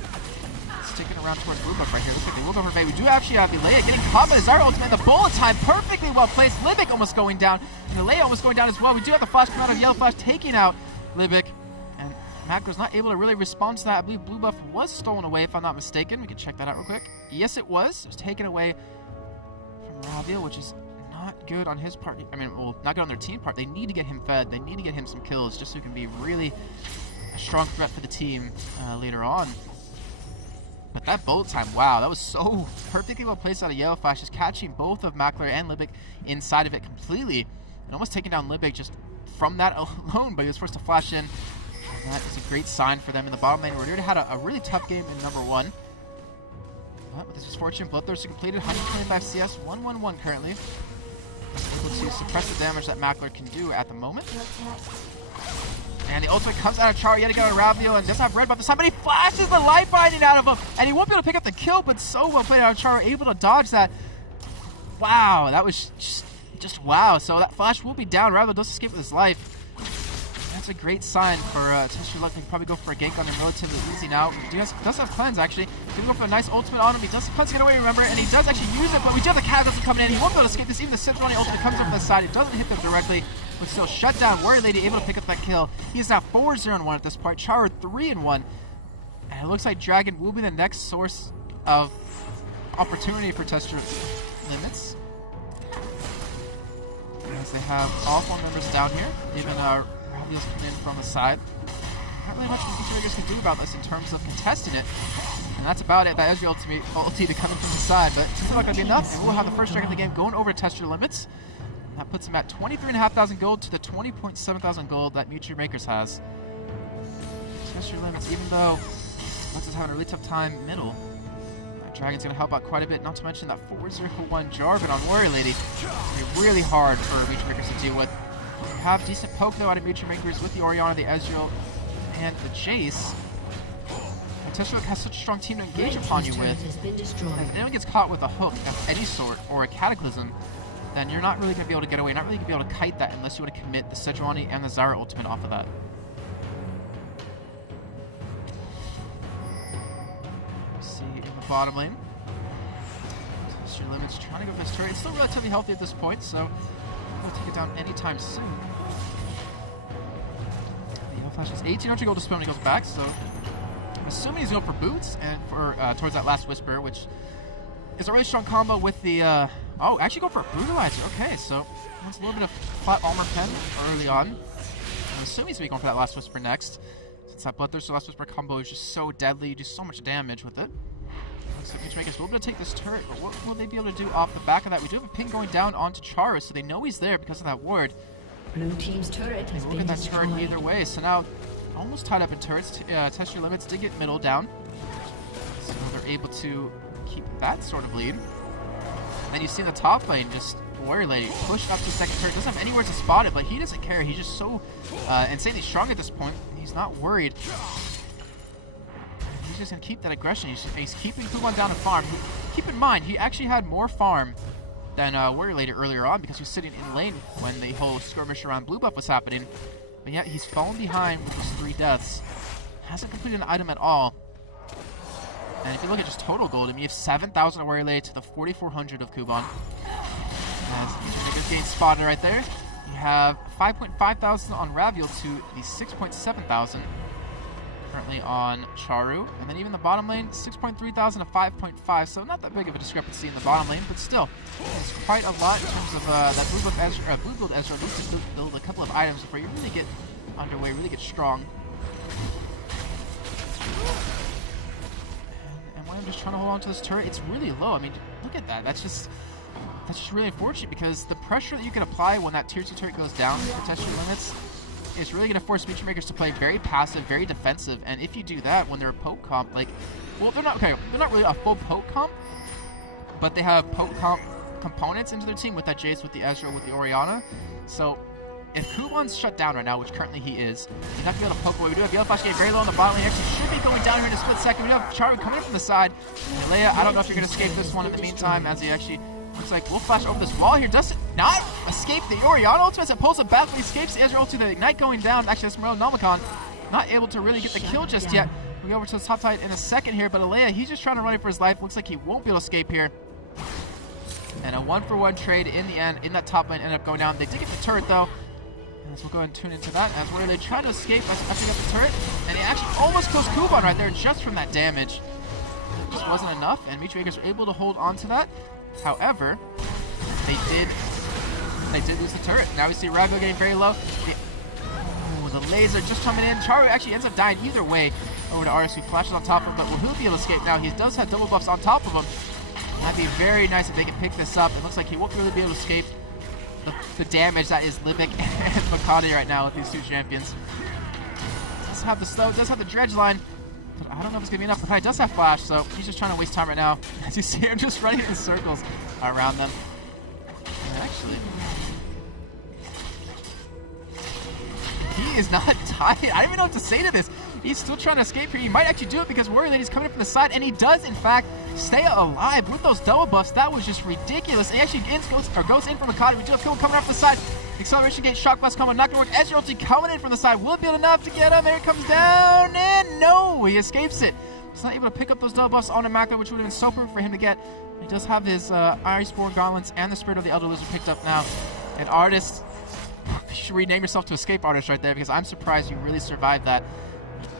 sticking around towards blue buff right here. Looks like they will go for Bay. We do actually have Leia getting caught by the Zyra ultimate. The bullet time perfectly well placed. Libic almost going down. And Leia almost going down as well. We do have the flash come out of Yellow Flash taking out Libic. And Macro's not able to really respond to that. I believe blue buff was stolen away if I'm not mistaken. We can check that out real quick. Yes, it was. It was taken away from Ravil, which is not good on his part. I mean, well, not good on their team part. They need to get him fed. They need to get him some kills just so he can be really a strong threat for the team later on. But that bullet time, wow, that was so perfectly well placed out of Yellow Flash, just catching both of Mackler and Libic inside of it completely, and almost taking down Libic just from that alone, but he was forced to flash in. And that is a great sign for them in the bottom lane. We already had a really tough game in number 1. But this is fortunate. Bloodthirster completed, 125 CS, 1-1-1 currently. Able to suppress the damage that Mackler can do at the moment. And the ultimate comes out of Charo yet again on Ravio, and doesn't have red buff this time, but he flashes the light binding out of him, and he won't be able to pick up the kill, but so well played out of Charo, able to dodge that. Wow, that was just wow. So that flash will be down. Ravio does escape with his life. That's a great sign for Test Your Luck. They can probably go for a gank on him relatively easy now. He does have cleanse actually. He's go for a nice ultimate on him. He does cleanse get away, remember, and he does actually use it, but we do have the Cataclysm coming in. He won't be able to escape this. Even the Citroni ultimate comes up from the side. It doesn't hit them directly, but still shut down. Warrior Lady able to pick up that kill. He's now 4-0-1 at this point. Charo 3-1. And it looks like Dragon will be the next source of opportunity for Test Your Limits. As they have all 4 members down here. Even Ravio's coming in from the side. Not really much each Raiders can do about this in terms of contesting it. And that's about it. That Ezreal ulti to come in from the side, but it's still not going to be enough. And we'll have the first Dragon of the game going over to Test Your Limits. And that puts him at 23,500 gold to the 20,700 gold that Mutual Makers has. Test Your Limits, even though Lux is having a really tough time middle, Dragon's going to help out quite a bit, not to mention that 4-0-1 Jarvan on Warrior Lady. It's going to be really hard for Mutual Makers to deal with. We have decent poke though out of Mutual Makers with the Orianna, the Ezreal, and the Jace. Tesla has such a strong team to engage upon you with. If anyone gets caught with a hook of any sort or a Cataclysm, then you're not really going to be able to get away. You're not really going to be able to kite that unless you want to commit the Sejuani and the Zyra ultimate off of that. See in the bottom lane. Test your limits, trying to go for this turret. It's still relatively healthy at this point, so we'll take it down anytime soon. The Yellow Flash has 1800 gold to spend when he goes back, so I'm assuming he's going for boots and for towards that last Whisper, which is a really strong combo with the oh, actually go for a Brutalizer. Okay, so wants a little bit of flat armor pen early on. I'm assuming he's going to be going for that last Whisper next, since that Bloodthirster last Whisper combo is just so deadly. You do so much damage with it. Looks like Mitchmakers will be able to take this turret, but what will they be able to do off the back of that? We do have a ping going down onto Charu, so they know he's there because of that ward. Blue team's turret has been Look at that destroyed. turret either way. So now almost tied up in turrets. Test your limits did get middle down, so they're able to keep that sort of lead. And then you see in the top lane, just Warrior Lady push up to second turret. Doesn't have anywhere to spot it, but he doesn't care. He's just so insanely strong at this point. He's not worried. He's just going to keep that aggression. He's keeping Kuban down to farm. Keep in mind, he actually had more farm than Warrior Lady earlier on because he was sitting in lane when the whole skirmish around blue buff was happening. But yet he's fallen behind with his 3 deaths. Hasn't completed an item at all. And if you look at just total gold, I mean, you have 7,000 of Warrior Lady to the 4,400 of Kuban. As getting spotted right there. You have 5.5 thousand on Raviel to the 6.7 thousand currently on Charu. And then even the bottom lane, 6.3 thousand to 5.5. So not that big of a discrepancy in the bottom lane, but still, it's quite a lot in terms of that blue build Ezra needs to build a couple of items before you really get underway, really get strong. And when I'm just trying to hold on to this turret, it's really low. I mean, look at that. That's just really unfortunate because the pressure that you can apply when that tier 2 turret goes down to test your limits is really going to force Feature Makers to play very passive, very defensive. And if you do that when they're a poke comp, like, well, they're not really a full poke comp, but they have poke comp components into their team with that Jace, with the Ezreal, with the Orianna. So if Kuban's shut down right now, which currently he is, he's not going to be able to poke away. We do have Yellow Flash getting very low on the bottom lane. Actually should be going down here in a split second. We do have Charu coming in from the side. And Leia, I don't know if you're going to escape this one in the meantime, as he actually looks like Wolf Flash over this wall here. Does not escape the Orianna ultimate as it pulls it back. He escapes the Ezreal to the Ignite going down. Actually, that's Morel Nomicon. Not able to really get the kill just yet. We'll go over to the top side in a second here, but Alea, he's just trying to run it for his life. Looks like he won't be able to escape here. And a 1-for-1 trade in the end, in that top lane, ended up going down. They did get the turret, though. And we'll go ahead and tune into that. As where they try to escape after they got the turret. And they actually almost kills Kuban right there just from that damage. It just wasn't enough, and Feature Makers were able to hold on to that. However, they did lose the turret. Now we see Rago getting very low. The laser just coming in. Charu actually ends up dying either way over to Artis, who flashes on top of him, but will he be able to escape now? He does have double buffs on top of him. That'd be very nice if they can pick this up. It looks like he won't really be able to escape the damage that is Libic and Makati right now with these two champions. Does have the slow, does have the dredge line, but I don't know if it's going to be enough. Makati does have flash, so he's just trying to waste time right now. As you see him just running in circles around them. And actually, he is not tied. I don't even know what to say to this. He's still trying to escape here. He might actually do it because Warrior Lady's coming in from the side, and he does, in fact, stay alive with those double buffs. That was just ridiculous. And he actually goes in from Makati. We do have Kill coming off the side. Acceleration Gate, Shock Blast coming, not going to work. Ezreal ulti coming in from the side. Will it be enough to get him? There it comes down, and no, he escapes it. He's not able to pick up those double buffs on Immaculate, which would have been so perfect for him to get. He does have his Iceborne Gauntlets and the Spirit of the Elder Lizard picked up now. And Artist, you should rename yourself to Escape Artist right there, because I'm surprised you really survived that.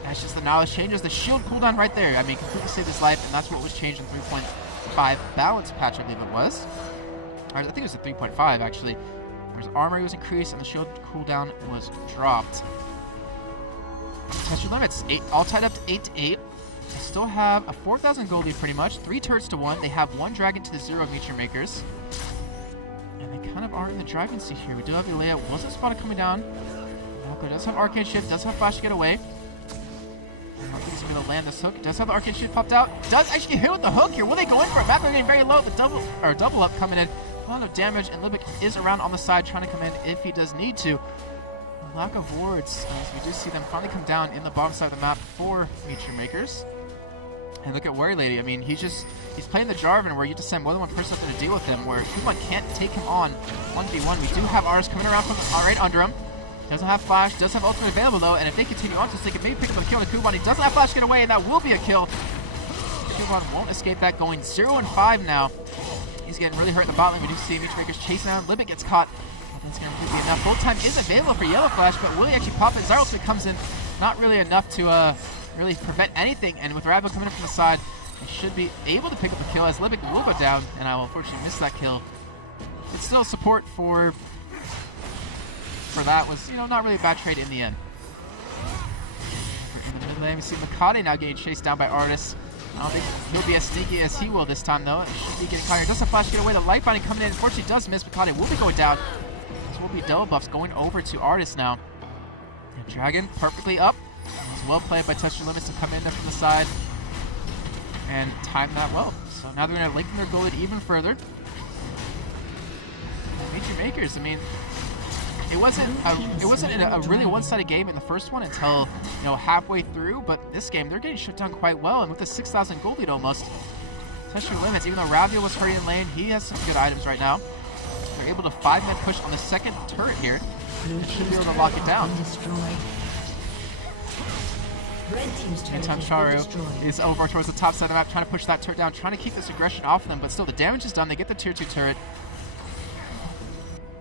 That's just the knowledge changes. The shield cooldown right there. I mean, completely saved his life, and that's what was changed in 3.5 balance patch, I believe it was. Or I think it was a 3.5, actually. His armor was increased, and the shield cooldown was dropped. Test your limits. All tied up to 8-8. They still have a 4,000 gold lead, pretty much. 3 turrets to 1. They have 1 dragon to the 0 of Feature Makers. And they kind of are in the driving seat here. We do have Ilea. Wasn't spotted coming down. Malco does have Arcane Shift. Does have Flash to get away. I don't think he's going to land this hook. Does have the Arcane Shield popped out. Does actually hit with the hook here. Will they go in for it? Macro getting very low. The double up coming in. A lot of damage, and Libic is around on the side trying to come in if he does need to. lack of wards, as we do see them finally come down in the bottom side of the map for Meteor Makers. And look at Warrior Lady. I mean, he's playing the Jarvan where you just send more than one person up to deal with him, where Kuban can't take him on 1v1. We do have Artis coming around from right under him. Doesn't have flash, does have ultimate available though, and if they continue on, they can maybe pick up a kill to Kuban. He doesn't have flash to get away, and that will be a kill. Kuban won't escape that, going 0-5 now. He's getting really hurt in the bot lane. We do see Meteor Makers chasing down. Limit gets caught. That's going to be enough. Full time is available for Yellow Flash, but will he actually pop it? Zyro ultimate comes in, not really enough to really prevent anything, and with Ravel coming in from the side, he should be able to pick up a kill as Libic will go down, and I will unfortunately miss that kill. But still, support for that was, you know, not really a bad trade in the end. In the mid lane, we see Makade now getting chased down by Artis. I don't think he'll be as sneaky as he will this time, though. It should be getting caught here. Doesn't flash get away. The life binding coming in. Unfortunately, does miss. Makade will be going down. This will be double buffs going over to Artis now. And Dragon perfectly up. It's well played by Touch Your Limits to come in there from the side and time that well. So now they're going to lengthen their goal lead even further. Meteor Makers, I mean, it wasn't a really one-sided game in the first one until, you know, halfway through, but this game they're getting shut down quite well, and with a 6,000 gold lead almost. Touch Your Limits, even though Ravio was hurting in lane, he has some good items right now. They're able to 5-man push on the second turret here. They should be able to lock it down. And Tancharu is over towards the top side of the map, trying to push that turret down, trying to keep this aggression off them, but still the damage is done. They get the tier 2 turret.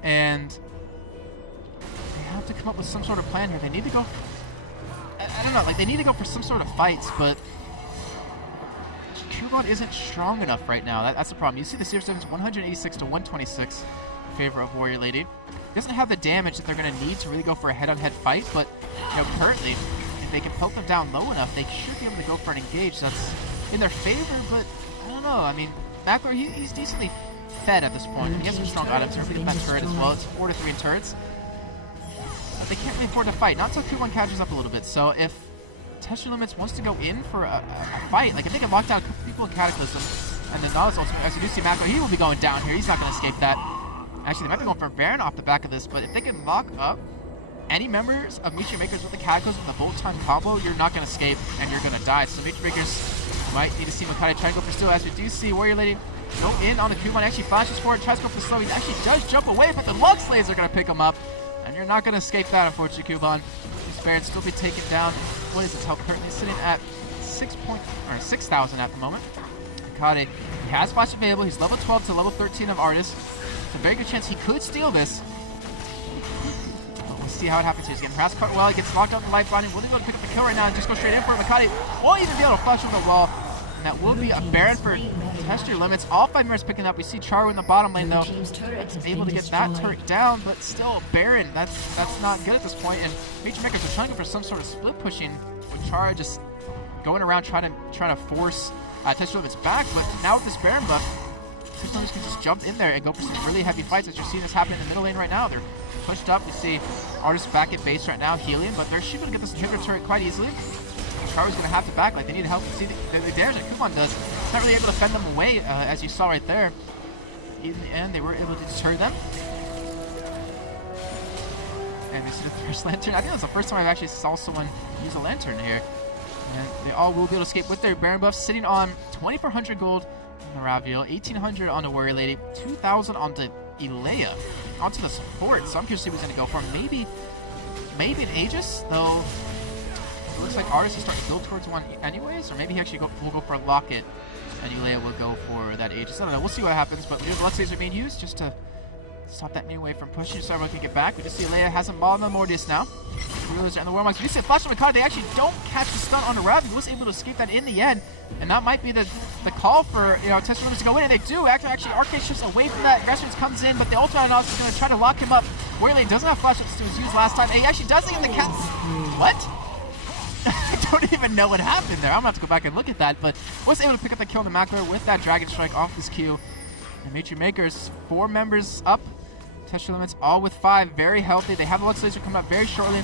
And they have to come up with some sort of plan here. They need to go, I don't know, like they need to go for some sort of fights, but Kuban isn't strong enough right now. That's the problem. You see the Sears difference 186 to 126 in favor of Warrior Lady. He doesn't have the damage that they're going to need to really go for a head-on-head fight, but you know, currently, if they can poke them down low enough, they should be able to go for an engage that's in their favor, but I don't know. I mean, Macler, he's decently fed at this point. He has some strong items here for that turret as well. It's 4-3 in turrets. But they can't really afford to fight. Not until Kuban catches up a little bit. So if Touch Your Limits wants to go in for a fight, like if they can lock down a couple people in Cataclysm, and then Nautilus ultimate, as you do see Macler, he will be going down here. He's not going to escape that. Actually, they might be going for Baron off the back of this, but if they can lock up any members of Meteor Makers with the Cataclysm and the Bolt Time combo, you're not going to escape, and you're going to die. So Meteor Makers might need to see Makade try to go for steal, as we do see Warrior Lady go in on the Kuban, actually flashes forward, tries to go for slow. He actually does jump away, but the Lug Slayers are going to pick him up, and you're not going to escape that, unfortunately, Kuban. This Baron still be taken down. What is his health currently sitting at 6,000 at the moment. Makade, he has flash available. He's level 12 to level 13 of Artis. It's a very good chance he could steal this. But we'll see how it happens here. He's getting harassed quite well. He gets locked out in the lifeline. Will he be able to pick up the kill right now and just go straight in for it? Makade won't even be able to flash on the wall. And that will be a Baron for Test Your Limits. All 5 members picking up. We see Charu in the bottom lane though. Able to get that turret down, but still Baron. That's not good at this point. And Meteor Makers are trying to go for some sort of split pushing with Charu just going around trying to force Test Your Limits back. But now with this Baron buff, Test Your Limits can just jump in there and go for some really heavy fights, as you're seeing this happen in the middle lane right now. They're pushed up. You see Artis back at base right now healing, but they're able to get this trigger turret quite easily. Charu's going to have to back, like they need help. See the damage that Kuban does. It's not really able to fend them away, as you saw right there. In the end, they were able to deter them. And we see the first lantern. I think that's the first time I've actually saw someone use a lantern here. And they all will be able to escape with their Baron buffs, sitting on 2,400 gold on the Ravio, 1,800 on the Warrior Lady, 2,000 on the Ilea, onto the support. So I'm curious to see what he's going to go for. Maybe an Aegis, though. It looks like Artis is starting to build towards one anyways, or maybe he actually will go for a Locket, and Ilea will go for that Aegis. I don't know. We'll see what happens, but the Lux are being used just to stop that new wave from pushing so everyone can get back. We just see Ilea has a ball on the Mordius now. And the Warmocks. We see a flash on Makade. They actually don't catch the stun on the Rav. He was able to escape that in the end, and that might be the call for Test Your Limits to go in, and they do. Actually, Arcade shifts away from that. Resonance comes in, but the Ultra Nautilus is going to try to lock him up. Warrior Lane doesn't have flash ups to his use last time. And he actually does it in the cat. What? I don't even know what happened there. I'm going to have to go back and look at that, but was able to pick up the kill on the Macler with that Dragon Strike off this Q. And Meteor Makers, 4 members up. Test Your Limits, all with 5, very healthy. They have the Lux Laser coming up very shortly.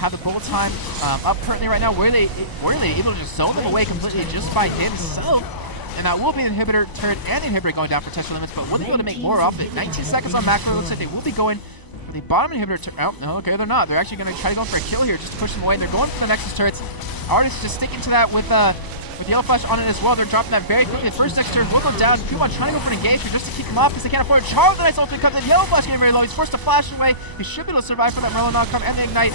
Have the bullet time up currently right now. Where they able to just zone them away completely just by himself. And that will be the inhibitor turret and the inhibitor going down for Test Your Limits, but will they be able to make more off it? 19 seconds on macro. Looks like they will be going for the bottom inhibitor turret. Oh, no, okay, they're not. They're actually going to try to go for a kill here, just to push them away. And they're going for the Nexus turrets. Artist just sticking to that with Yellow Flash on it as well. They're dropping that very quickly. The first Nexus turret will go down. Kumon trying to go for an engagement just to keep him off because they can't afford it. Charles, the nice ultimate comes in. Yellow Flash getting very low. He's forced to flash away. He should be able to survive for that Merlin knock and the Ignite.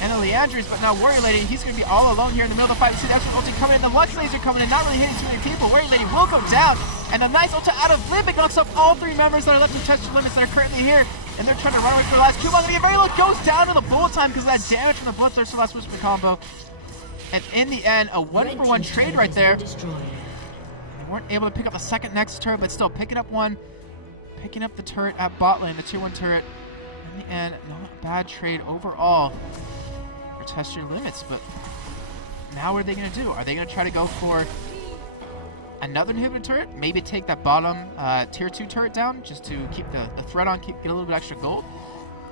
And the Leandries, but now Warrior Lady, he's going to be all alone here in the middle of the fight. We see the extra ulti coming in, the Lux Laser coming in, not really hitting too many people. Warrior Lady will go down, and a nice ulti out of Limbic knocks up all 3 members that are left to Test Your Limits that are currently here. And they're trying to run away for their last. Kumon going to get very low, goes down to the bullet time because of that damage from the Bloodthirster last Whisper combo. And in the end, a 1-for-1 trade right there. They weren't able to pick up the second Nexus turret, but still picking up one. Picking up the turret at bot lane, the tier 1 turret. In the end, not a bad trade overall. Test Your Limits, but now what are they going to do? Are they going to try to go for another inhibitor turret? Maybe take that bottom tier 2 turret down just to keep the threat on, get a little bit extra gold.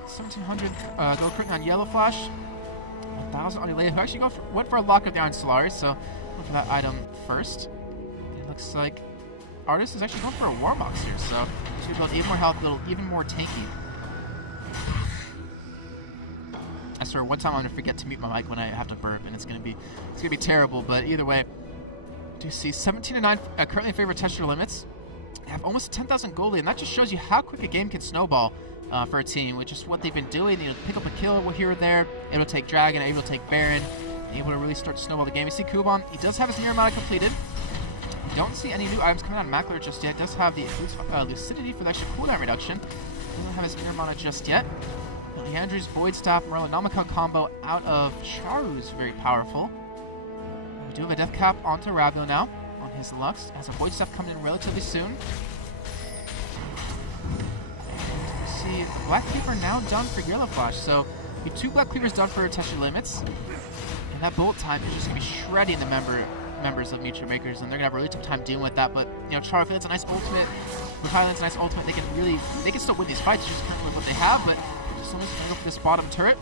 1700 gold crit on Yellow Flash. 1000 on Elea, who actually went for a lock of the Iron Solaris, so look for that item first. It looks like Artist is actually going for a Warmox here, so he's going to build even more health, even more tanky. I swear, one time I'm gonna forget to mute my mic when I have to burp, and it's gonna be terrible. But either way, do you see 17-9 currently in favor of Test Your Limits? They have almost 10,000 gold lead, and that just shows you how quick a game can snowball for a team, which is what they've been doing. You know, pick up a kill here or there, able to take Dragon, able to take Baron, able to really start to snowball the game. You see Kuban, he does have his Mirror Mana completed. You don't see any new items coming out of Mackler just yet. Does have the Lucidity for the extra cooldown reduction. Doesn't have his Mirror Mana just yet. Leandry's Void Staff, Merlin Namicon combo out of Charu is very powerful. We do have a death cap onto Rabio now on his Lux. Has a Void Staff coming in relatively soon. And we see the Black Cleaver now done for Yellow Flash. So we have 2 Black Cleavers done for Test Your Limits. And that bullet time is just going to be shredding the members of Mutual Makers, and they're going to have a really tough time dealing with that. But, you know, Charu, if it's a nice ultimate, with Highland's nice ultimate, they can still win these fights just currently with what they have, but as soon as we go for this bottom turret,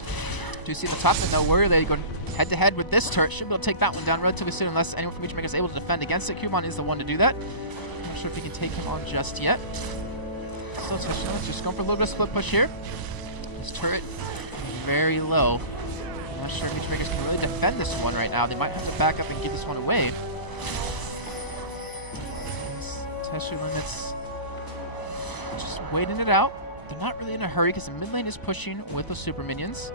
do you see the top side? No Warrior Lady going head-to-head with this turret. Should be able to take that one down relatively soon unless anyone from Mutual Maker is able to defend against it. Kumon is the one to do that. I'm not sure if he can take him on just yet. So let's just going for a little bit of split push here. This turret is very low. I'm not sure if Mutual Makers can really defend this one right now. They might have to back up and give this one away. Test Your Limits. Just waiting it out. They're not really in a hurry because the mid lane is pushing with the super minions.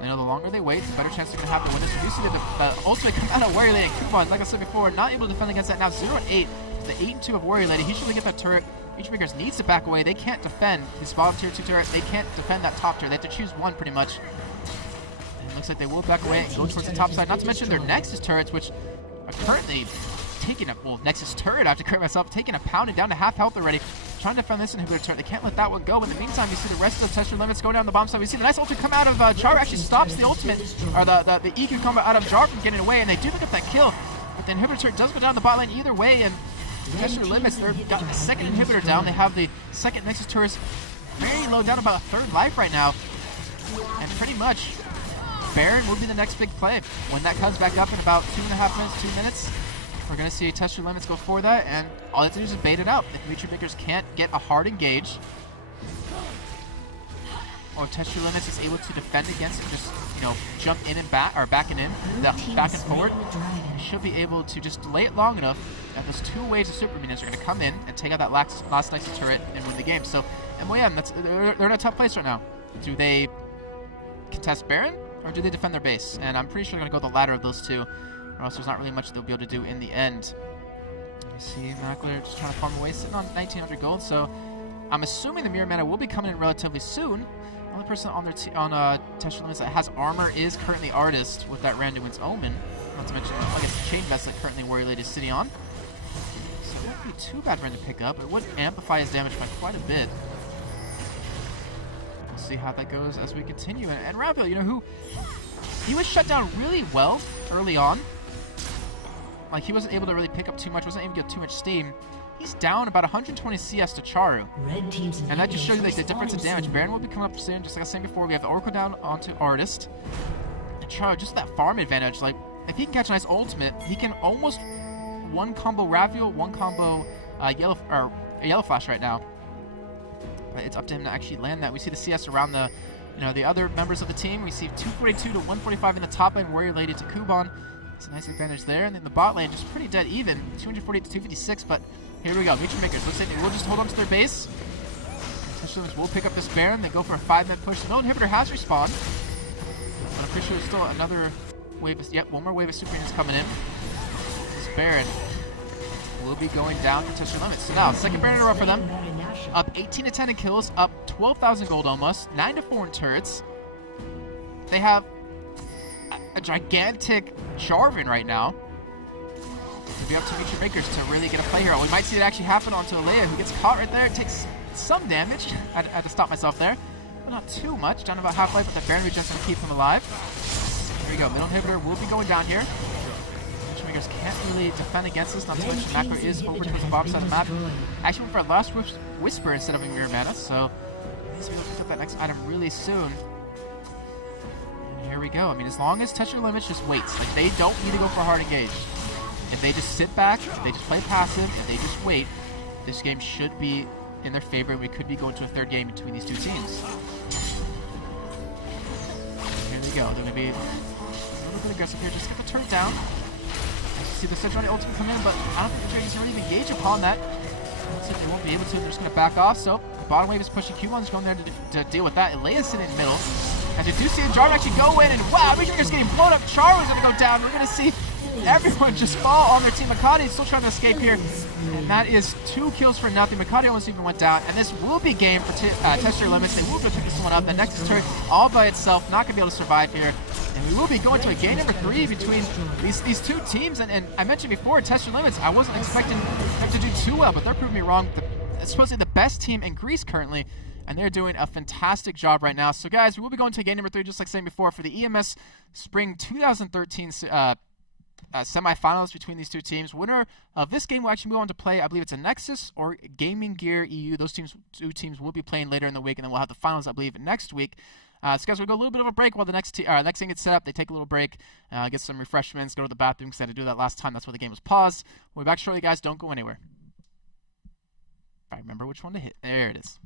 And the longer they wait, the better chance they're going to have to win this. You see the ultimate come out of Warrior Lady. Kumon, like I said before, not able to defend against that. Now 0-8, the 8-2 of Warrior Lady. He should really get that turret. Mutual Makers needs to back away. They can't defend this bottom tier 2 turret. They can't defend that top turret. They have to choose one pretty much. And it looks like they will back away and go towards the top side. Not to mention their Nexus turrets, which are currently taking a, Nexus turret, I have to correct myself, taking a pounding down to half health already. Trying to defend this inhibitor turret. They can't let that one go. In the meantime, you see the rest of Test Your Limits go down the bottom side. We see the nice ultimate come out of Jar, actually stops the ultimate, or the EQ combo out of Jar from getting away, and they do pick up that kill. But the inhibitor turret does go down the bot lane either way, and Test Your Limits, they've got the second inhibitor down. They have the second Nexus turret very low, down about a third life right now. And pretty much, Baron will be the next big play. When that comes back up in about 2.5 minutes, 2 minutes, we're going to see Test Your Limits go for that, and all they have to do is bait it out. If Mutual Makers can't get a hard engage, or Test Your Limits is able to defend against it, just, you know, jump in and back, or back and in, back and forward, you should be able to just delay it long enough that those 2 waves of super minions are going to come in and take out that last Nexus turret and win the game. So, MYM, they're in a tough place right now. Do they contest Baron, or do they defend their base? And I'm pretty sure they're going to go the latter of those two, or else there's not really much they'll be able to do in the end. You see Mackler just trying to farm away, sitting on 1900 gold, so I'm assuming the Mirror Mana will be coming in relatively soon. The only person on their Test Your Limits that has armor is currently Artist with that Randuin's Omen. Not to mention, I guess, the Chain Vest that currently Warrior Lady is sitting on. So it wouldn't be too bad for him to pick up. It would amplify his damage by quite a bit. We'll see how that goes as we continue. And Rabio, you know, he was shut down really well early on. Like, he wasn't able to really pick up too much, wasn't able to get too much steam. He's down about 120 CS to Charu. And that just shows you like the difference in damage. Baron will be coming up soon, just like I was saying before. We have the Oracle down onto Artist. And Charu, just that farm advantage. Like, if he can catch a nice ultimate, he can almost one combo Raviol, one combo Yellow Flash right now. It's up to him to actually land that. We see the CS around the, the other members of the team. We see 242 to 145 in the top lane, Warrior Lady to Kuban. It's a nice advantage there. And then the bot lane just pretty dead even, 248 to 256. But here we go, Mutual Makers. Looks like they will just hold on to their base. Touchstones will pick up this Baron. They go for a 5-minute push. The Mill Inhibitor has respawned. But I'm pretty sure there's still another wave of, one more wave of Super Units coming in. This Baron will be going down to touch their limits. So now, second Baron in a row for them. Up 18 to 10 in kills, up 12,000 gold almost, 9 to 4 in turrets. They have a gigantic Jarvan right now. It'll be up to Mutual Makers to really get a play here. We might see it actually happen onto Alea, who gets caught right there. It takes some damage. I had to stop myself there, but not too much. Down about half life, but the Baron regen's going to keep him alive. Here we go. Middle Inhibitor will be going down here. Mutual Makers can't really defend against this. Not to mention Macro is over towards the bottom side of the map. Actually went for a Last Whisper instead of a Mirror Mana, so he's going to pick up that next item really soon. And here we go. I mean, as long as Touch Your Limits just waits. Like, they don't need to go for a hard engage. If they just sit back, if they just play passive, if they just wait, this game should be in their favor, and we could be going to a third game between these two teams. Here we go. They're going to be a little bit aggressive here. Just get the turret down. See the Search ultimate come in, but I don't think the Dragons can really engage upon that. Looks like they won't be able to. They're just going to back off. So bottom wave is pushing. Q1's going there to deal with that. Elea's sitting in the middle. As you do see the Jarvan actually go in, and wow, Mutual Makers getting blown up. Charlie's going to go down. We're going to see everyone just fall on their team. Makati is still trying to escape here, and that is 2 kills for nothing. Makati almost even went down, and this will be game for Test Your Limits. They will be picking this one up. The Nexus turret all by itself, not going to be able to survive here. And we will be going to a game number 3 between these two teams. And I mentioned before, Test Your Limits, I wasn't expecting them to do too well, but they're proving me wrong. It's supposedly the best team in Greece currently, and they're doing a fantastic job right now. So guys, we will be going to game number 3, just like saying before, for the EMS Spring 2013 semifinals between these two teams. Winner of this game will actually move on to play, I believe it's a Nexus or Gaming Gear EU. Those two teams will be playing later in the week, and then we'll have the finals, I believe, next week. So guys, we'll go a little bit of a break while the next thing gets set up. They take a little break, get some refreshments, go to the bathroom, because I had to do that last time. That's why the game was paused. We'll be back shortly, guys. Don't go anywhere. If I remember which one to hit. There it is.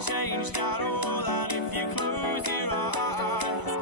changed at all. And if you close your eyes,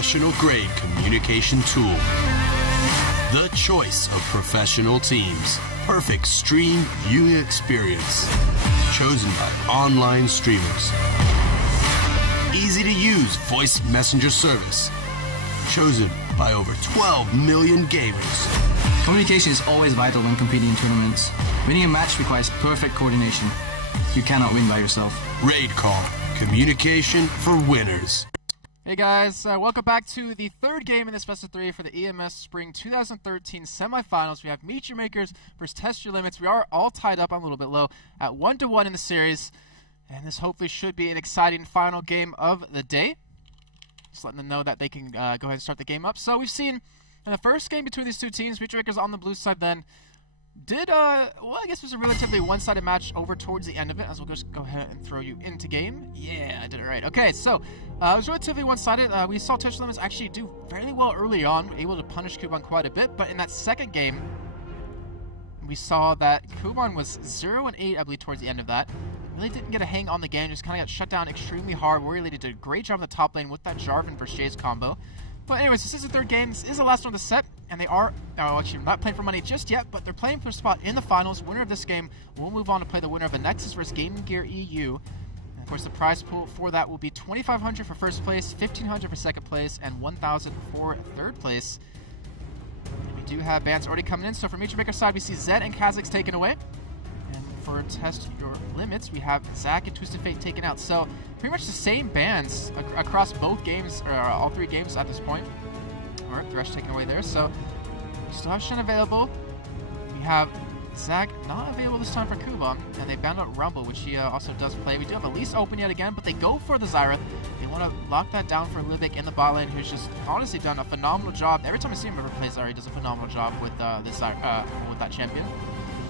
professional-grade communication tool. The choice of professional teams. Perfect stream viewing experience. Chosen by online streamers. Easy to use voice messenger service. Chosen by over 12 million gamers. Communication is always vital when competing in tournaments. Winning a match requires perfect coordination. You cannot win by yourself. Raid Call. Communication for winners. Hey guys, welcome back to the third game in this best of 3 for the EMS Spring 2013 semifinals. We have Meet Your Makers versus Test Your Limits. We are all tied up, I'm a little bit low, at 1-1 in the series. And this hopefully should be an exciting final game of the day. Just letting them know that they can go ahead and start the game up. So we've seen in the first game between these two teams, Meet Your Makers on the blue side then did, well, I guess it was a relatively one-sided match over towards the end of it, as we'll just go ahead and throw you into game. Yeah, I did it right. Okay, so it was relatively one-sided. We saw Test Your Limits actually do fairly well early on, able to punish Kuban quite a bit, but in that second game, we saw that Kuban was 0-8, I believe, towards the end of that. Really didn't get a hang on the game, just kind of got shut down extremely hard. Warrior Lady did a great job in the top lane with that Jarvan versus Jayce combo. But anyways, this is the third game. This is the last one of the set, and they are, actually not playing for money just yet, but they're playing for a spot in the finals. Winner of this game will move on to play the winner of the Nexus versus Gaming Gear EU. And of course, the prize pool for that will be $2,500 for first place, $1,500 for second place, and $1,000 for third place. And we do have bans already coming in. So for Meet Your Maker side, we see Zed and Kha'Zix taken away. And for Test Your Limits, we have Zac and Twisted Fate taken out. So pretty much the same bans across both games, or all three games at this point. Or Thresh taken away there. So we still have Shen available. We have Zac not available this time for Kuban, and they banned out Rumble, which he also does play. We do have Elise open yet again, but they go for the Zyra. They want to lock that down for Livik in the bot lane, who's just honestly done a phenomenal job. Every time I see him ever play Zyra, he does a phenomenal job with with that champion.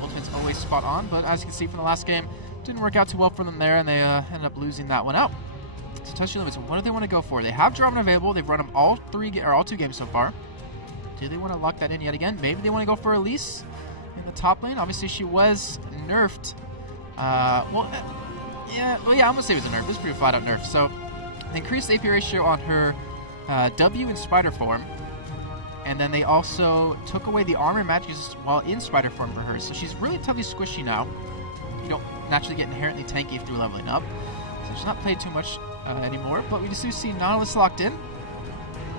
Ultimate's always spot on, but as you can see from the last game, didn't work out too well for them there, and they ended up losing that one out. So Test Your Limits, what do they want to go for? They have Jarvan available. They've run them all two games so far. Do they want to lock that in yet again? Maybe they want to go for Elise in the top lane. Obviously, she was nerfed. I'm gonna say it was a nerf. It was pretty flat out nerf. So they increased the AP ratio on her W in Spider form, and then they also took away the armor matches while in Spider form for her. So she's really toughy squishy now. You don't naturally get inherently tanky through leveling up, so she's not played too much anymore. But we just do see Nautilus locked in,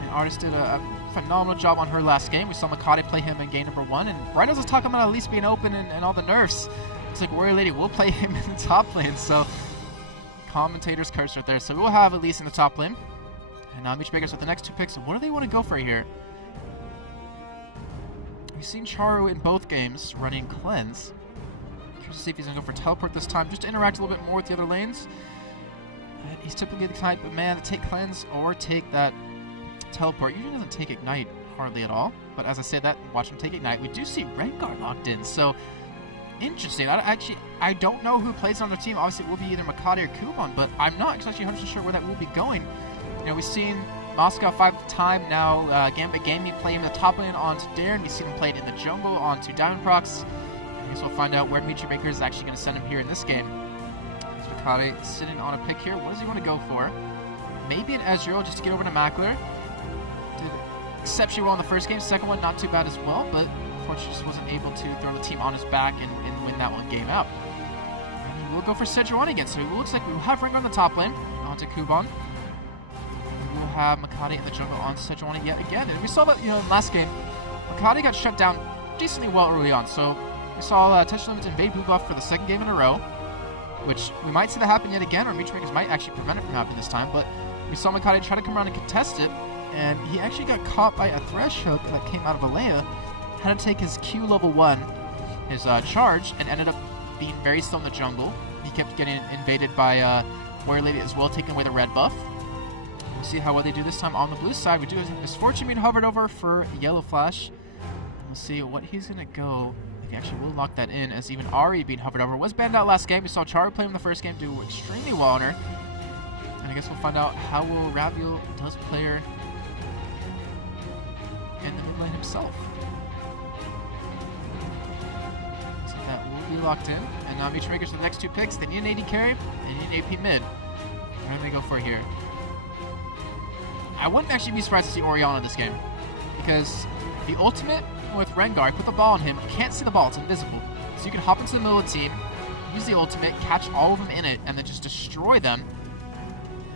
and Artist did a phenomenal job on her last game. We saw Makati play him in game number 1, and Rhinos was talking about at least being open and all the nerfs. It's like Warrior Lady will play him in the top lane, so commentator's curse right there. So we will have Elise in the top lane, and now Meet Your Makers with the next two picks. What do they want to go for here? We've seen Charu in both games running Cleanse. Curious to see if he's going to go for Teleport this time, just to interact a little bit more with the other lanes. He's typically the type of man to take Cleanse or take that Teleport. Usually doesn't take Ignite hardly at all, but as I say that, watch him take Ignite. We do see Rengar locked in, so interesting. I don't know who plays on their team. Obviously, it will be either Makati or Kuban, but I'm not actually 100% sure where that will be going. You know, we've seen Moscow 5-time now, Gambit Gaming playing in the top lane onto Darren. We've seen him played in the jungle onto Diamond Prox. I guess we'll find out where Meet Your Maker is actually going to send him here in this game. Makati sitting on a pick here. What does he want to go for? Maybe an Ezreal just to get over to Mackler. Did exceptionally well in the first game. Second one, not too bad as well, but unfortunately just wasn't able to throw the team on his back and win that one game out. And he will go for Sejuani again, so it looks like we will have Rengar on the top lane, onto Kuban. We will have Makati in the jungle on Sejuani yet again. And we saw that, in last game, Makati got shut down decently well early on, so we saw Test Your Limits invade blue buff for the second game in a row, which we might see that happen yet again, or Meet Your Makers might actually prevent it from happening this time, but we saw Makati try to come around and contest it, and he actually got caught by a Thresh hook that came out of Alea, had to take his Q level 1, his charge, and ended up being very slow in the jungle. He kept getting invaded by Warrior Lady as well, taking away the red buff. We'll see how well they do this time on the blue side. We do have Misfortune being hovered over for Yellow Flash. We'll see what he's going to go. He actually will lock that in, as even Ahri being hovered over was banned out last game. We saw Charu play him in the first game, do extremely well on her. And I guess we'll find out how will Raviel does play her in the mid lane himself. So that will be locked in. And now Meet Your Makers for the next two picks. They need an AD carry, they need an AP mid. What do they go for here? I wouldn't actually be surprised to see Oriana in this game. Because the ultimate with Rengar, put the ball on him, you can't see the ball, it's invisible. So you can hop into the middle of the team, use the ultimate, catch all of them in it, and then just destroy them.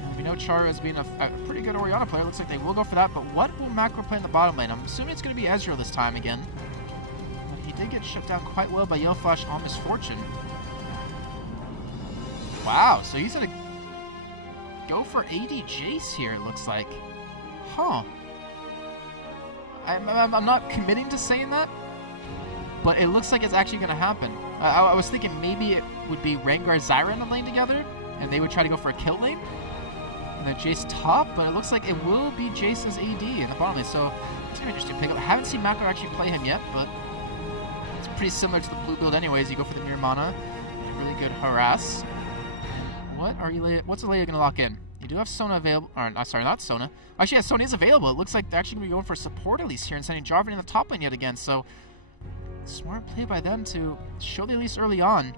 And we know Char as being a pretty good Oriana player. Looks like they will go for that, but what will Macro play in the bottom lane? I'm assuming it's going to be Ezreal this time again. But he did get shut down quite well by Yellow Flash on Misfortune. Wow, so he's going to go for AD Jace here, it looks like. Huh. I'm not committing to saying that, but it looks like it's actually going to happen. I was thinking maybe it would be Rengar Zyra in the lane together, and they would try to go for a kill lane, and then Jace top, but it looks like it will be Jace's AD in the bottom lane, so it's going to be interesting pickup. I haven't seen Macro actually play him yet, but it's pretty similar to the blue build anyways. You go for the Mirror Mana, really good harass. What's Alea going to lock in? You do have Sona available, or sorry, not Sona. Actually, yeah, Sona is available. It looks like they're actually going to be going for support at least here and sending Jarvan in the top lane yet again. So, smart play by them to show the Elise early on,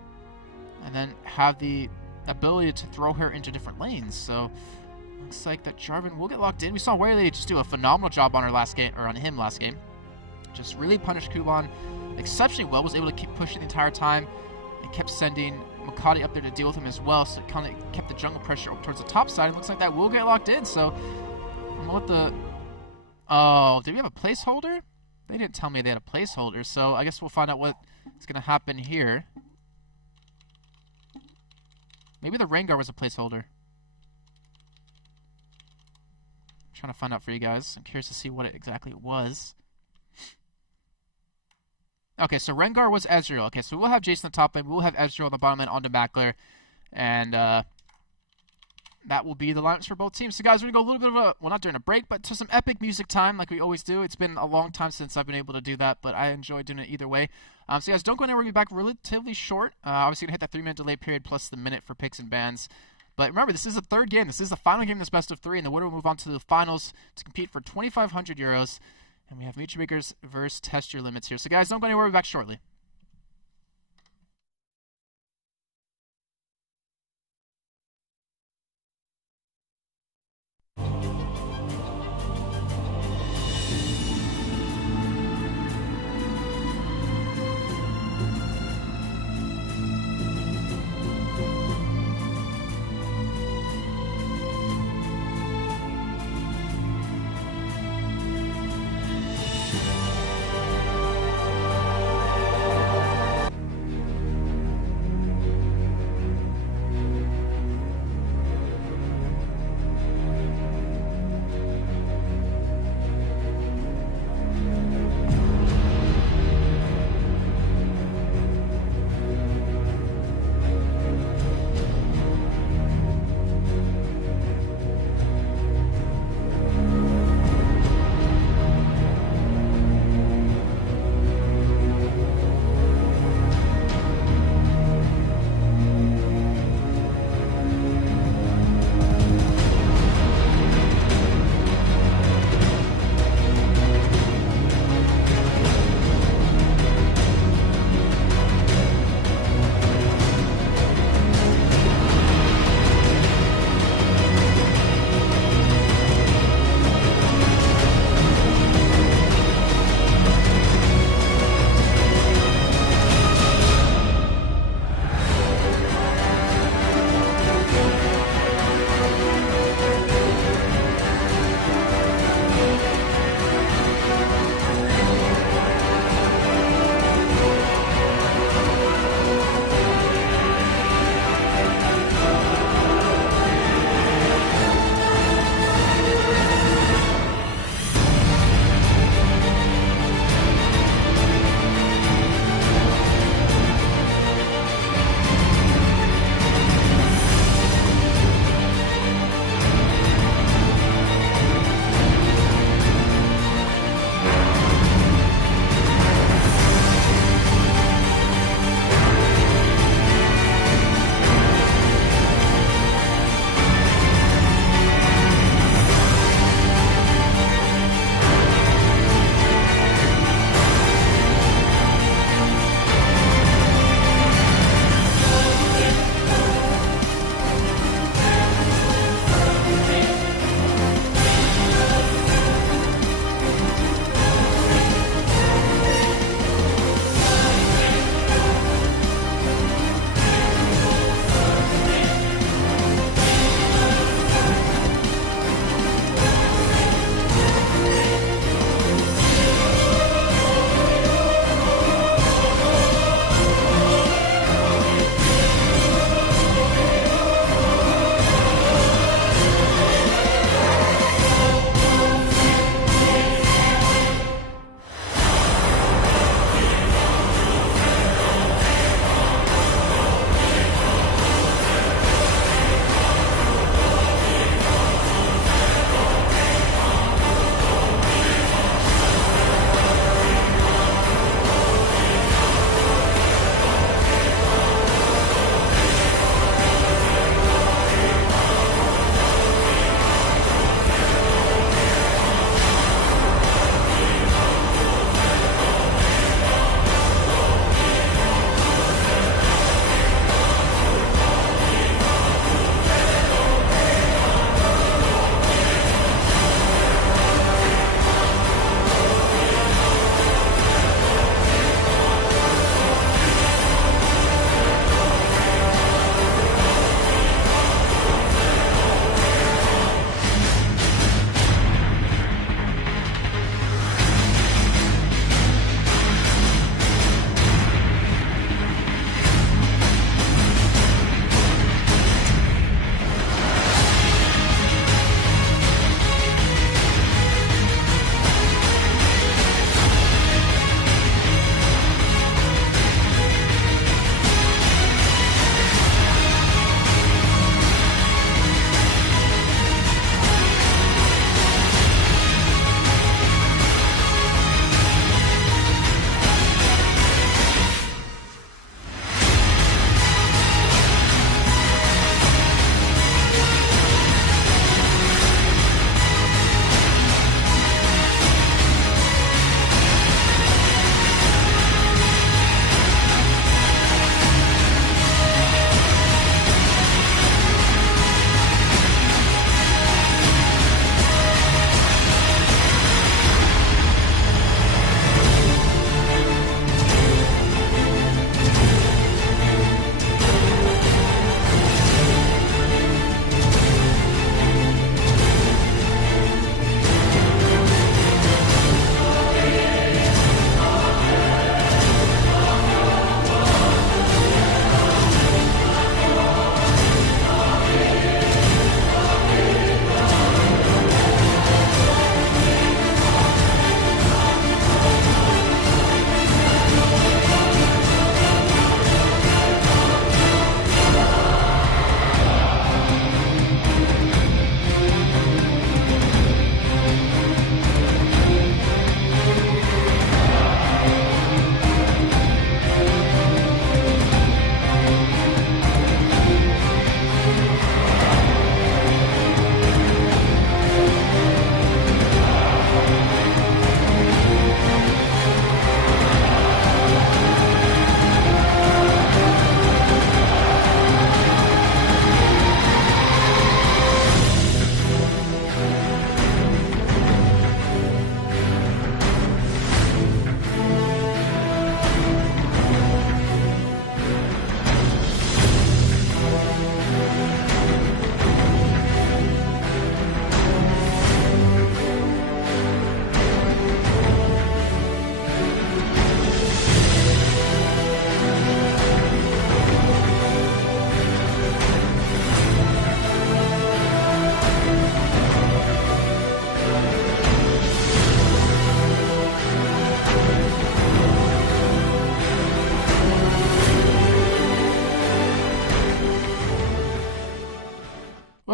and then have the ability to throw her into different lanes. So, looks like that Jarvan will get locked in. We saw Waylay just do a phenomenal job on her last game, or on him last game. Just really punished Kuban exceptionally well. Was able to keep pushing the entire time, and kept sending Makati up there to deal with him as well, so it kind of kept the jungle pressure up towards the top side. It looks like that will get locked in, so I don't know what the... Oh, did we have a placeholder? They didn't tell me they had a placeholder, so I guess we'll find out what is going to happen here. Maybe the Rengar was a placeholder. I'm trying to find out for you guys. I'm curious to see what it exactly was. Okay, so Rengar was Ezreal. Okay, so we'll have Jason on the top lane. We'll have Ezreal on the bottom lane onto Backler. And that will be the lineups for both teams. So, guys, we're going to go a little bit of a, well, not during a break, but to some epic music time like we always do. It's been a long time since I've been able to do that, but I enjoy doing it either way. So, guys, don't go anywhere. We'll be back relatively short. Obviously, going to hit that 3-minute delay period plus the minute for picks and bans. But remember, this is the third game. This is the final game in this best of 3, and the winner will move on to the finals to compete for 2,500 euros. And we have Mutual Makers versus Test Your Limits here. So, guys, don't go anywhere. We'll be back shortly.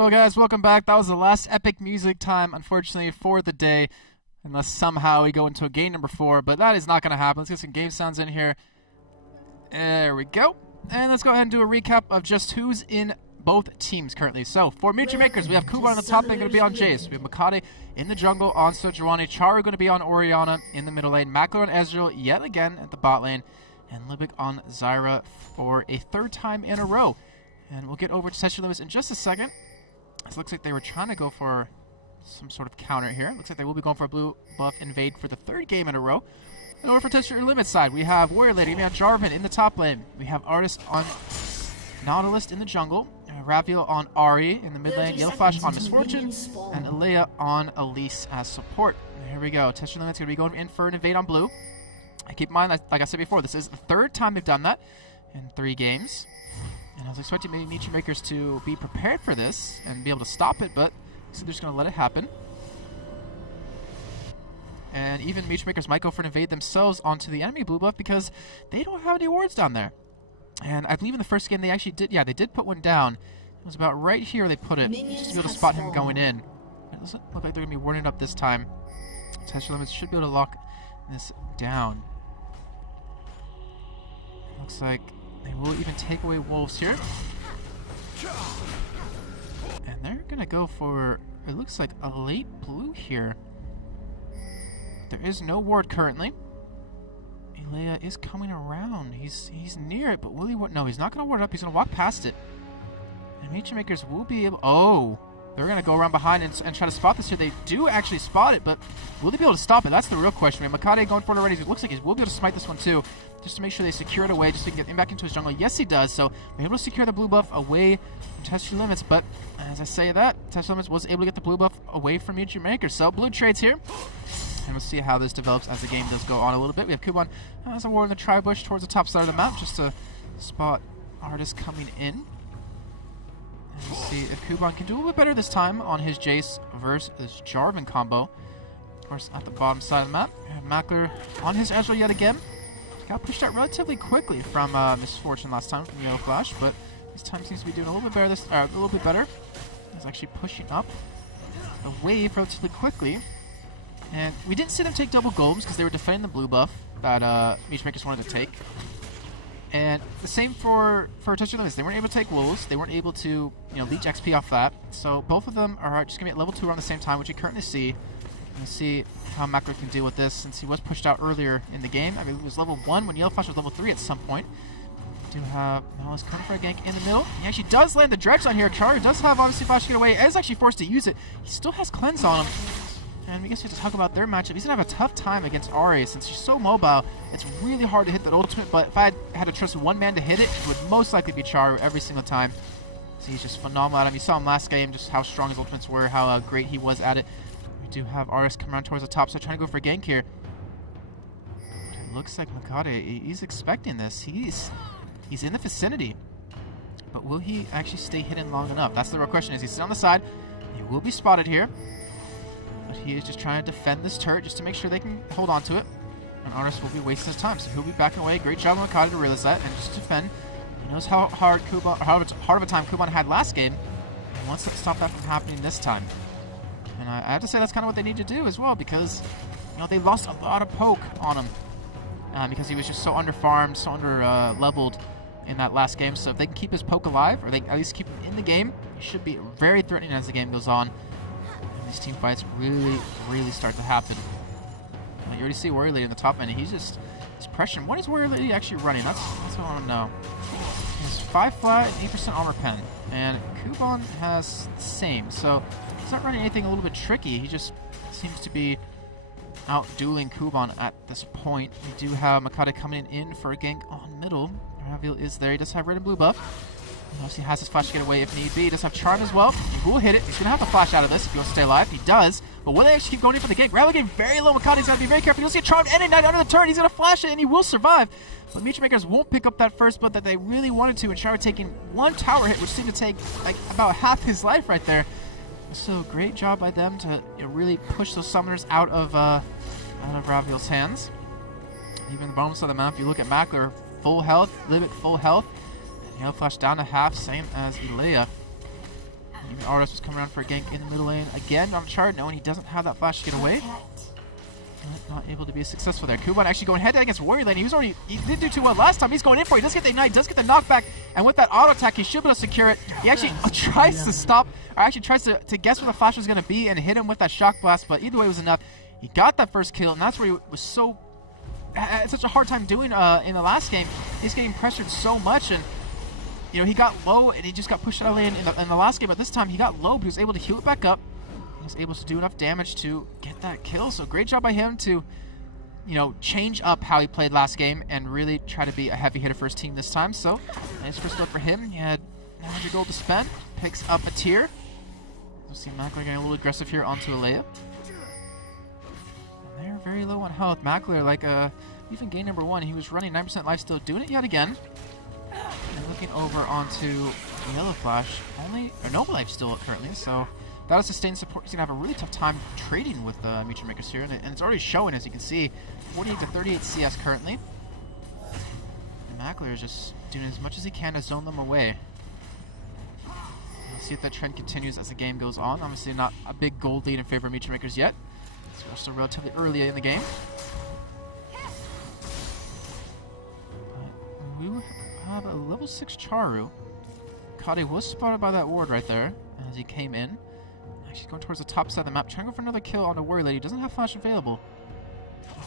Well, guys, welcome back. That was the last epic music time, unfortunately, for the day. Unless somehow we go into a game number 4, but that is not going to happen. Let's get some game sounds in here. There we go. And let's go ahead and do a recap of just who's in both teams currently. So, for Mutual Makers, we have Kuban on the top lane, going to be on Jace. We have Makade in the jungle on Sojourner. Charu going to be on Orianna in the middle lane. Makler on Ezreal yet again at the bot lane. And Libic on Zyra for a 3rd time in a row. And we'll get over to Tetsuya Limits in just a second. It looks like they were trying to go for some sort of counter here. Looks like they will be going for a blue buff invade for the 3rd game in a row. And over for Tetsuya Limits side, we have Warrior Lady on Jarvan in the top lane. We have Artist on Nautilus in the jungle. Raviel on Ahri in the mid lane. Yellow Flash on Misfortune. And Alea on Elise as support. Here we go. Tetsuya Limits going to be going in for an invade on blue. Keep in mind, like I said before, this is the 3rd time they've done that in 3 games. And I was expecting maybe Mutual Makers to be prepared for this and be able to stop it, but so they're just going to let it happen. And even Mutual Makers might go for an invade themselves onto the enemy blue buff because they don't have any wards down there. And I believe in the first game they actually did, yeah, they did put one down. It was about right here they put it, just to be able to spot him going in. It doesn't look like they're going to be warding up this time. Tetsuya Limits should be able to lock this down. Looks like they will even take away wolves here. And they're going to go for, it looks like a late blue here. There is no ward currently. Ilea is coming around. He's near it, but will he? No, he's not going to ward it up. He's going to walk past it. And Mutual Makers will be able... Oh! They're going to go around behind and try to spot this here. They do actually spot it, but will they be able to stop it? That's the real question. Makade going for it already. It looks like he will be able to smite this one too, just to make sure they secure it away, just so he can get him back into his jungle. Yes, he does. So they're able to secure the blue buff away from Tetsuya Limits, but as I say that, Tetsuya Limits was able to get the blue buff away from Mutual Makers. So blue trades here. And we'll see how this develops as the game does go on a little bit. We have Kuban as a ward in the tri-bush towards the top side of the map, just to spot Artist coming in. And we'll see if Kuban can do a little bit better this time on his Jace versus Jarvan combo. Of course, at the bottom side of the map, we have Makler on his Ezreal yet again. Got pushed out relatively quickly from Misfortune last time from Yellow Flash, but this time seems to be doing a little bit better. A little bit better. He's actually pushing up the wave relatively quickly. And we didn't see them take double golems because they were defending the blue buff that Mutual Makers wanted to take. And the same for Tetsuya Limits. They weren't able to take wolves. They weren't able to, leech XP off that. So both of them are just going to be at level 2 around the same time, which you currently see. We'll see how Makler can deal with this since he was pushed out earlier in the game. I mean, it was level 1 when Yellow Flash was level 3 at some point. We do have Malice coming for a gank in the middle. He actually does land the dredge on here. Charu does have obviously Flash to get away. Is actually forced to use it. He still has cleanse on him. And we guess we have to talk about their matchup. He's going to have a tough time against Ahri since she's so mobile. It's really hard to hit that ultimate, but if I had to trust one man to hit it, it would most likely be Charu every single time. So he's just phenomenal at him. You saw him last game, just how strong his ultimates were, how great he was at it. We do have Artist come around towards the top, so trying to go for a gank here. It looks like Makade, he's expecting this. He's in the vicinity. But will he actually stay hidden long enough? That's the real question. Is he sitting on the side? He will be spotted here. But he is just trying to defend this turret just to make sure they can hold on to it. And Artist will be wasting his time, so he'll be backing away. Great job on Makade to realize that and just defend. He knows how hard of a time Kuban had last game. He wants to stop that from happening this time. And I have to say that's kind of what they need to do as well, because they lost a lot of poke on him because he was just so under-farmed, so under-leveled in that last game. So if they can keep his poke alive, or they at least keep him in the game, he should be very threatening as the game goes on. And these team fights really start to happen. You already see Warrior Lady in the top end, and he's pressuring. What is Warrior Lady actually running? That's what I want to know. He has 5 flat and 8% armor pen, and Kuban has the same. So he's not running anything a little bit tricky. He just seems to be out dueling Kuban at this point. We do have Makade coming in for a gank on middle. Raviel is there. He does have red and blue buff. He obviously has his flash to get away if need be. He does have charm as well. He will hit it. He's going to have to flash out of this if he wants to stay alive. He does. But will they actually keep going in for the gank? Raviel getting very low. Makade's got to be very careful. You'll see a charmed and ignite under the turret. He's going to flash it and he will survive. But Mutual Makers won't pick up that first blood that they really wanted to. And Charu taking one tower hit, which seemed to take like about half his life right there. So great job by them to really push those summoners out of Raviel's hands. Even the bottom side of the map, you look at Makler, full health, Libic full health. Yellow Flash down to half, same as Ilea. Even Artis was coming around for a gank in the middle lane. Again on Chard, knowing he doesn't have that flash to get away. Not able to be successful there. Kuban actually going head-to-head against Warrior lane. He didn't do too well last time. He's going in for it. He does get the ignite, does get the knockback, and with that auto attack, he should be able to secure it. He actually tries to stop, or actually tries to guess where the flash was going to be and hit him with that shock blast, but either way it was enough. He got that first kill, and that's where he was had such a hard time doing in the last game. He's getting pressured so much, and you know, he got low, and he just got pushed out of lane in the last game, but this time he got low, but he was able to heal it back up. He was able to do enough damage to get that kill, so great job by him to, you know, change up how he played last game and really try to be a heavy hitter for his team this time. So nice first look for him. He had 900 gold to spend, picks up a tier. We'll see Mackler getting a little aggressive here onto Alea. And they're very low on health. Mackler, like even game number 1, he was running 9% life steal, doing it yet again. And looking over onto Yellow Flash, no life steal currently, so that is sustained support. He's going to have a really tough time trading with Mutual Makers here, and it's already showing, as you can see. 48 to 38 CS currently. And Mackler is just doing as much as he can to zone them away. We'll see if that trend continues as the game goes on. Obviously not a big gold lead in favor of Mutual Makers yet. So we're still relatively early in the game. But we have a level 6 Charu. Kade was spotted by that ward right there as he came in. She's going towards the top side of the map, trying to go for another kill on the Warrior Lady. Doesn't have flash available.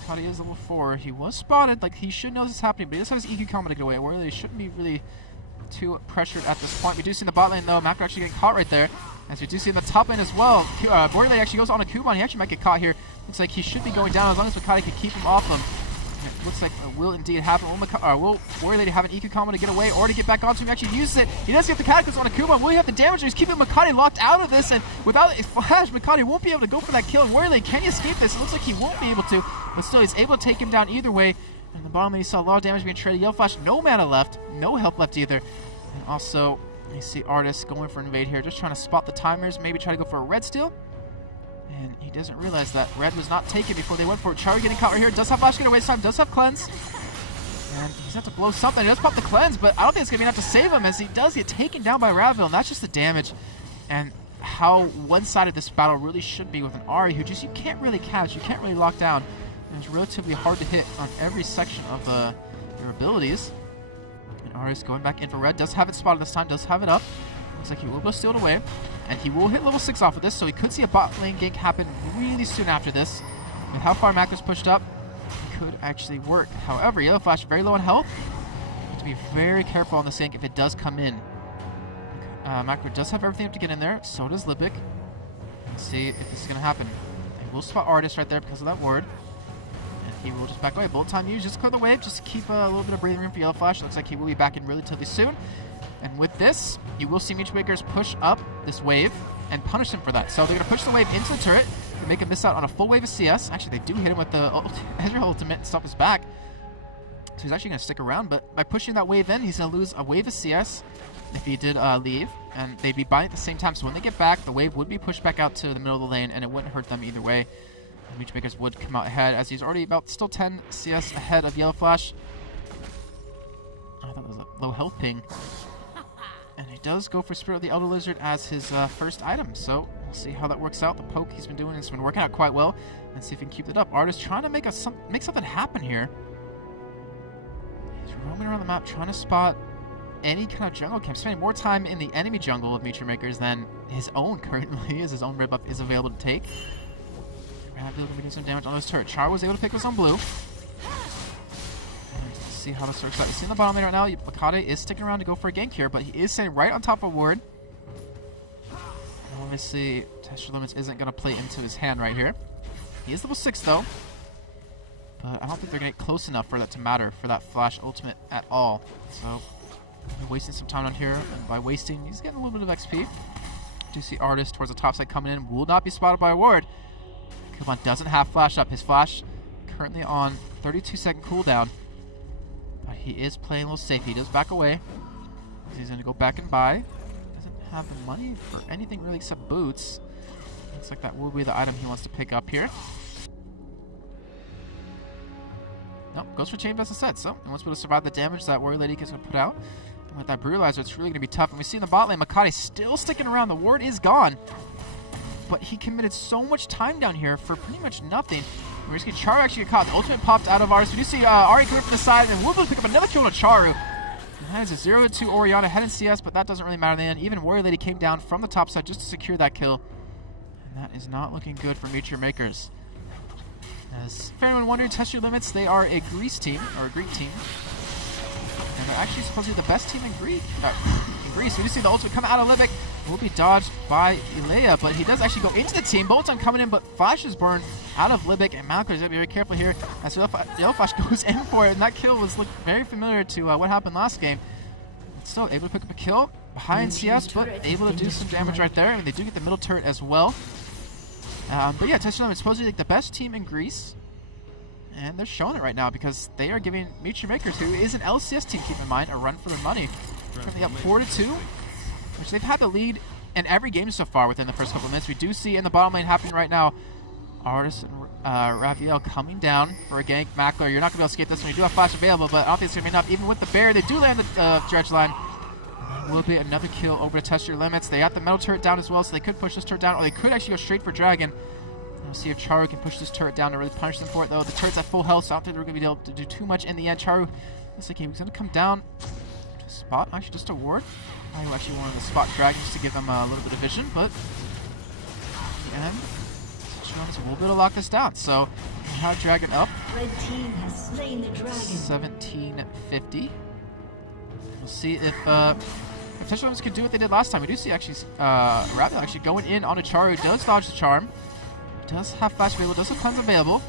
Kade is level 4. He was spotted, like he should know this is happening, but he does have his EQ combo to get away. Warrior Lady shouldn't be really too pressured at this point. We do see in the bot lane though, Mackler actually getting caught right there. As we do see in the top lane as well, Warrior Lady actually goes on a Kuban. He actually might get caught here. Looks like he should be going down as long as Kade can keep him off him. It looks like it will indeed happen. Will Warrior Lady have an EQ combo to get away or to get back onto him? He actually uses it. He does get the Cataclysm on a Kuban. Will he have the damage? He's keeping Makati locked out of this, and without a flash, Makati won't be able to go for that kill. And Warrior Lady, can he escape this? It looks like he won't be able to, but still he's able to take him down either way. And the bottom lane, he saw a lot of damage being traded. Yellow Flash, no mana left, no health left either. And also, you see Artis going for invade here, just trying to spot the timers, maybe try to go for a red steal. And he doesn't realize that red was not taken before they went for it. Chari getting caught right here. Does have flash get away this time. Does have cleanse. And he's going to have to blow something. He does pop the cleanse, but I don't think it's going to be enough to save him as he does get taken down by Ravil. And that's just the damage and how one-sided this battle really should be with an Ahri who just you can't really catch. You can't really lock down. And it's relatively hard to hit on every section of your abilities. And Ahri's going back in for red. Does have it spotted this time. Does have it up. Looks like he will go steal it away. And he will hit level 6 off of this, so he could see a bot lane gank happen really soon after this. With how far Mackler's pushed up, it could actually work. However, Yellow Flash very low on health. You have to be very careful on this gank if it does come in. Mackler does have everything up to get in there, so does Lipic. Let's see if this is going to happen. He will spot Artis right there because of that ward. And he will just back away. Bullet time used, just clear the wave, just keep a little bit of breathing room for Yellow Flash. Looks like he will be back in relatively soon. And with this, you will see Mutual Makers push up this wave and punish him for that. So they're going to push the wave into the turret to make him miss out on a full wave of CS. Actually, they do hit him with the Ezreal ultimate and stop his back. So he's actually going to stick around, but by pushing that wave in, he's going to lose a wave of CS if he did leave. And they'd be buying at the same time, so when they get back, the wave would be pushed back out to the middle of the lane, and it wouldn't hurt them either way. Mutual Makers would come out ahead, as he's already about still 10 CS ahead of Yellow Flash. I thought it was a low health ping. And he does go for Spirit of the Elder Lizard as his first item, so we'll see how that works out. The poke he's been doing has been working out quite well, and see if he can keep it up. Artis trying to make something happen here. He's roaming around the map trying to spot any kind of jungle camp, spending more time in the enemy jungle of Mutual Makers than his own currently, as his own red buff is available to take. Ravil going to be doing some damage on his turret. Char was able to pick his own blue. See how this works out. You see in the bottom lane right now, Makade is sticking around to go for a gank here, but he is sitting right on top of ward. And obviously, Texture Limits isn't going to play into his hand right here. He is level 6 though, but I don't think they're going to get close enough for that to matter for that flash ultimate at all. So, they're wasting some time on here, and by wasting, he's getting a little bit of XP. Do see Artis towards the top side coming in, will not be spotted by a ward. Kuban doesn't have flash up. His flash currently on 32-second cooldown. But he is playing a little safe. He does back away. He's going to go back and buy. Doesn't have the money for anything really except boots. Looks like that will be the item he wants to pick up here. Nope, goes for Chain Vest instead. So he wants to be able to survive the damage that Warrior Lady is going to put out. with that Brutalizer, it's really going to be tough. And we see in the bot lane, Makati still sticking around. The ward is gone. But he committed so much time down here for pretty much nothing. We're just going to Charu actually get caught. The ultimate popped out of Aris. We do see Ari coming from the side, and we'll be able to pick up another kill on Charu. And that is a 0-2 Orianna head in CS, but that doesn't really matter in the end. Even Warrior Lady came down from the top side just to secure that kill. And that is not looking good for Meteor Makers. As if anyone wondering, Test Your Limits, they are a Greece team, or a Greek team. And they're actually supposed to be the best team in Greece. We do see the ultimate come out of Libic. Will be dodged by Ilea, but he does actually go into the team. Bolton coming in, but Flash is burned out of Libic, and Malcolm is going to be very careful here as Yellow Flash look in for it, and that kill was looked very familiar to what happened last game. Still able to pick up a kill behind CS, but able to do some damage right there. I mean, they do get the middle turret as well. But yeah, Test Your Limits supposedly like the best team in Greece. And they're showing it right now because they are giving Meteor Makers, who is an LCS team, keep in mind, a run for their money. Currently up 4-2, which they've had the lead in every game so far within the first couple of minutes. We do see in the bottom lane happening right now, Artis and Raphael coming down for a gank. Mackler, you're not going to be able to escape this one. You do have Flash available, but I don't think it's going to be enough. Even with the bear, they do land the dredge line. Will be another kill over to Test Your Limits. They got the metal turret down as well, so they could push this turret down, or they could actually go straight for Dragon. We'll see if Charu can push this turret down to really punish them for it, though. The turret's at full health, so I don't think they're going to be able to do too much in the end. Charu looks like he was going to come down to spot, actually just a ward. I actually wanted to spot Dragon just to give them a little bit of vision, but again, we'll be able to lock this down. So we have Dragon up. Red team has slain the dragon. 1750. We'll see if Test Your Limits can do what they did last time. We do see actually Raphael actually going in on a Charu. Does dodge the charm. Does have Flash available. Does have Cleanse available.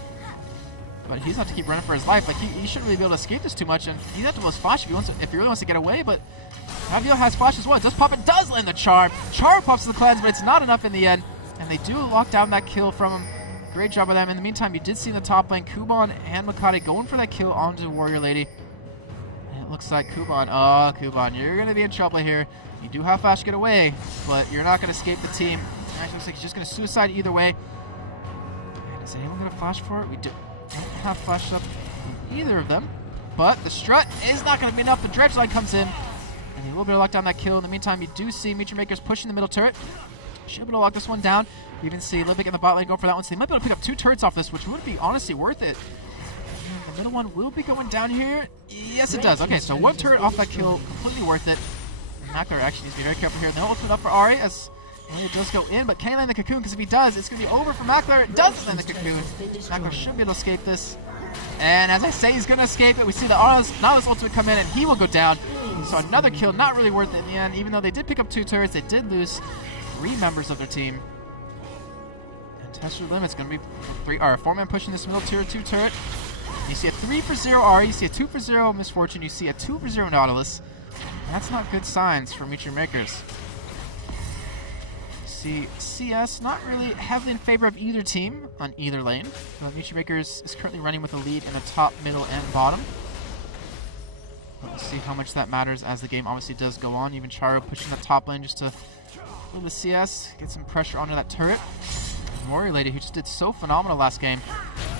But he's going to have to keep running for his life. Like he shouldn't really be able to escape this too much. And he's have to lose Flash if he really wants to get away. But Raphael has Flash as well. It does pop and does land the charm. Charu pops the Cleanse, but it's not enough in the end. And they do lock down that kill from him. Great job by them. In the meantime, you did see in the top lane Kuban and Makati going for that kill onto Warrior Lady. And it looks like Kuban. Oh, Kuban, you're going to be in trouble here. You do have Flash get away, but you're not going to escape the team. Actually, looks like he's just going to suicide either way. And is anyone going to Flash for it? We don't have Flash up either of them. But the strut is not going to be enough. The dredge line comes in, and he will be able to lock down that kill. In the meantime, you do see Meteor Makers pushing the middle turret. Should be able to lock this one down. You even see Libic in the bot lane go for that one. So they might be able to pick up 2 turrets off this, which would be honestly worth it. And the middle one will be going down here. Yes, it does. Okay, so 1 turret off that kill, completely worth it. Mackler actually needs to be very careful here. And they'll open up for Ari as it does go in, but can he land the cocoon? Because if he does, it's going to be over for Mackler. It does land the cocoon. Mackler should be able to escape this. And as I say, he's going to escape it. We see the Nautilus ultimate come in, and he will go down. So another kill, not really worth it in the end. Even though they did pick up 2 turrets, they did lose 3 members of their team. And Test Your Limits going to be 4-man pushing this middle tier 2 turret. You see a 3-for-0 Ari, you see a 2-for-0 Misfortune, you see a 2-for-0 Nautilus. And that's not good signs for Meteor Makers. You see CS not really heavily in favor of either team on either lane. But Meteor Makers is currently running with a lead in the top, middle, and bottom. But we'll see how much that matters as the game obviously does go on. Even Charu pushing the top lane just to little bit of CS, get some pressure onto that turret. And Warrior Lady, who just did so phenomenal last game.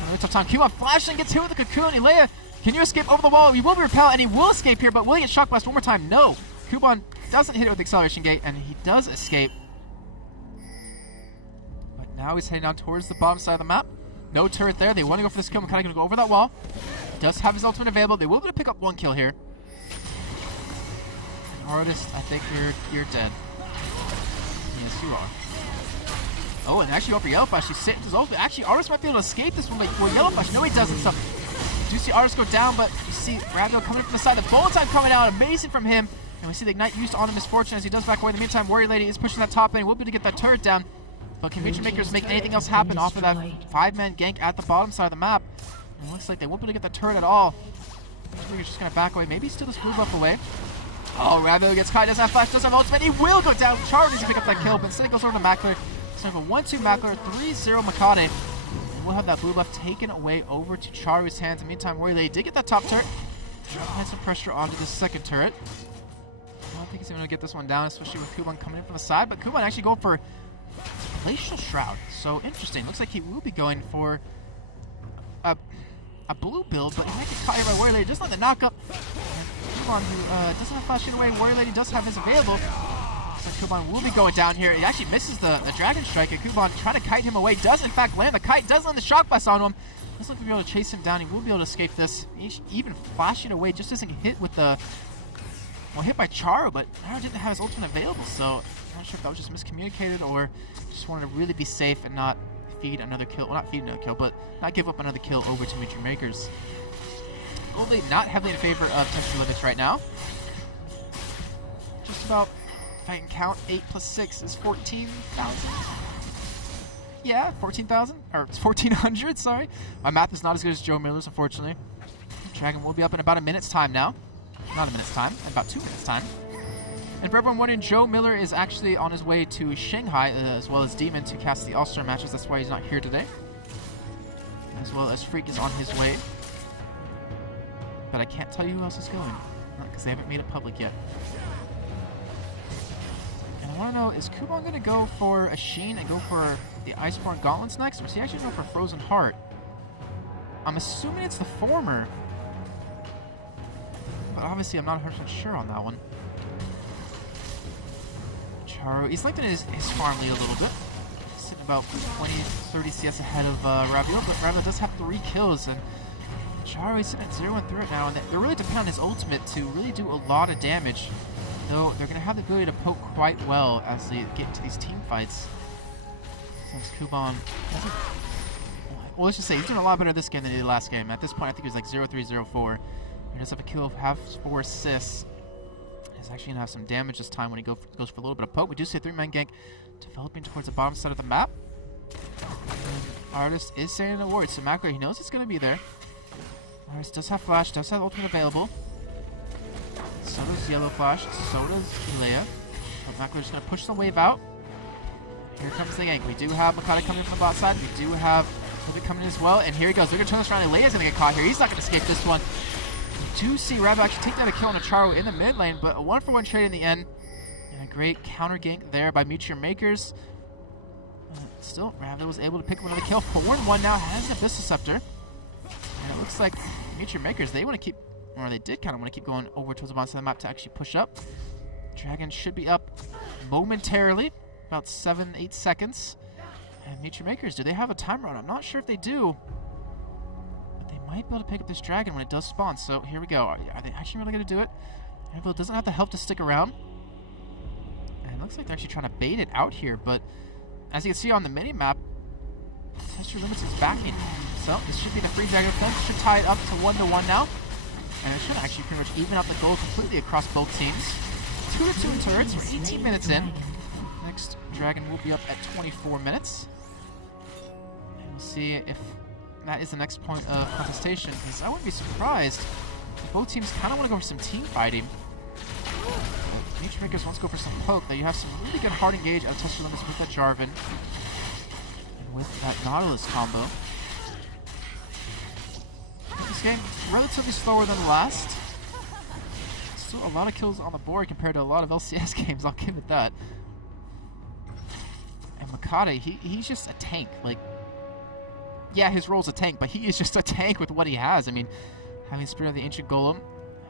Really tough time. Kuban flashing, gets hit with the cocoon. Ilea, can you escape over the wall? He will be repelled, and he will escape here, but will he get shock blast one more time? No. Kuban doesn't hit it with the acceleration gate, and he does escape. But now he's heading down towards the bottom side of the map. No turret there. They want to go for this kill. Makati going to go over that wall. He does have his ultimate available. They will be able to pick up 1 kill here. And Artist, I think you're dead. Yes, you are. Oh, and actually go for Yellow Flash. He's sitting his ultimate. Actually, Artist might be able to escape this one. Like, well, Yellow Flash. No, he doesn't. So, you see Artist go down, but you see Raphael coming from the side. The bullet time coming out. Amazing from him. And we see the Ignite used on the Misfortune as he does back away. In the meantime, Warrior Lady is pushing that top lane. We'll be able to get that turret down. But can Meteor Makers make anything else happen off of that 5-man gank at the bottom side of the map? And it looks like they won't be able to get the turret at all. Meteor just going to back away. Maybe steal this blue buff away. Oh, Raphael gets caught. Doesn't have Flash. Doesn't have ultimate. He will go down. Charu needs to pick up that kill, but instead it goes over to Mackler. So we have a 1-2 Mackler, 3-0 Makade. And we'll have that blue buff taken away over to Charu's hands. In the meantime, Warrior Lady did get that top turret. Applying some pressure onto the second turret. I don't think he's going to get this one down, especially with Kuban coming in from the side. But Kuban actually going for Glacial Shroud. So interesting. Looks like he will be going for a blue build, but he might get caught here by Warrior Lady. Just like the knockup. Kuban, who doesn't have flashing away. Warrior Lady does have his available. So Kuban will be going down here. He actually misses the Dragon Strike, and Kuban trying to kite him away. Does, in fact, land the kite. Does land the Shock Blast on him. Looks like we'll be able to chase him down. He will be able to escape this. He's even flashing away. Just doesn't hit with the... Well, hit by Charo, but Charo didn't have his ultimate available, so I'm not sure if that was just miscommunicated or just wanted to really be safe and not feed another kill. Well, not feed another kill, but not give up another kill over to Mitri Makers. Gold League not heavily in favor of Texture Limits right now. Just about, if I can count, 8 plus 6 is 14,000. Yeah, 14,000? Or 1,400, sorry. My math is not as good as Joe Miller's, unfortunately. Dragon will be up in about a minute's time now. Not a minute's time, in about 2 minutes' time. And for everyone wondering, Joe Miller is actually on his way to Shanghai, as well as Demon, to cast the All-Star matches. That's why he's not here today. As well as Freak is on his way. But I can't tell you who else is going, because they haven't made it public yet. And I want to know, is Kuban going to go for a Sheen and go for the Iceborne Gauntlets next, or is he actually going for Frozen Heart? I'm assuming it's the former. But obviously I'm not 100% sure on that one. Charo, he's lengthening his farm lead a little bit. Sitting about 20-30 CS ahead of Ravio, but Ravio does have 3 kills, and Charo is sitting at 0-3 right now, and they're really dependent on his ultimate to really do a lot of damage. Though they're going to have the ability to poke quite well as they get into these team fights. Since Kuban doesn't... Well, let's just say he's doing a lot better this game than he did last game. At this point, I think he was like 0-3, 0-4. He does have a kill of half 4 assists. He's actually going to have some damage this time when he goes for a little bit of poke. We do see a 3-man gank developing towards the bottom side of the map. And Artist is saying a word, so Macler, he knows it's going to be there. Artist does have flash, does have ultimate available. So does Yellow Flash, so does Ilea. But Macler's going to push the wave out. Here comes the gank. We do have Makata coming from the bot side. We do have Pivot coming in as well. And here he goes. They're going to turn this around. Ilea's going to get caught here. He's not going to escape this one. We do see Rav actually take down a kill on a Charo in the mid lane, but a 1-for-1 trade in the end. And a great counter gank there by Meteor Makers. Still, Rav was able to pick up another kill. 4-1 now, has an Abyssal Scepter. And it looks like Meteor Makers, they want to keep, or they did kind of want to keep going over towards the bottom side of the map to actually push up. Dragon should be up momentarily, about 7-8 seconds. And Meteor Makers, do they have a timer on? I'm not sure if they do. But they might be able to pick up this Dragon when it does spawn. So here we go. Are they actually really going to do it? Anvil doesn't have the help to stick around. And it looks like they're actually trying to bait it out here. But as you can see on the mini-map, Texture Limits is backing. So this should be the free Dragon defense. Should tie it up to 1-1 now. And it should actually pretty much even out the goal completely across both teams. 2-2 in turrets. We're 18 minutes in. Next Dragon will be up at 24 minutes. And we'll see if that is the next point of contestation, because I wouldn't be surprised if both teams kind of want to go for some team fighting. Meteor Makers wants to go for some poke. There you have some really good hard engage out of Texture Limits with that Jarvan. And with that Nautilus combo. This game is relatively slower than the last. Still a lot of kills on the board compared to a lot of LCS games, I'll give it that. And Makata, he's just a tank. Like, yeah, his role's a tank, but he is just a tank with what he has. I mean, having Spirit of the Ancient Golem,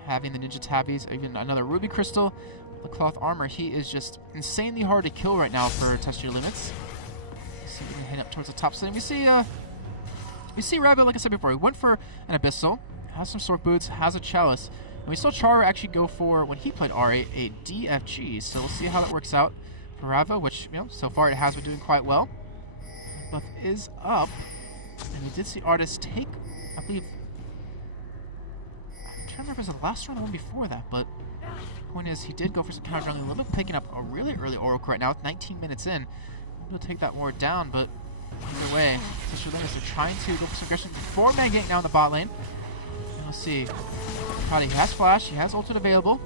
having the Ninja Tabbies, even another Ruby Crystal, the Cloth Armor, he is just insanely hard to kill right now for Texture Limits. So we're gonna head up towards the top side. We see Rabbit, like I said before, he went for an Abyssal, has some Sork Boots, has a Chalice, and we saw Charo actually go for, when he played Ari, a DFG, so we'll see how that works out for Rava, which, you know, so far it has been doing quite well. Buff is up, and we did see Artist take, I believe, I'm trying to remember if it was the last round or the one before that, but the point is he did go for some counter jungle, a little bit picking up a really early Oracle right now, with 19 minutes in. We'll take that ward down, but either way, Texture Limits are trying to go for some aggression. 4-man gank now in the bot lane. And we'll see. He has flash, he has ultimate available.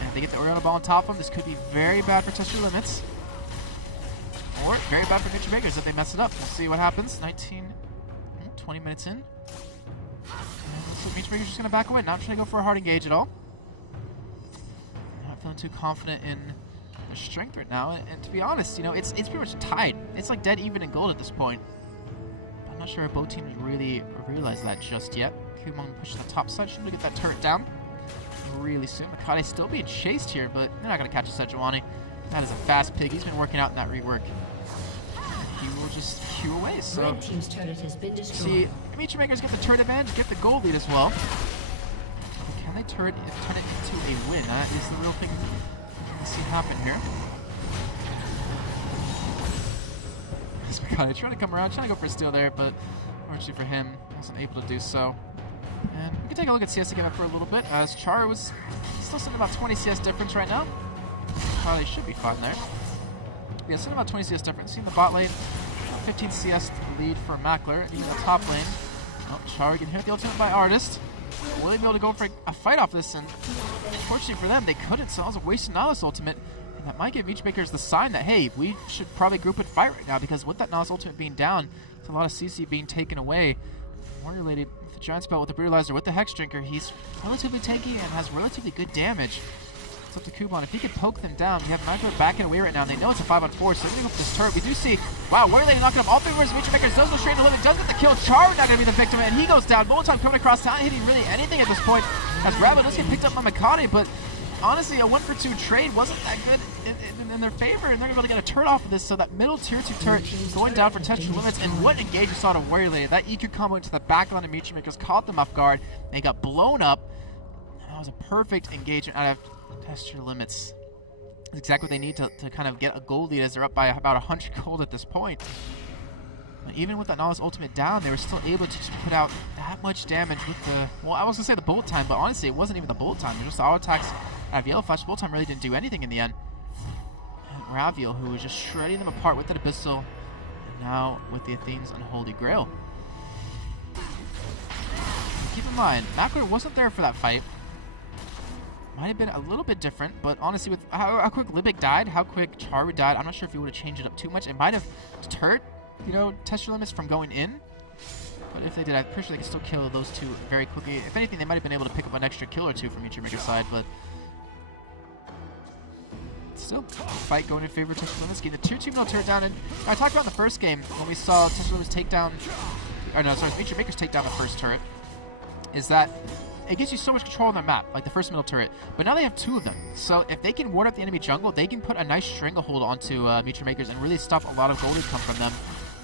And if they get the Oriona ball on top of him, this could be very bad for Texture Limits. Or very bad for Meteor Makers if they mess it up. We'll see what happens. 20 minutes in. And so Meteor Makers just going to back away, not trying to go for a hard engage at all. Not feeling too confident in their strength right now. And to be honest, you know, it's pretty much tied. It's like dead even in gold at this point. I'm not sure if both teams really realize that just yet. Kumon pushes the top side, should be able to get that turret down. really soon. Makade still being chased here, but they're not going to catch a Sejuani. That is a fast pig. He's been working out in that rework. He will just queue away. So, Red team's turret has been destroyed. see, Meteor Makers get the turret advantage, get the gold lead as well. But can they turn it into a win? That is the real thing to see happen here. Makade trying to come around, trying to go for a steal there, but unfortunately for him, wasn't able to do so. And we can take a look at CS again for a little bit, as Char was still sitting about 20 CS difference right now. Probably should be fine there. Yeah, sitting about 20 CS difference. See in the bot lane, 15 CS lead for Mackler, and even the top lane. Oh, Char can hit the ultimate by Artist. Will they be able to go for a fight off this? And unfortunately for them, they couldn't, so that was a wasted Nautilus ultimate. And that might give Meteor Makers the sign that, hey, we should probably group and fight right now, because with that Nautilus ultimate being down, it's a lot of CC being taken away. Warrior Lady with the Giant Spell, with the Brutalizer, with the Hex Drinker, he's relatively tanky and has relatively good damage. It's up to Kuban. If he could poke them down, we have Nightmare backing away right now, and they know it's a 5-on-4, so they're going to go for this turret. We do see, wow, Warrior Lady knocking up all three members of Meteor Makers, does go straight to living, does get the kill. Char not going to be the victim, and he goes down. Bullet time coming across, not hitting really anything at this point, as Rabbit does get picked up by Makade, but honestly, a 1-for-2 trade wasn't that good in their favor, and they're going to be able to get a turret off of this, so that middle tier 2 turret going down for Texture Limits, and what engage we saw to Warrior Lady. That EQ combo into the back line of Meteor Makers caught them off guard, they got blown up, and that was a perfect engagement out of Texture Limits. It's exactly what they need to kind of get a gold lead, as they're up by about 100 gold at this point. But even with that Nautilus ultimate down, they were still able to just put out that much damage with the, well, I was going to say the bullet time, but honestly, it wasn't even the bullet time. It was just the auto attacks out of Yellow Flash. Bullet time really didn't do anything in the end. And Raviel, who was just shredding them apart with that Abyssal, and now with the Athene's Unholy Grail. Keep in mind, Mackler wasn't there for that fight. Might have been a little bit different, but honestly, with how quick Libic died, how quick Charu died, I'm not sure if he would have changed it up too much. It might have deterred, you know, Texture Limits from going in. But if they did, I'm pretty sure they could still kill those two very quickly. If anything, they might have been able to pick up an extra kill or two from Meteor Maker's side, but still, fight going in favor of Texture Limits, getting the tier 2 middle turret down. And I talked about in the first game when we saw Texture Limits take down, or no, sorry, Meteor Makers take down the first turret, is that it gives you so much control on the map, like the first middle turret. But now they have 2 of them. So if they can ward up the enemy jungle, they can put a nice stranglehold onto Meteor Makers and really stop a lot of gold come from them.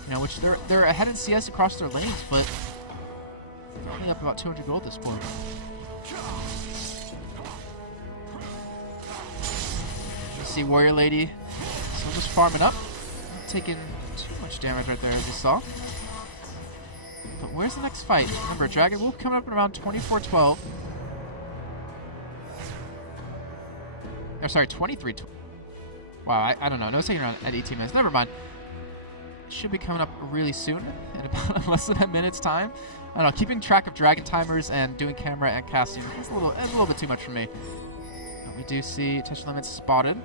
You know, which they're ahead in CS across their lanes, but they're only up about 200 gold at this point. You see Warrior Lady still just farming up, not taking too much damage right there, as you saw. But where's the next fight? Remember, Dragon will come up in around 24-12. Or sorry, 23-12. Wow, I don't know. No, it's taking around at 18 minutes. Never mind. Should be coming up really soon, in about less than a minute's time. I don't know, keeping track of Dragon timers and doing camera and casting is a little bit too much for me. But we do see Texture Limits spotted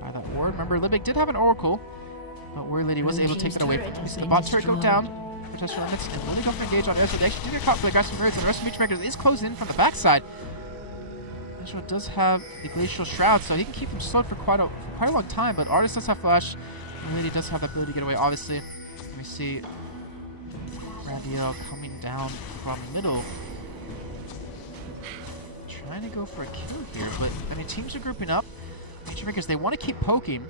by that ward. Remember, Libic did have an Oracle, but Warrior Lady was able to take that away from him. We see the bot turret go down. Texture Limits and really go for engage on there, so they actually do get caught for the aggressive raids, and the rest of Meteor Makers is closed in from the backside. Ashwa does have the Glacial Shroud, so he can keep them slowed for quite a long time, but Artist does have Flash, and Lady does have the ability to get away, obviously. We see Radiel coming down from middle, trying to go for a kill here, but I mean, teams are grouping up. Meteor Makers, they want to keep poking.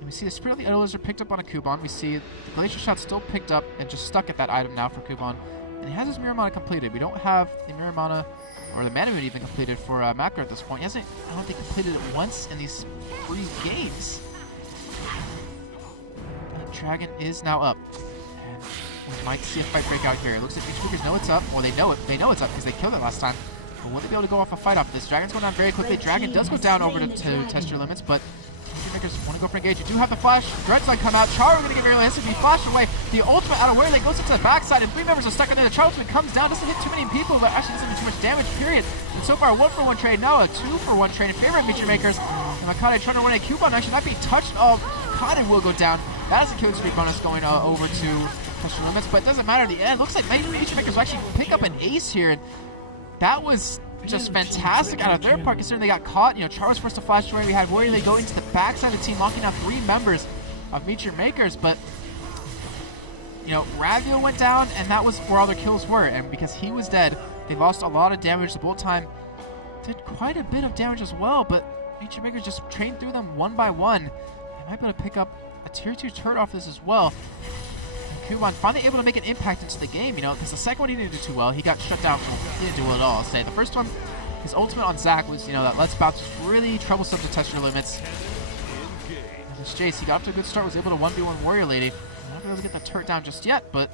And we see the Spirit of the Idolizard picked up on a Kuban. We see the Glacier Shot still picked up and just stuck at that item now for Kuban. And he has his Mirror Mana completed. We don't have the Mirror Mana or the Mana Moon even completed for Mackler at this point. He hasn't, I don't think, completed it once in these 3 games. But Dragon is now up. And we might see a fight break out here. It looks like Meteor Makers know it's up. Or they know it's up because they killed it last time. But will they be able to go off a fight off this? Dragon's going down very quickly. Dragon does go down over to Texture Limits, but Meteor Makers want to go for engage. You do have the flash. Dread's come out. Char going to get very has to be flashed away. The ultimate out of Warrior Lady goes into the backside, and 3 members are stuck in there. The Char ultimate comes down. Doesn't hit too many people, but actually doesn't do too much damage, period. And so far, a 1-for-1 trade. Now a 2-for-1 trade in favor of Meteor Makers. And Makade trying to run a Kuban actually not being touched. Oh, Makade will go down. That is a killing streak bonus going over to Texture Limits, but it doesn't matter at the end. Looks like Meteor Makers will actually pick up an ace here, and that was just fantastic out of their part, considering they got caught. You know, Char was forced to flash away. We had Warrior Lady go into the backside of the team, locking down 3 members of Meteor Makers, but you know, Raviel went down, and that was where all their kills were, and because he was dead, they lost a lot of damage. The bullet time did quite a bit of damage as well, but Nature Makers just trained through them one by one. They might be able to pick up a tier 2 turret off this as well. Kuban finally able to make an impact into the game, you know, because the second one he didn't do too well. He got shut down. He didn't do well at all, I'll say. The first one, his ultimate on Zac was, you know, that Let's Bounce was really troublesome to test your limits. And this Jace, he got off to a good start, was able to 1v1 Warrior Lady. Not able to get that turret down just yet, but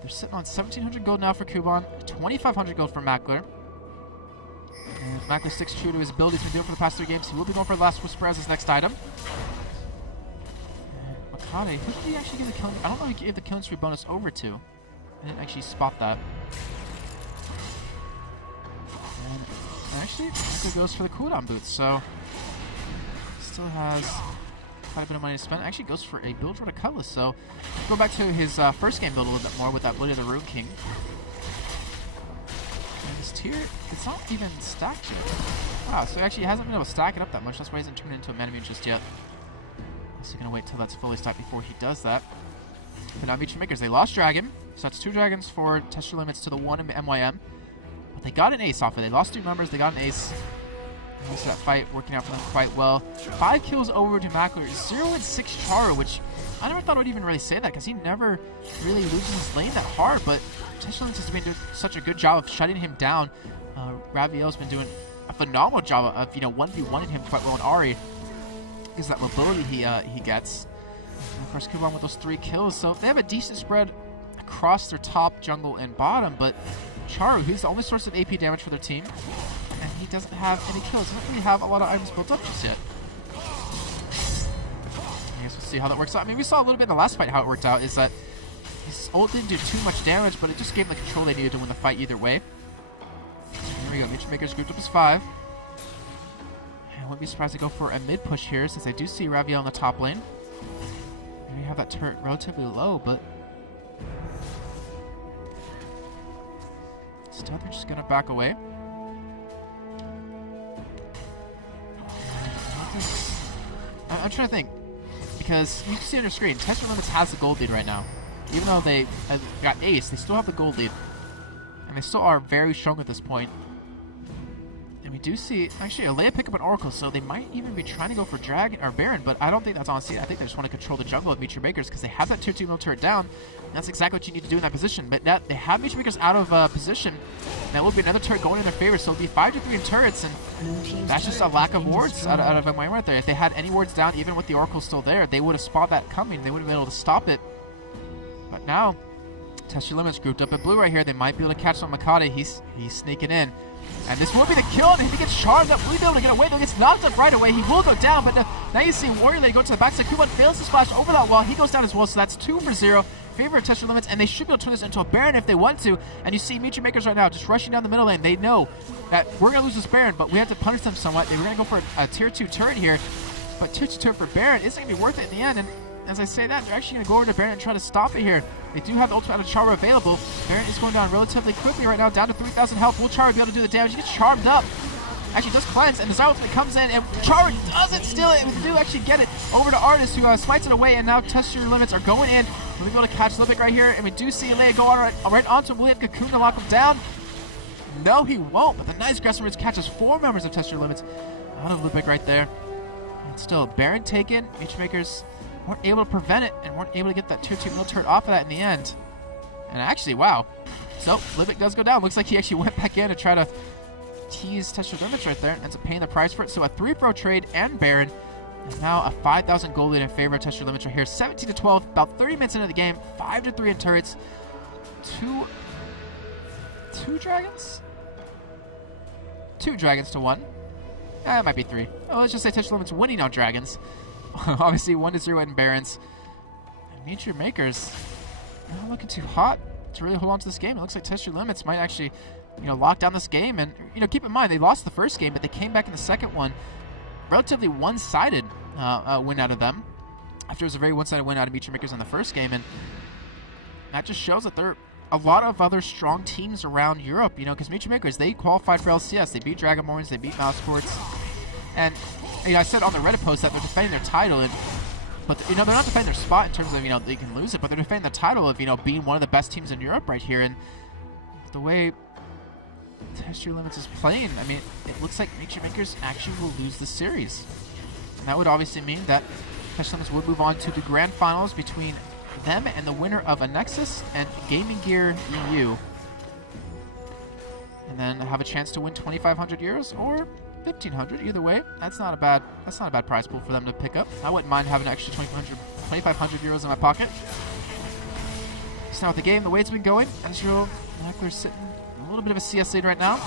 they're sitting on 1,700 gold now for Kuban, 2,500 gold for Mackler. And if Mackler sticks true to his build he's been doing for the past 3 games, he will be going for the Last Whisper as his next item. And Makade, who did he actually give the killing? I don't know who he gave the killing spree bonus over to. I didn't actually spot that. And actually, Mackler goes for the cooldown boots, so still has quite a bit of money to spend. Actually goes for a build for the Cutlass, so let's go back to his first game build a little bit more with that Blade of the Rune King. And this tier, it's not even stacked yet. Wow, so he actually hasn't been able to stack it up that much. That's why he hasn't turned it into a Manamune just yet. So he's going to wait till that's fully stacked before he does that. But now Nature Makers, they lost Dragon. So that's 2 dragons for test your limits to the 1 in MYM. But they got an ace off it. They lost 2 members, they got an ace. Most of that fight working out for them quite well. 5 kills over to Mackler, 0-6 Charu, which I never thought I would even really say that because he never really loses his lane that hard. But Test Your Limits has been doing such a good job of shutting him down. Raviel's been doing a phenomenal job of, you know, 1v1ing him quite well. And Ari is that mobility he gets. And of course, Kuban with those 3 kills, so they have a decent spread across their top, jungle, and bottom. But Charu, he's the only source of AP damage for their team, and he doesn't have any kills. Doesn't really have a lot of items built up just yet. I guess we'll see how that works out. I mean, we saw a little bit in the last fight how it worked out. Is that his ult didn't do too much damage, but it just gave them the control they needed to win the fight either way. Here we go. Nature Makers grouped up as 5. I wouldn't be surprised to go for a mid push here, since I do see Raviel in the top lane. Maybe have that turret relatively low, but still, they're just gonna back away. I'm trying to think, because you can see on your screen, Test Your Limits has the gold lead right now. Even though they got ace, they still have the gold lead. And they still are very strong at this point. And we do see, actually, Alea pick up an Oracle, so they might even be trying to go for Dragon or Baron, but I don't think that's honestly. I think they just want to control the jungle of Nature Makers because they have that tier 2 mill turret down. And that's exactly what you need to do in that position. But that, they have Nature Makers out of position. And that will be another turret going in their favor, so it'll be 5-3 in turrets, and that's just a lack of wards out of MYM right there. If they had any wards down, even with the Oracle still there, they would have spotted that coming. They would have been able to stop it. But now, Test Your Limits grouped up in blue right here. They might be able to catch on Makade. He's sneaking in. And this will be the kill, and if he gets charged up, will he be able to get away? Though he gets knocked up right away, he will go down, but now you see Warrior Lady go to the backside. Kuban fails to splash over that wall. He goes down as well, so that's 2 for 0. Favor of Test Your Limits, and they should be able to turn this into a Baron if they want to. And you see Nature Makers right now just rushing down the middle lane. They know that we're going to lose this Baron, but we have to punish them somewhat. They were going to go for a tier 2 turret here, but tier 2 turret for Baron isn't going to be worth it in the end. And as I say that, they're actually going to go over to Baron and try to stop it here. They do have the ultimate of Chara available. Baron is going down relatively quickly right now, down to 3,000 health. Will Chara be able to do the damage? He gets charmed up. Actually does cleanse, and the Desire ultimate comes in, and Chara doesn't steal it. They do actually get it over to Artist, who smites it away, and now Test Your Limits are going in. We'll be able to catch Lipic right here, and we do see Leia go on right onto him. Will he have Cocoon to lock him down? No, he won't, but the nice Aggressor Ridge catches 4 members of Test Your Limits out of Lipic right there. And still, Baron taken. Nature Makers weren't able to prevent it, and weren't able to get that tier 2 mill turret off of that in the end. And actually, wow. So, Lipic does go down. Looks like he actually went back in to try to tease Test Your Limits right there. Ends up paying the price for it. So a 3-pro trade and Baron. And now a 5,000 gold lead in favor of Test Your Limits right here. 17-12, about 30 minutes into the game. 5-3 in turrets. Two dragons? 2 dragons to 1. It might be 3. Oh, let's just say Test Your Limits winning on dragons. Obviously 1-0 in Barons. And Nature Makers not looking too hot to really hold on to this game. It looks like Test Your Limits might actually, you know, lock down this game. And, you know, keep in mind, they lost the first game, but they came back in the second one. Relatively one-sided win out of them. After it was a very one-sided win out of Nature Makers in the first game. And that just shows that there are a lot of other strong teams around Europe, you know, because Nature Makers, they qualified for LCS. They beat Dragonborns, they beat Mousesports. And, you know, I said on the Reddit post that they're defending their title, but, you know, they're not defending their spot in terms of, you know, they can lose it, but they're defending the title of, you know, being one of the best teams in Europe right here. And the way Test Your Limits is playing, I mean, looks like Nature Makers actually will lose the series. And that would obviously mean that Test Limits would move on to the grand finals between them and the winner of a Nexus and Gaming Gear EU. And then have a chance to win 2,500 euros or 1,500. Either way, that's not a bad prize pool for them to pick up. I wouldn't mind having an extra 2,500 euros in my pocket. So now with the game, the way it's been going, as usual, Mackler's sitting a little bit of a CS lead right now.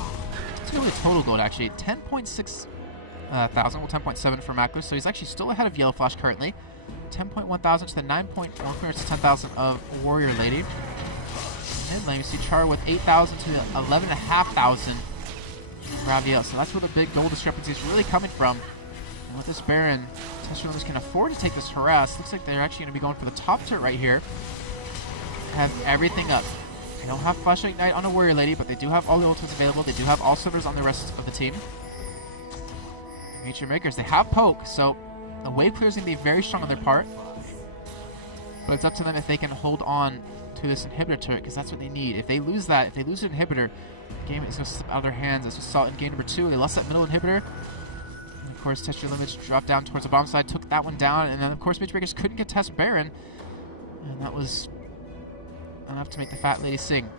Let's go with the total gold actually. 10.6 thousand, well 10.7 for Mackler, so he's actually still ahead of Yellow Flash currently. 10.1 thousand to the 9.1 clearance to 10,000 of Warrior Lady. Mid lane, you see Char with 8,000 to 11,500 Raviel. So that's where the big gold discrepancy is really coming from. And with this Baron, Test Limits can afford to take this harass. Looks like they're actually going to be going for the top turret right here. Have everything up. They don't have Flashlight Ignite on a Warrior Lady, but they do have all the ultimates available. They do have all servers on the rest of the team. Nature Makers, they have poke, so the wave clear is going to be very strong on their part. But it's up to them if they can hold on to this inhibitor turret, because that's what they need. If they lose that, if they lose an inhibitor, the game is going to slip out of their hands. As we saw in game number 2, they lost that middle inhibitor. And of course, Test Your Limits dropped down towards the bomb side, took that one down, and then of course, Nature Makers couldn't contest Baron. And that was enough to make the fat lady sing.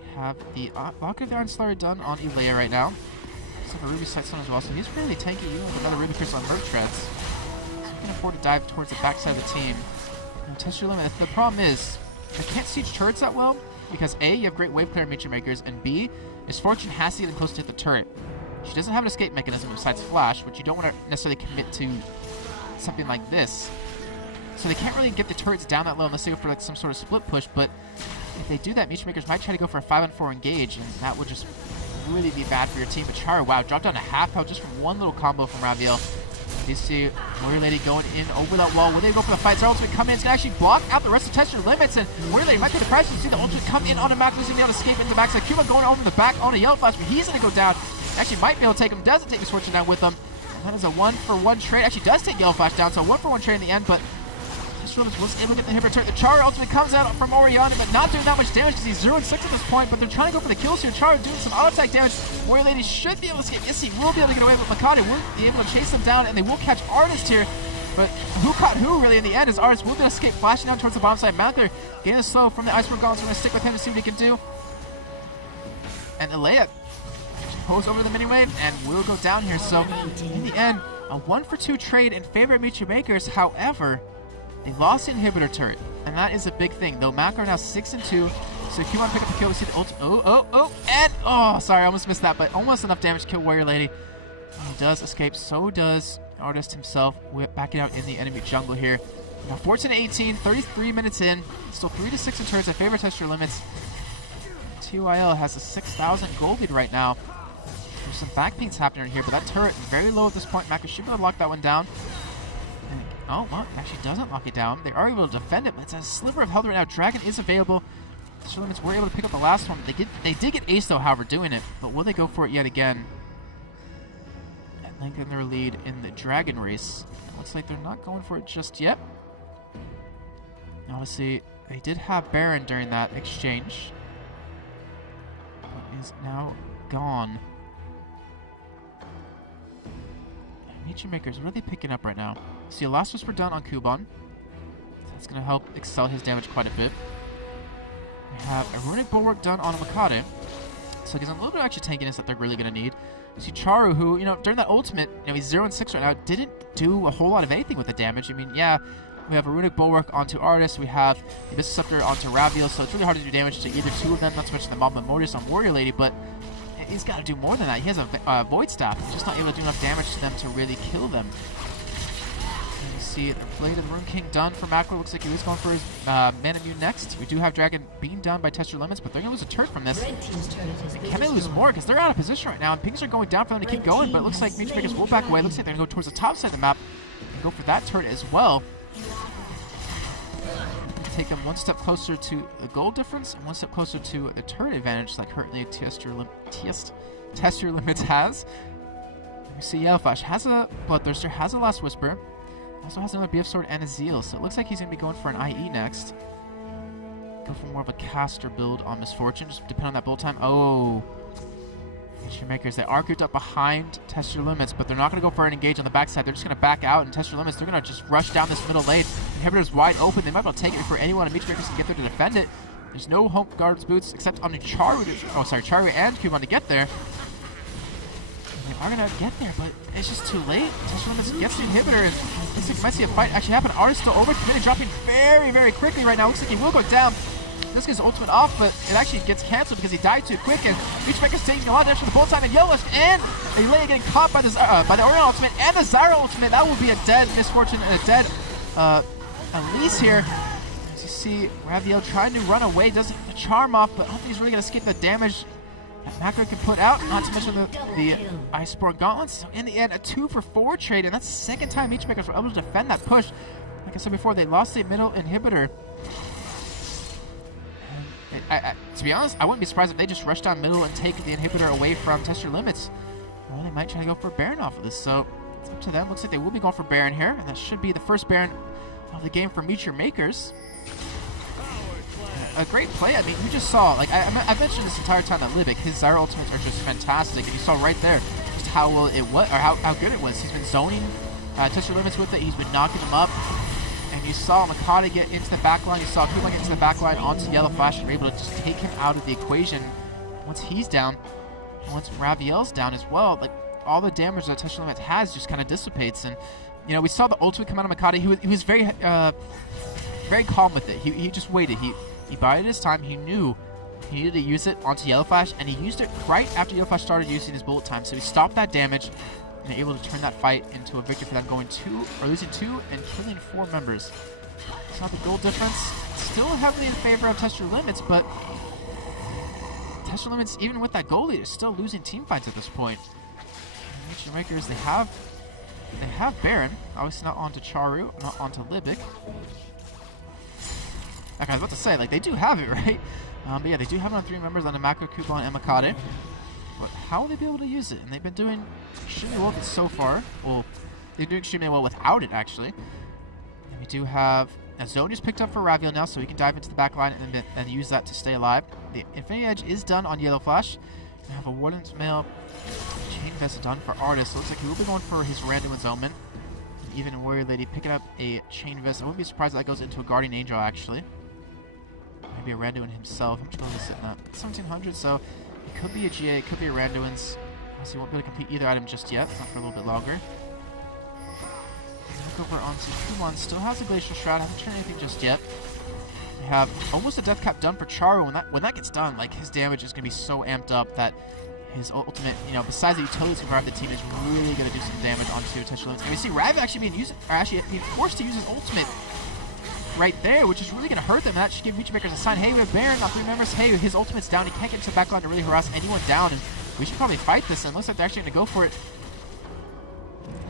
We have the Locket of the Iron Slayer done on Elea right now. Looks like a Ruby Sight Stone as well, so he's really tanky even with another Ruby Crystal on Merc Treads. So he can afford to dive towards the backside of the team. And Test Your Limit. The problem is, they can't siege turrets that well, because A, you have great wave clear Nature Makers, and B, Miss Fortune has to get in close to hit the turret. She doesn't have an escape mechanism besides Flash, which you don't want to necessarily commit to something like this. So they can't really get the turrets down that low unless they go for like some sort of split push, but if they do that, Nature Makers might try to go for a 5-on-4 engage, and that would just really be bad for your team. But Chara, wow, dropped down to half health just from one little combo from Raviel. You see Warrior Lady going in over that wall. Will they go for the fight? Their ultimate come in. It's going to actually block out the rest of Test Your Limits, and Warrior Lady might get the crash. You see the ultimate come in on a Mac, losing the able to escape into the backside. Cuba going over the back on a Yellow Flash, but he's going to go down. Actually might be able to take him. Doesn't take his Fortune down with him. And that is a 1-for-1 trade. Actually does take Yellow Flash down, so a 1-for-1 trade in the end, but was able to get the inhibitor turret. The Chara ultimately comes out from Oriana, but not doing that much damage because he's 0-6 at this point, but they're trying to go for the kills here. Chara doing some auto-attack damage. Warrior Lady should be able to escape. Yes, he will be able to get away, but Makade will be able to chase them down, and they will catch Artist here. But who caught who, really, in the end, is Artist will be able to escape, flashing down towards the bottom side. Mountler getting the slow from the Iceborne Gauntlets. We're going to stick with him to see what he can do. And Elea pulls over the mini-wave and will go down here. So, in the end, a 1-for-2 trade in favor of Nature Makers. However, they lost the inhibitor turret, and that is a big thing. Though Mac are now 6-2, so if you want to pick up the kill, we see the ult. And sorry, I almost missed that, but almost enough damage to kill Warrior Lady. And he does escape. So does Artist himself. We're backing out in the enemy jungle here. Now 14-18, 33 minutes in. Still 3-6 in turrets in favor of Test Your Limits. TYL has a 6,000 gold lead right now. There's some backpings happening here, but that turret very low at this point. Mac should be able to lock that one down. Oh, well, actually doesn't lock it down. They are able to defend it, but it's a sliver of health right now. Dragon is available. So Limits were able to pick up the last one. They did get ace, though, however, doing it. But will they go for it yet again? And lengthen their lead in the Dragon race. It looks like they're not going for it just yet. Obviously, they did have Baron during that exchange. But is now gone. Nature Makers really picking up right now. See a Last Whisper done on Kuban. That's going to help excel his damage quite a bit. We have a Runic Bulwark done on Makade. So it gives them a little bit of extra tankiness that they're really going to need. You see Charu, who, during that ultimate, he's 0-6 right now, didn't do a whole lot of anything with the damage. I mean, yeah, we have a Runic Bulwark onto Artist, we have the Abyss Scepter onto Raviel, so it's really hard to do damage to either two of them, not to mention the Mob Mortis on Warrior Lady, but he's got to do more than that. He has a Void Staff. He's just not able to do enough damage to them to really kill them. And you see the Blade of the Rune King done for Macro. Looks like he was going for his Mana Immune next. We do have Dragon being done by Test Your Limits, but they're going to lose a turret from this. Can they lose more? Because they're out of position right now, and pings are going down for them to keep going, but it looks like Nature Makers will back away. Looks like they're going to go towards the top side of the map and go for that turret as well. Take them one step closer to the gold difference and one step closer to the turret advantage like currently Test Your Limits has. You see Yellow Flash has a Bloodthirster, has a Last Whisper, also has another BF Sword and a Zeal, so it looks like he's going to be going for an IE next. Go for more of a caster build on Misfortune, just depending on that build time. Oh, Makers, they are grouped up behind Test Your Limits, but they're not going to go for an engage on the backside. They're just going to back out and Test Your Limits. They're going to just rush down this middle lane. Inhibitor's wide open. They might be able to take it before anyone on Meteor Makers can get there to defend it. There's no home guards boots except on the Charu. Charu and Cubon to get there. They are going to get there, but it's just too late. Test Your Limits gets the inhibitor, and looks like we might see a fight actually happen. Artist still over, committed, dropping very, very quickly right now. Looks like he will go down. This gets ultimate off, but it actually gets cancelled because he died too quick, and Meteor Maker's taking a lot of damage from the bullet time, and Yellowish and Leia getting caught by the Orion ultimate and the Zyra ultimate. That will be a dead misfortune and a dead Elise here. As you see, Raviel trying to run away, does a charm off, but I don't think he's really going to escape the damage that Macro can put out, not to mention the Iceborne Gauntlets. So in the end, a 2-for-4 trade, and that's the second time Meteor Makers were able to defend that push. Like I said before, they lost the middle inhibitor. To be honest, I wouldn't be surprised if they just rush down middle and take the inhibitor away from Test Your Limits. Or they might try to go for Baron off of this, so it's up to them. Looks like they will be going for Baron here, and that should be the first Baron of the game for Meteor Makers. A great play. I mean, you just saw, like, I've mentioned this entire time that Libic, his Zyra ultimates are just fantastic, and you saw right there just how well it was, or how good it was. He's been zoning Test Your Limits with it, he's been knocking them up. And you saw Makata get into the backline, you saw Kubon get into the backline onto Yellow Flash, and were able to just take him out of the equation once he's down. And once Raviel's down as well, like, all the damage that Test Your Limits has just kind of dissipates. And, you know, we saw the ultimate come out of Makata. He was very, very calm with it. He just waited. He bided his time. He knew he needed to use it onto Yellow Flash, and he used it right after Yellow Flash started using his bullet time. So he stopped that damage, and able to turn that fight into a victory for them, going losing 2 and killing 4 members. It's not the goal difference. Still heavily in favor of Test Your Limits, but Test Your Limits, even with that goal lead, is still losing team fights at this point. Meteor Makers, they have Baron, obviously not onto Charu, not onto Libic. Like I was about to say, like, they do have it, right? But yeah, they do have it on 3 members on the Macro, Kubon, and Makade. But how will they be able to use it? And they've been doing extremely well with it so far. Well, they're doing extremely well without it, actually. And we do have Zonia's picked up for Raviel now, so he can dive into the back line and use that to stay alive. The Infinity Edge is done on Yellow Flash. We have a Warden's Mail Chain Vest done for Artist. So it looks like he will be going for his random Zoman. And even Warrior Lady picking up a Chain Vest. I wouldn't be surprised if that goes into a Guardian Angel, actually. Maybe a Randuin himself. How much gold is sitting at? 1700, so it could be a GA, it could be a Randuin's. So you won't be able to complete either item just yet, not for a little bit longer. Look over onto Kumon, still has a Glacial Shroud, haven't turned anything just yet. We have almost a Death Cap done for Charu. When that gets done, like, his damage is going to be so amped up that his ultimate, you know, besides the utilities can revive the team, is really going to do some damage onto Test Your Limits. And we see Rav actually being forced to use his ultimate right there, which is really going to hurt them. And that should give Meteor Makers a sign. Hey, we have Baron on 3 members. Hey, his ultimate's down. He can't get into the backline to really harass anyone down. And we should probably fight this. And it looks like they're actually going to go for it.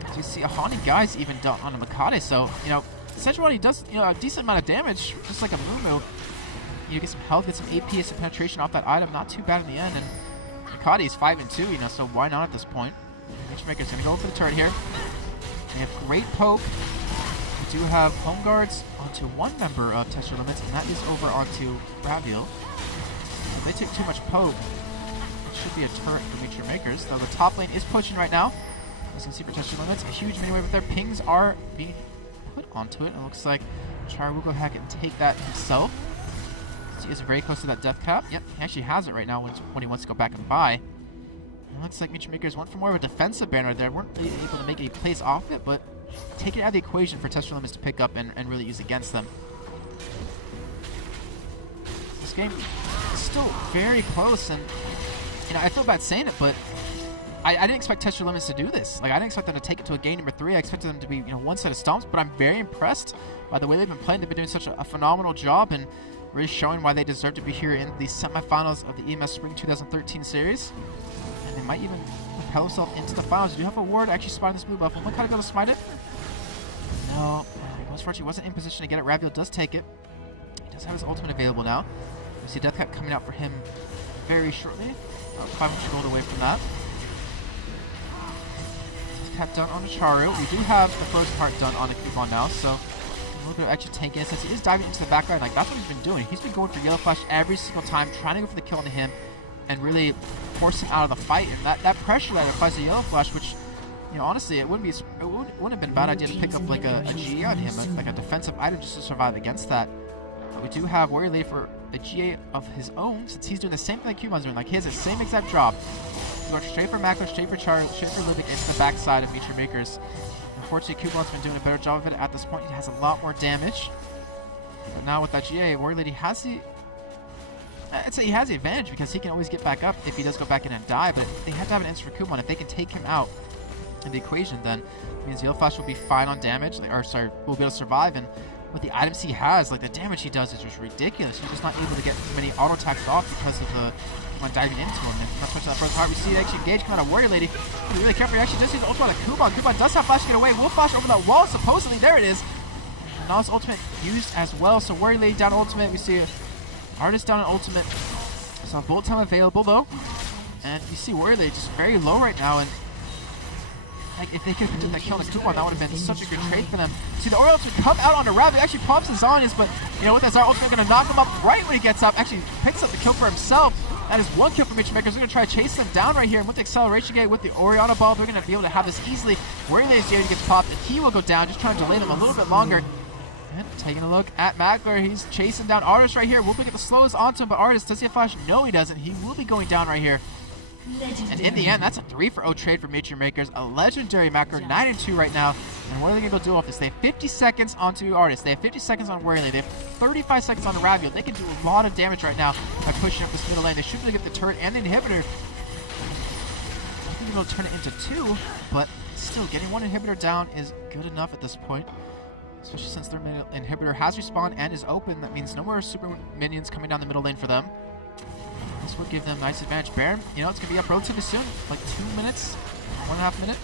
As you see, a Haunting Guy's even done on a Makade. So, you know, Sensuality does, you know, a decent amount of damage, just like a Mumu. You get some health, get some AP, some penetration off that item. Not too bad in the end. And Makade is 5-2, you know, so why not at this point? Meteor Maker's going to go for the turret here. They have great poke. We do have home guards onto 1 member of Test Your Limits, and that is over onto Raviel. If they take too much poke, it should be a turret for Meteor Makers, though the top lane is pushing right now. As you can see for Test Your Limits, a huge mini-wave with their pings are being put onto it. It looks like Char will go hack and take that himself. So he is very close to that death cap. Yep, he actually has it right now when he wants to go back and buy. It looks like Meteor Makers went for more of a defensive banner there. Weren't really able to make any plays off it, but take it out of the equation for Test Your Limits to pick up and really use against them. This game is still very close, and you know, I feel bad saying it, but I didn't expect Test Your Limits to do this. Like, I didn't expect them to take it to a game number 3. I expected them to be, you know, one set of stomps, but I'm very impressed by the way they've been playing. They've been doing such a phenomenal job and really showing why they deserve to be here in the semifinals of the EMS Spring 2013 series. And they might even propel themselves into the finals. You do have a ward actually spotting this blue buff. Will Makata be able to smite it? No. Most fortunately, wasn't in position to get it. Raviel does take it. He does have his ultimate available now. We see Death Cap coming out for him very shortly. 500 gold away from that. Cap done on the Charu. We do have the Frozen Heart done on the Cubon now, so a little bit of extra tank in since he is diving into the background. Like, that's what he's been doing. He's been going for Yellow Flash every single time, trying to go for the kill on him. and really force him out of the fight. And that pressure that applies to Yellow Flash, which, you know, honestly, it wouldn't have been a bad idea to pick up like a GA on him, like a defensive item just to survive against that. We do have Warrior Lady for a GA of his own, since he's doing the same thing Cuban's doing. Like, he has the same exact drop. He's going straight for Mackler, straight for Char, straight for Lubick into the backside of Meteor Makers. Unfortunately, Cuban's been doing a better job of it at this point. He has a lot more damage. But now with that GA, Warrior Lady has the... I'd say he has the advantage because he can always get back up if he does go back in and die, but they have to have an answer for Kuban. If they can take him out in the equation, then it means Yellow Flash will be fine on damage, or sorry, will be able to survive. And with the items he has, like the damage he does is just ridiculous. He's just not able to get many auto attacks off because of the when diving into him. And that's what's that first heart. We see it actually engage coming out of Warrior Lady. Be really careful. He actually just sees the ultimate of Kuban. Kuban does have Flash to get away. Will Flash over that wall, supposedly. There it is. And now his ultimate used as well. So Warrior Lady down ultimate. We see Artist down an ultimate. So bullet time available though. And you see Warrior Lady just very low right now. And like, if they could have done that kill on the Kuban, that would have been such a good trade for them. See, the Oriole ultimate come out on a Rabbit. Actually pops his Zonius, but you know, with that Zara ultimate going to knock him up right when he gets up. Actually picks up the kill for himself. That is one kill for Meteor Makers. They're going to try to chase them down right here. And with the acceleration gate, with the Oriana ball, they're going to be able to have this easily. Warrior Lady's Jade gets popped, and he will go down, just trying to delay them a little bit longer. And taking a look at Mackler, he's chasing down Artist right here. Will get the slowest onto him, but Artist, does he have Flash? No, he doesn't. He will be going down right here. And in the end, that's a 3-for-0 trade for Meteor Makers. A legendary Mackler, 9-2 right now. And what are they going to go do with this? They have 50 seconds onto Artist. They have 50 seconds on Warrior Lady. They have 35 seconds on the Ravio. They can do a lot of damage right now by pushing up this middle lane. They should be able to get the turret and the inhibitor. I think they'll turn it into 2, but still, getting one inhibitor down is good enough at this point. Especially since their inhibitor has respawned and is open. That means no more super minions coming down the middle lane for them. This will give them a nice advantage. Baron, you know, it's going to be up relatively soon. Like 2 minutes, 1.5 minutes.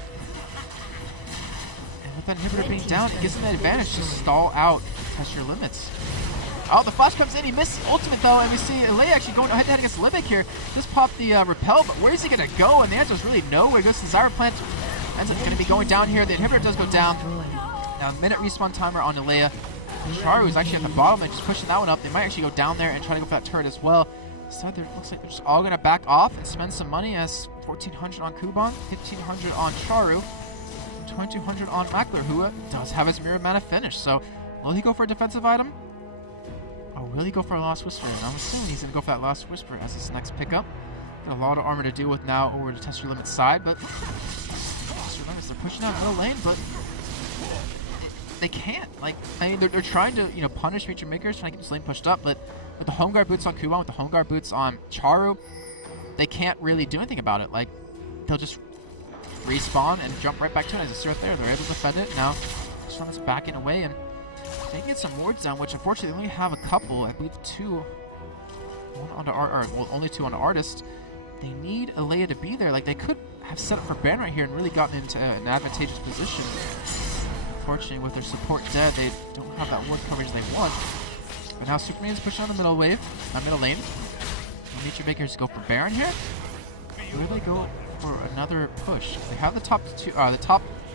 And with that inhibitor being down, it gives them that advantage to stall out, test your limits. Oh, the Flash comes in. He missed the ultimate, though. And we see Leia actually going head-to-head against Libic here. Just popped the repel, but where is he going to go? And the answer is really nowhere. He goes to Zyra Plant. Ends up going to be going down here. The inhibitor does go down. Now, a minute respawn timer on Leia. Charu is actually at the bottom and just pushing that one up. They might actually go down there and try to go for that turret as well. So it looks like they're just all going to back off and spend some money, as 1,400 on Kuban, 1,500 on Charu, and 2,200 on Mackler, who does have his Mirror Mana finish. So will he go for a defensive item? Or will he go for a Lost Whisper? And I'm assuming he's going to go for that Lost Whisper as his next pickup. Got a lot of armor to deal with now over to Test Your Limits side, but Test Your Limits, they're pushing out middle lane, but they can't. Like, I mean, they're trying to, you know, punish Meteor Makers, trying to keep this lane pushed up, but with the home guard boots on Kuban, with the home guard boots on Charu, they can't really do anything about it. Like, they'll just respawn and jump right back to it. As you see right there, they're able to defend it. Now, Storm's backing away, and they can get some wards down, which unfortunately they only have a couple. I believe 2. One onto well, only 2 on the Artist. They need Alea to be there. Like, they could have set up for Baron right here and really gotten into an advantageous position. Unfortunately, with their support dead, they don't have that ward coverage they want. But now Superman is pushing on the middle wave, middle lane. Meteor Makers go for Baron here. Or do they go for another push? They have the top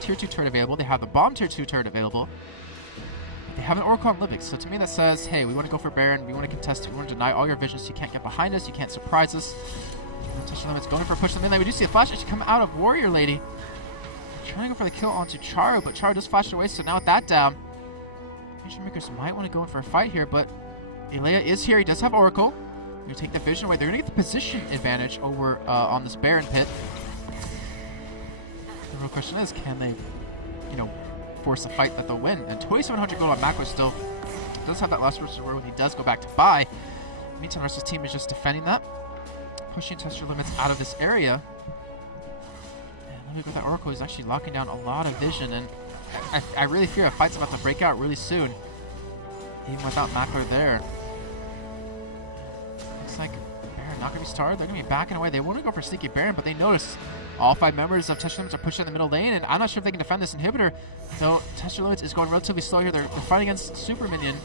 tier 2 turret available. They have the bomb tier 2 turret available. They have an Oracle on Libic. So to me that says, hey, we want to go for Baron. We want to contest it. We want to deny all your visions. You can't get behind us. You can't surprise us. Touch limits going for a push on the lane. We do see a flash actually come out of Warrior Lady. Trying to go for the kill onto Charu, but Charu does flash away. So now with that down, Meteor Makers might want to go in for a fight here, but Ilea is here. He does have Oracle. They're going to take the vision away. They're going to get the position advantage over on this Baron pit. The real question is, can they, you know, force a fight that they'll win? And 2,700 gold on Mackler still does have that last versus when he does go back to buy. Meantime, the rest of his team is just defending that, pushing Test Your Limits out of this area. And look at that Oracle is actually locking down a lot of vision, and I really fear a fight's about to break out really soon, even without Mackler there. Looks like Baron not going to be started. They're going to be backing away. They want to go for Sneaky Baron, but they notice all 5 members of Test Your Limits are pushing in the middle lane, and I'm not sure if they can defend this inhibitor. So Test Your Limits is going relatively slow here. They're fighting against Super Minion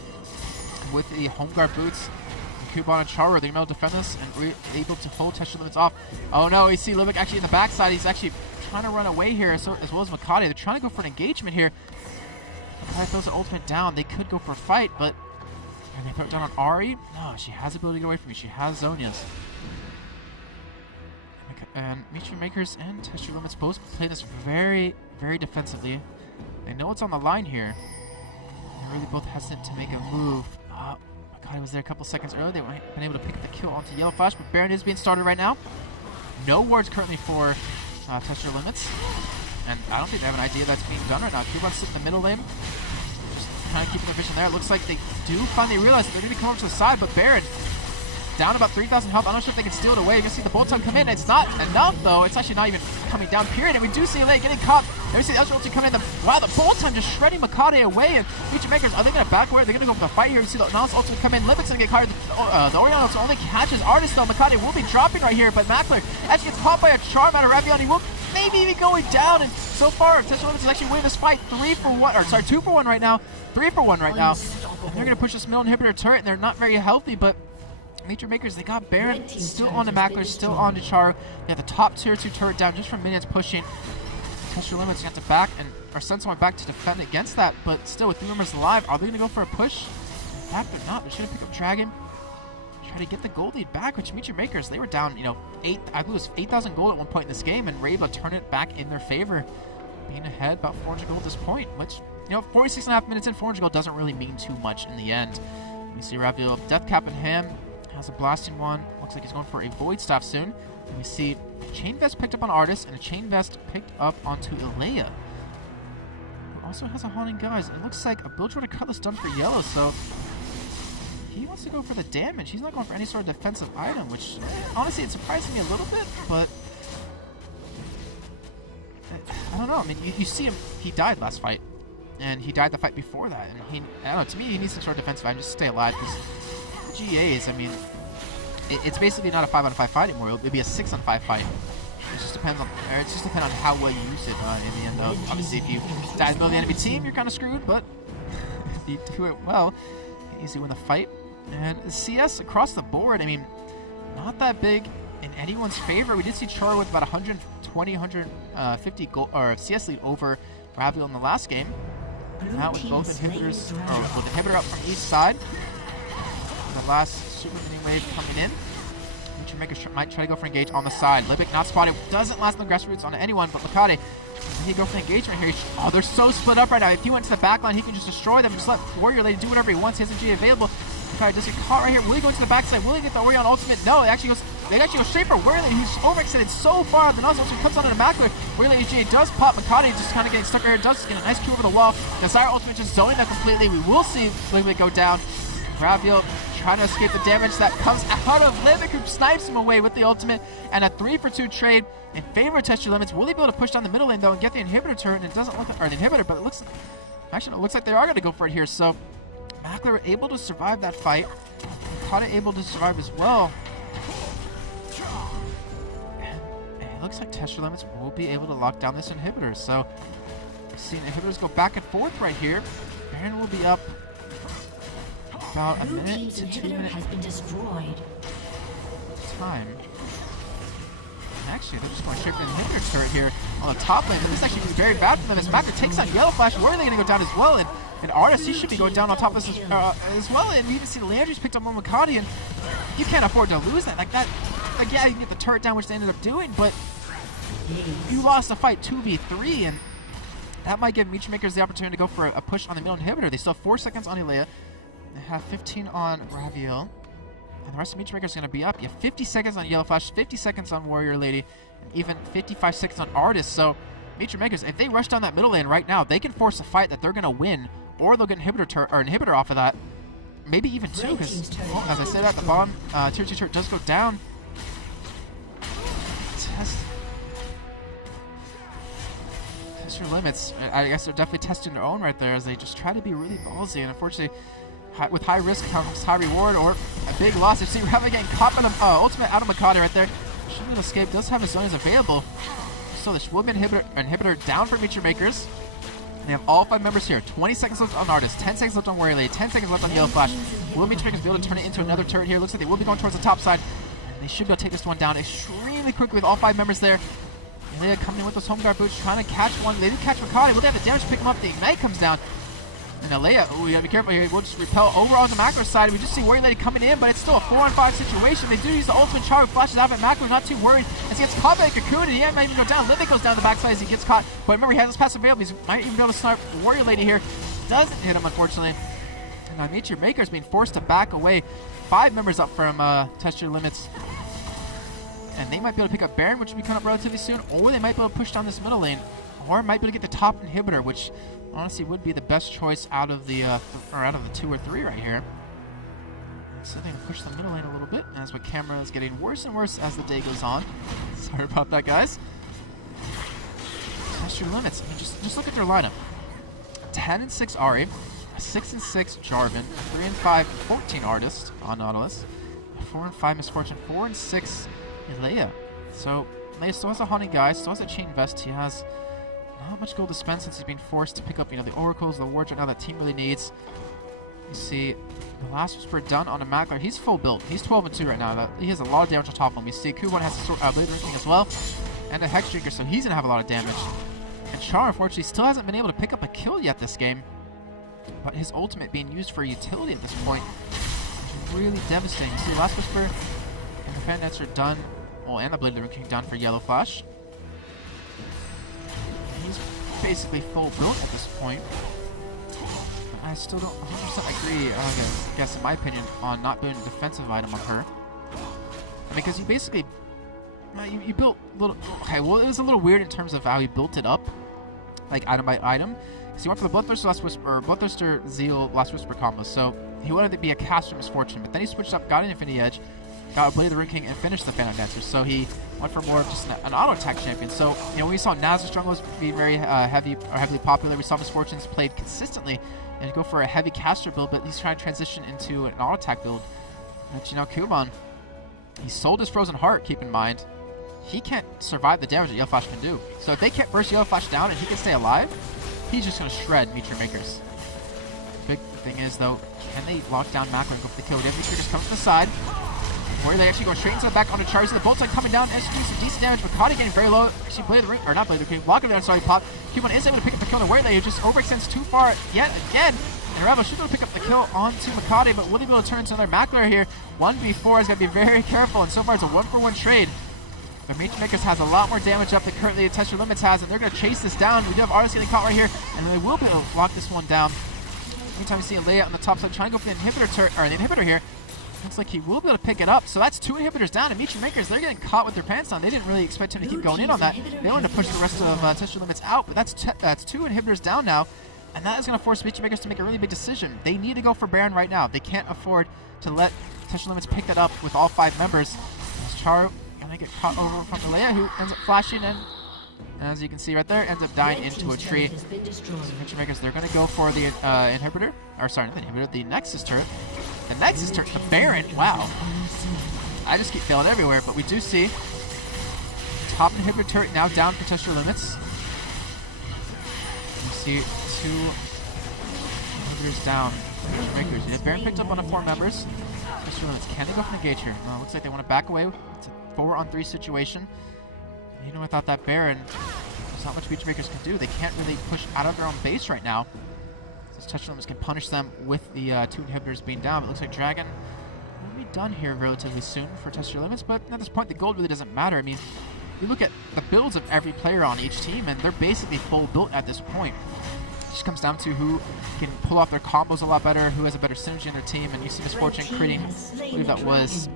with the home guard boots. Kuban and Charu, they're able to defend this and able to hold Test Your Limits off. Oh no, we see Libic actually in the backside. He's actually trying to run away here, as well as Makati. They're trying to go for an engagement here. Makati throws the ultimate down. They could go for a fight, but are they throw it down on Ari? No, she has the ability to get away from me. She has Zonia's. And Meteor Makers and Test Your Limits both play this very, very defensively. They know it's on the line here. They're really both hesitant to make a move. Oh, Makati was there a couple seconds earlier. They might have been able to pick up the kill onto Yellow Flash, but Baron is being started right now. No wards currently for Test Your Limits. And I don't think they have an idea that's being done right now. Cubone sit in the middle lane. Just kind of keeping their vision there. It looks like they do finally realize that they're going to come over to the side, but Baron down about 3,000 health. I'm not sure if they can steal it away. You're going to see the bolt time come in. It's not enough, though. It's actually not even coming down, period. And we do see Leia getting caught. There we see the Ultra Ulti coming in. Wow, the bolt time just shredding Makati away. And Meteor Makers, are they going to backward? They're going to go for the fight here. We see the Nautilus Ultimate come in. Lipic's going to get caught. The Orion Ultimate only catches Artist, though. Makati will be dropping right here. But Mackler actually gets caught by a charm out of Ravion. He will maybe even going down. And so far, Test Your Limits is actually winning this fight 2 for 1 right now. 3 for 1 right now. And they're going to push this middle inhibitor turret. And they're not very healthy, but Meteor Makers, they got Baron still on the Mackler, still on the Char. They have the top tier 2 turret down just from minions pushing. Test Your Limits got to back, and our Sense went back to defend against that, but still with 3 members alive, are they going to go for a push? In fact, they're not. They're just going to pick up Dragon, try to get the gold lead back, which Meteor Makers, they were down, I believe it was 8,000 gold at one point in this game, and were able to turn it back in their favor, being ahead about 400 gold at this point, which, 46.5 minutes in, 400 gold doesn't really mean too much in the end. We see Raviel death capping him. Has a blasting one. Looks like he's going for a void staff soon. And we see a chain vest picked up on Artist and a chain vest picked up onto Ilea, who also has a haunting guise. It looks like a Bilgewater Cutlass done for yellow, so he wants to go for the damage. He's not going for any sort of defensive item, which honestly it surprises me a little bit, but I don't know. I mean, you see him. He died last fight, and he died the fight before that. And I don't know. To me, he needs some sort of defensive item just to stay alive. Because GAs, I mean, it's basically not a 5-on-5 fight anymore. It'll be a 6-on-5 fight. It just depends on, how well you use it in the end. Though, obviously, if you die in the middle of the enemy team, you're kind of screwed. But if you do it well, you can easily win the fight. And CS across the board, I mean, not that big in anyone's favor. We did see Char with about 120, 150 goal or CS lead over Raviel in the last game. Now with both inhibitors, or with inhibitor up from each side. The last super mini wave coming in. Meteor Makers might try to go for engage on the side. Lipic not spotted. Doesn't last in the grassroots on anyone, but Makati, he go for engagement here. Oh, they're so split up right now. If he went to the back line, he can just destroy them. Just let Warrior Lady do whatever he wants. He has a G available. Makati does get caught right here. Will he go into the backside? Will he get the Orion ultimate? No, they actually go straight for Warrior Lady. He's overextended so far. The Nautilus ultimate comes onto the Mackler. Warrior Lady G does pop. Makati just kind of getting stuck here. Does get a nice Q over the wall. The Desire ultimate just zoning that completely. We will see Lipic go down. Raviel trying to escape the damage that comes out of Lipic, who snipes him away with the ultimate, and a 3-for-2 trade in favor of Test Your Limits. Will he be able to push down the middle lane though and get the inhibitor turn? It doesn't look like, or the inhibitor, but it looks like they are going to go for it here. So Mackler able to survive that fight. Makata able to survive as well. And it looks like Test Your Limits will be able to lock down this inhibitor. So we've seen inhibitors go back and forth right here. Baron will be up about a minute to 2 minutes has been destroyed. Time. And actually, they're just going straight for the inhibitor turret here on the top lane. And this actually is very bad for them as Mackler takes on Yellow Flash. Where are they going to go down as well? And Artist, he should be going down on top of this as well. And we even see the Leandry's picked up on Makati, and you can't afford to lose that. Like that, like yeah, you can get the turret down, which they ended up doing, but you lost the fight 2v3, and that might give Meteor Makers the opportunity to go for a push on the middle inhibitor. They still have 4 seconds on Ilea. They have 15 on Raviel. And the rest of Meteor Makers is going to be up. You have 50 seconds on Yellow Flash, 50 seconds on Warrior Lady, and even 55 seconds on Artist. So Meteor Makers, if they rush down that middle lane right now, they can force a fight that they're going to win, or they'll get inhibitor off of that. Maybe even 2, because, well, as I said at the bottom, tier 2 turret does go down. Test Your Limits. I guess they're definitely testing their own right there as they just try to be really ballsy, and unfortunately, with high risk comes high reward, or a big loss. You see Raviel getting caught by the ultimate out of Makati right there. Shouldn't escape. Does have his zones available. So this will be inhibitor down for Meteor Makers. They have all 5 members here. 20 seconds left on Artist, 10 seconds left on Warrior Lady, 10 seconds left on Yellow Flash. Will Meteor Makers be able to turn it into another turret here? Looks like they will be going towards the top side. And they should be able to take this one down extremely quickly with all 5 members there. Ilea coming in with those home guard boots, trying to catch one. They did catch Makati. Will they have the damage to pick him up? The Ignite comes down. And Alea, oh, you gotta be careful here. We'll just repel over on the Macro side. We just see Warrior Lady coming in, but it's still a 4-on-5 situation. They do use the ultimate charge, flashes out at Macro, not too worried. As he gets caught by the Cocoon, and he might even go down. Limit goes down the backside as he gets caught. But remember, he has his passive available. He might even be able to snipe Warrior Lady here. Doesn't hit him, unfortunately. And now Meteor Maker is being forced to back away. 5 members up from Test Your Limits. And they might be able to pick up Baron, which will be coming up relatively soon, or they might be able to push down this middle lane, or might be able to get the top inhibitor, which honestly would be the best choice out of the 2 or 3 right here. So they're going to push the middle lane a little bit, as my camera is getting worse and worse as the day goes on. Sorry about that, guys. Test Your Limits. I mean, just look at their lineup. 10 and 6 Ari, 6 and 6 Jarvan, 3 and 5 14 Artist on Nautilus, 4 and 5 Misfortune, 4 and 6 Leia. So Leia still has a Haunting Guy, still has a Chain Vest. He has not much gold to spend since he's been forced to pick up, the Oracles, the wards right now that team really needs. You see the Last Whisper done on a Macler. He's full build. He's 12 and 2 right now. He has a lot of damage on top of him. You see Kuban has a Blade Ranking as well, and a Hex Drinker, so he's gonna have a lot of damage. And Char, unfortunately, still hasn't been able to pick up a kill yet this game. But his ultimate being used for utility at this point is really devastating. You see, Last Whisper and the Fan Nets are done. Well, and the Blade of the Rune King done for Yellow Flash. He's basically full built at this point. But I still don't 100% agree, I guess in my opinion, on not doing a defensive item on her. I mean, because you basically... You built a little... Okay, well, it was a little weird in terms of how he built it up. Like, item by item. So he went for the Bloodthirster, Last Whisper, or Bloodthirster, Zeal, Last Whisper combo. So he wanted to be a caster Misfortune, but then he switched up, got an Infinity Edge, got a Blade of the Rune King, and finished the Phantom Dancer. So he went for more of just an auto attack champion. So, when we saw Naz's jungles being very heavily popular, we saw Misfortunes played consistently and go for a heavy caster build, but he's trying to transition into an auto attack build. But Kuban, he sold his Frozen Heart, keep in mind. He can't survive the damage that Yellow Flash can do. So if they can't burst Yellow Flash down and he can stay alive, he's just going to shred Meteor Makers. Big thing is, though, can they lock down Macro and go for the kill? They have Meteor Makers coming from the side. Or they actually go straight into the back onto Charizard. The bolt side coming down and doing some decent damage. Makati getting very low. Actually, Blade of the Ring, or not Blade of the Ring, block him down, sorry, pop. Cubone is able to pick up the kill. The Warrior Lady just overextends too far yet again. And Rebel should be able to pick up the kill onto Makati, but will he be able to turn into another Macler here? 1v4 is going to be very careful, and so far it's a 1-for-1 trade. But Meteor Makers has a lot more damage up than currently Test Your Limits has, and they're going to chase this down. We do have Artist getting caught right here, and they will be able to lock this one down. Anytime you see a layout on the top side trying to go for the inhibitor here, looks like he will be able to pick it up. So that's 2 inhibitors down, and Meteor Makers, they're getting caught with their pants on. They didn't really expect him to keep going in on that. They wanted to push the rest of Test Your Limits out, but that's 2 inhibitors down now, and that is going to force Meteor Makers to make a really big decision. They need to go for Baron right now. They can't afford to let Test Your Limits pick that up with all 5 members. As Char gonna get caught over from the Leia, who ends up flashing in. And as you can see right there, ends up dying into a tree. So Meteor Makers, they're going to go for the inhibitor. Or sorry, not the inhibitor, the Nexus turret. The Nexus turret, the Baron, wow. I just keep failing everywhere, but we do see top inhibitor turret now down for Test Your Limits. You see 2 inhibitors down. Meteor Makers. The Baron picked up on the 4 members. Test Your Limits, can they go for engage here? No, it looks like they want to back away. It's a 4-on-3 situation. Even without that Baron, there's not much Meteor Makers can do. They can't really push out of their own base right now. This Test Your Limits can punish them with the 2 inhibitors being down. But it looks like Dragon will be done here relatively soon for Test Your Limits. But at this point, the gold really doesn't matter. I mean, you look at the builds of every player on each team, and they're basically full built at this point. It just comes down to who can pull off their combos a lot better, who has a better synergy in their team. And you see Misfortune creating, I believe that was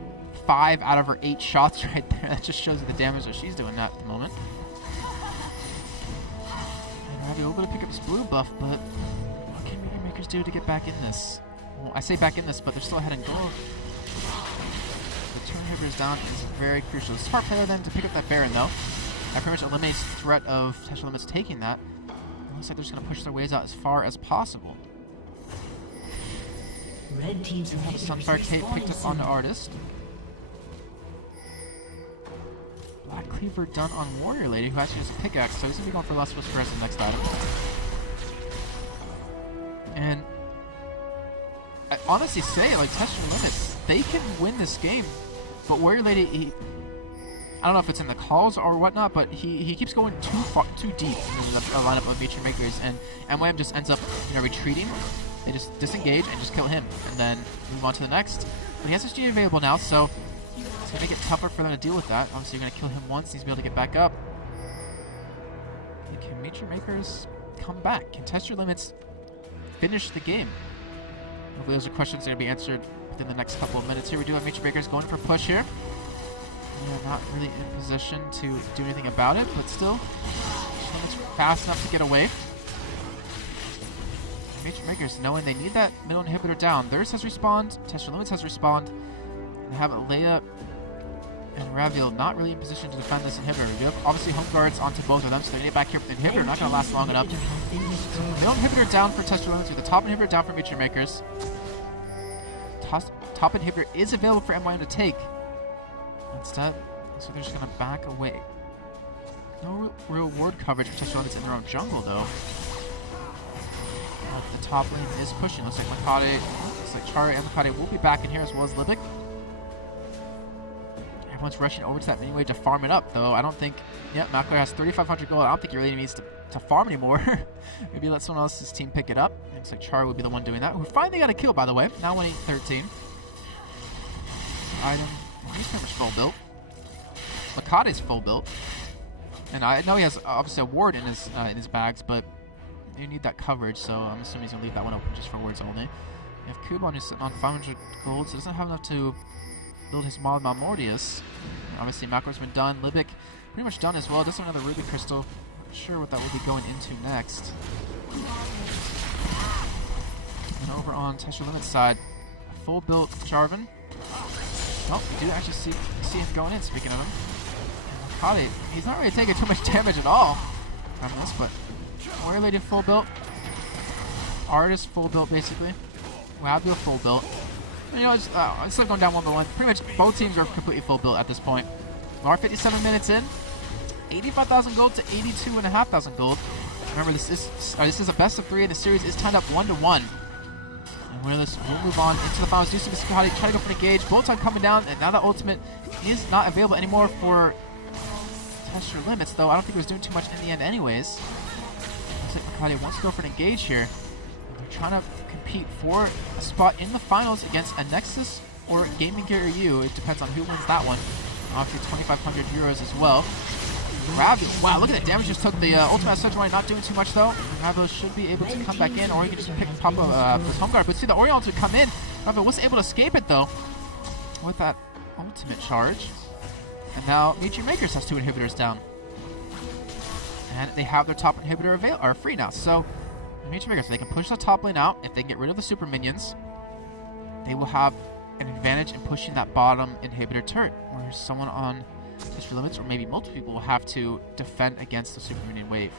5 out of her 8 shots right there. That just shows you the damage that she's doing at the moment. And Ravi able to pick up this blue buff, but what can Meteor Makers do to get back in this? Well, I say back in this, but they're still ahead in gold. The turn inhibitors down is very crucial. It's a smart player then to pick up that Baron, though. That pretty much eliminates the threat of Test Your Limits taking that. It looks like they're just going to push their ways out as far as possible. Red team's Sunfire Cape picked up on the Artist. Black Cleaver done on Warrior Lady, who actually has a pickaxe, so he's going to be going for Last Whisper as the next item. And I honestly say, like, Test Your Limits, they can win this game, but Warrior Lady, I don't know if it's in the calls or whatnot, but he keeps going too deep into the lineup of Nature Makers, and MYM just ends up, you know, retreating. They just disengage and just kill him, and then move on to the next. But he has his G available now, so it's going to get tougher for them to deal with that. Obviously, you're going to kill him once, he's going to be able to get back up. And can Nature Makers come back? Can Test Your Limits finish the game? Hopefully those are questions that are going to be answered within the next couple of minutes here. We do have Nature Makers going for a push here. Yeah, not really in position to do anything about it, but still, it's fast enough to get away. Nature Makers knowing they need that middle inhibitor down. Theirs has respawned, Test Your Limits has respawned, and have Leia and Raviel not really in position to defend this inhibitor. You have obviously home guards onto both of them, so they're going to get back here, but the inhibitor not going to last long enough. So middle inhibitor down for Test Your Limits, with the top inhibitor down for Nature Makers. Top inhibitor is available for MYM to take. Instead, so they're just going to back away. No real ward coverage for Test Your Limits in their own jungle, though. The top lane is pushing. Looks like Makade, looks like Chari and Makade will be back in here, as well as Libic. Everyone's rushing over to that mini wave to farm it up, though. I don't think... Yeah, Makade has 3,500 gold. I don't think he really needs to farm anymore. Maybe let someone else's team pick it up. Looks like Chari would be the one doing that. Who finally got a kill, by the way. Now winning 13. Item... He's pretty much full built. Makade's full built. And I know he has obviously a ward in his bags, but you need that coverage, so I'm assuming he's going to leave that one open just for wards only. You have Kuban who's sitting on 500 gold, so doesn't have enough to build his Mod Malmortius. Obviously, Makar's been done. Libic pretty much done as well. Does have another Ruby Crystal. Not sure what that will be going into next. And over on Test Your Limits side, full built Jarvan. Oh, we do actually see him going in, speaking of him. Makade, he's not really taking too much damage at all from this, but Warrior Lady full built. Artist full built, basically. Wabu full built. And, you know, instead of going down one by one, pretty much both teams are completely full built at this point. We are 57 minutes in. 85,000 gold to 82,500 gold. Remember, this is a best of 3, and the series is tied up 1-1. And we'll move on into the finals. Do see Mr. Kahadi try to go for an engage. Bullet time coming down, and now the ultimate is not available anymore for Test Your Limits, though I don't think it was doing too much in the end anyways. Looks like Kahadi wants to go for an engage here. They're trying to compete for a spot in the finals against a Nexus or Gaming Gear U. It depends on who wins that one. Obviously 2,500 euros as well. Raviel, wow, look at that damage just took. The ultimate Surge not doing too much though. Raviel should be able to come back in, or he can just pop up his home guard. But see, the Orion would come in. Raviel was able to escape it though with that ultimate charge. And now Nature Makers has 2 inhibitors down. And they have their top inhibitor free now. So Nature Makers, they can push the top lane out. If they can get rid of the super minions, they will have an advantage in pushing that bottom inhibitor turret, where someone on Test Your Limits, or maybe multiple people, will have to defend against the super minion wave.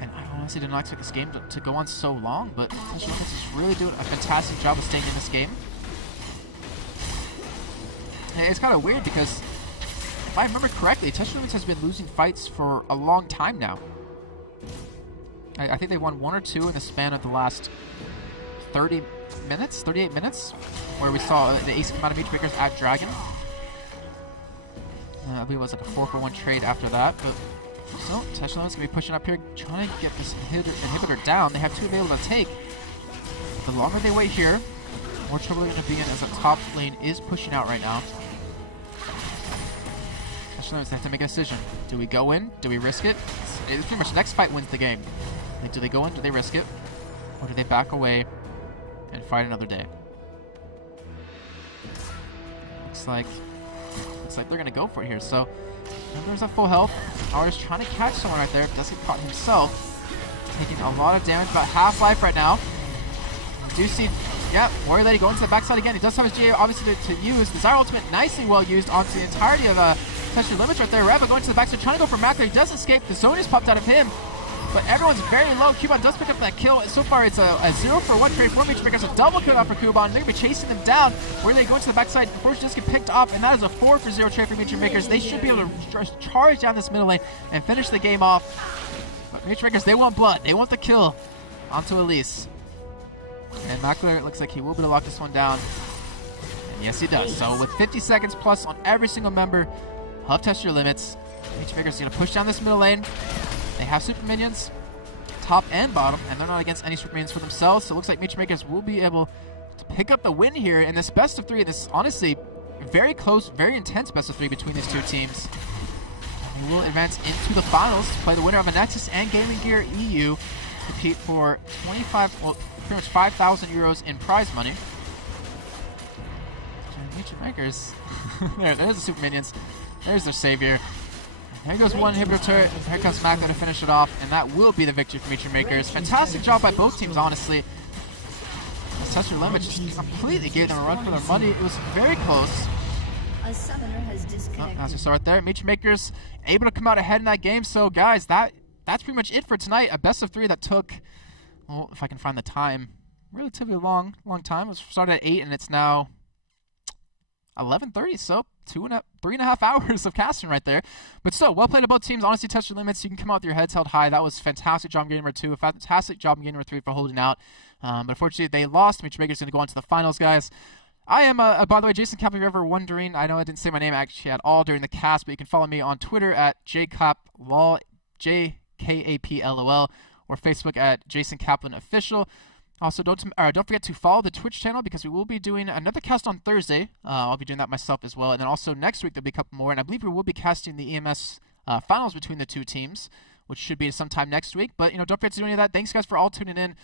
And I honestly did not expect this game to go on so long, but Test Your Limits is really doing a fantastic job of staying in this game. And it's kind of weird because, if I remember correctly, Test Your Limits has been losing fights for a long time now. I think they won 1 or 2 in the span of the last 38 minutes, where we saw the ace come out of Nature Makers at Dragon. I believe it was like a 4-for-1 trade after that, but so Test Your Limits going to be pushing up here, trying to get this inhibitor down. They have 2 available to take. The longer they wait here, the more trouble they're going to be in, as the top lane is pushing out right now. Test Your Limits, they have to make a decision. Do we go in? Do we risk it? It's pretty much next fight wins the game. Like, do they go in? Do they risk it? Or do they back away and fight another day? Looks like they're going to go for it here. So, there's a full health. Artist trying to catch someone right there. Does get caught himself. Taking a lot of damage, about half life right now. You do see, yeah, Warrior Lady going to the backside again. He does have his GA obviously to use. Desire Ultimate nicely well used onto the entirety of Test Your Limits right there. Reva going to the backside, trying to go for Macro. He does escape. The zone is popped out of him. But everyone's very low. Kuban does pick up that kill. So far, it's a 0-for-1 trade for Nature Makers. A double kill out for Kuban. They're going to be chasing them down. Where they go to the backside, unfortunately, just get picked off. And that is a 4-for-0 trade for Nature Makers. They should be able to charge down this middle lane and finish the game off. But Nature Makers, they want blood. They want the kill onto Elise. And Mackler, it looks like he will be able to lock this one down. Yes, he does. So with 50 seconds plus on every single member of Test Your Limits, Maker's going to push down this middle lane. They have super minions, top and bottom, and they're not against any super minions for themselves. So it looks like Makers will be able to pick up the win here in this best of 3. This is honestly very close, very intense best of 3 between these two teams. They will advance into the finals to play the winner of a Nexus and Gaming Gear EU, compete for 25, well, pretty much 5,000 euros in prize money. Makers. There's the super minions. There's their savior. There goes one inhibitor turret. Here comes Macro to finish it off, and that will be the victory for Meteor Makers. Fantastic job by both teams, honestly. Test Your Limits just completely gave them a run for their money. It was very close. A summoner has disconnected. As we saw right there, Meteor Makers able to come out ahead in that game. So, guys, that's pretty much it for tonight. A best of 3 that took, well, if I can find the time, relatively long time. It was started at 8, and it's now 11:30, so 3.5 hours of casting right there. But still, well played to both teams. Honestly, Test Your Limits. You can come out with your heads held high. That was a fantastic job in game number 2. A fantastic job in game number 3 for holding out. But unfortunately, they lost. Meteor Makers going to go on to the finals, guys. I am, by the way, Jason Cap, if you're ever wondering. I know I didn't say my name actually at all during the cast, but you can follow me on Twitter at jkaplol, JKAPLOL, or Facebook at Jason Kaplan Official. Also, don't forget to follow the Twitch channel because we will be doing another cast on Thursday. I'll be doing that myself as well. And then also next week, there'll be a couple more. And I believe we will be casting the EMS finals between the two teams, which should be sometime next week. But, don't forget to do any of that. Thanks, guys, for all tuning in.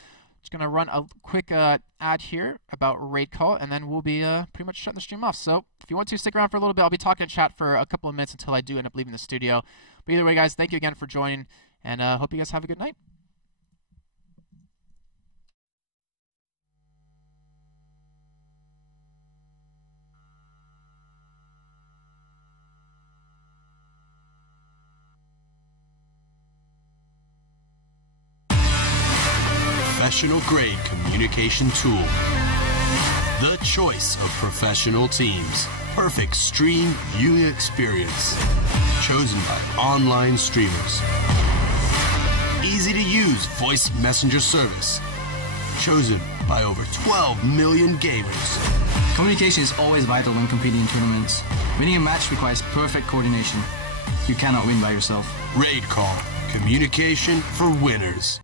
Just going to run a quick ad here about Raid Call, and then we'll be pretty much shutting the stream off. So if you want to stick around for a little bit, I'll be talking in chat for a couple of minutes until I do end up leaving the studio. But either way, guys, thank you again for joining, and hope you guys have a good night. Professional grade communication tool. The choice of professional teams. Perfect stream viewing experience. Chosen by online streamers. Easy to use voice messenger service. Chosen by over 12 million gamers. Communication is always vital when competing in tournaments. Winning a match requires perfect coordination. You cannot win by yourself. Raid Call. Communication for winners.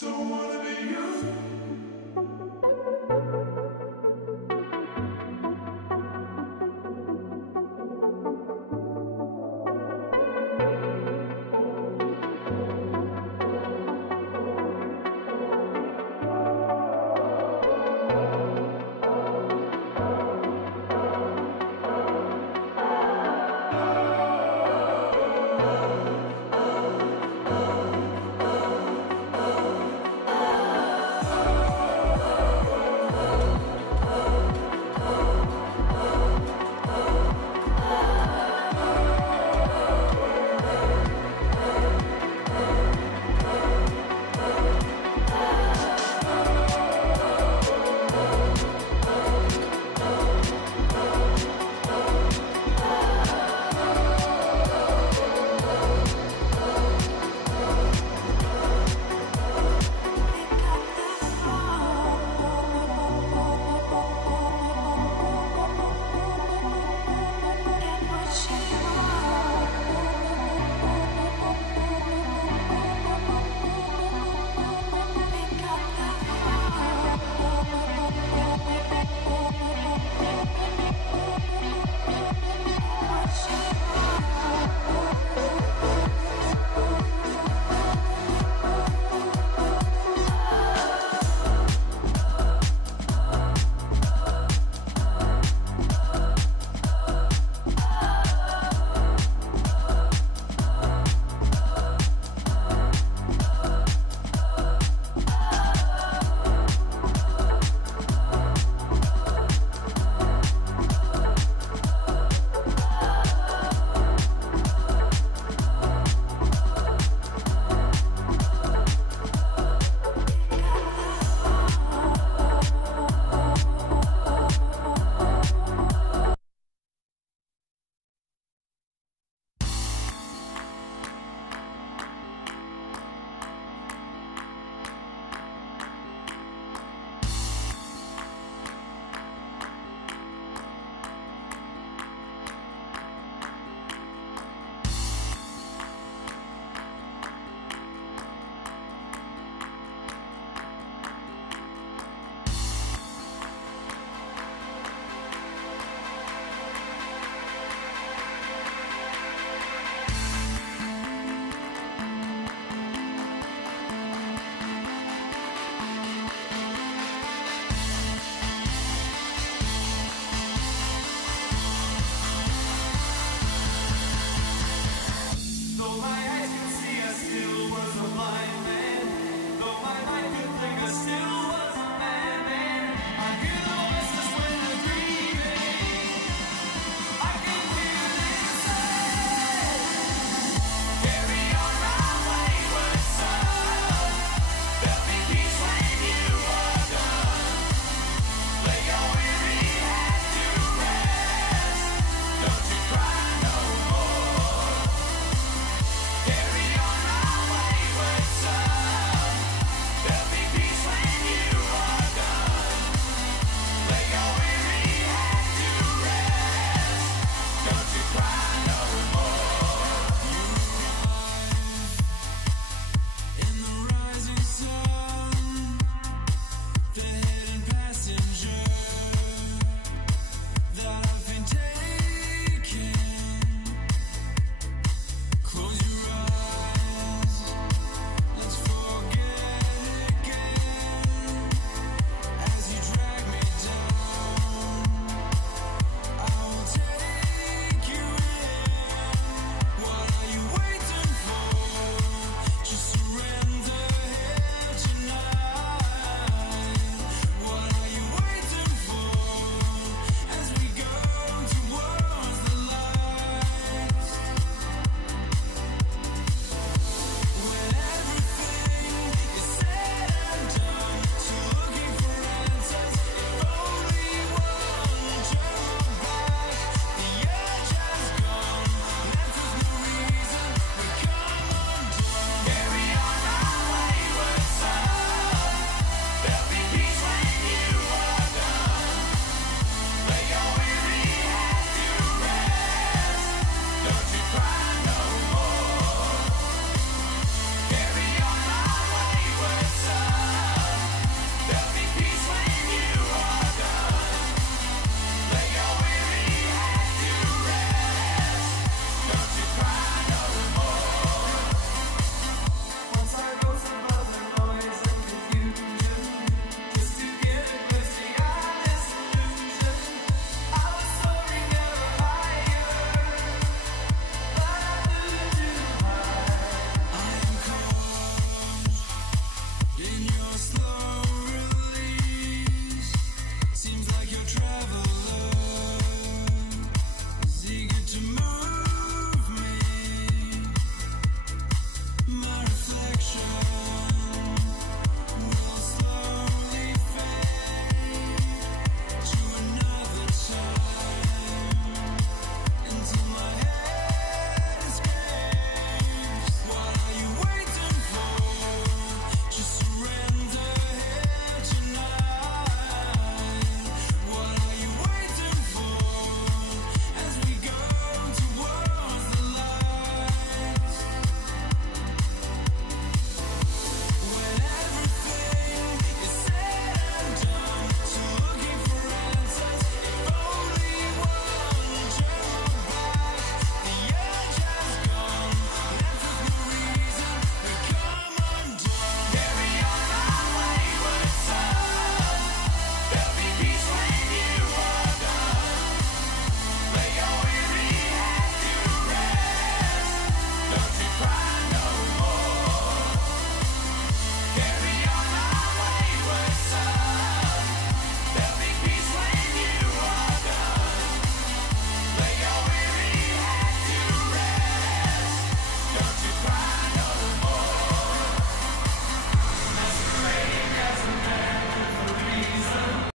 Don't wanna be you.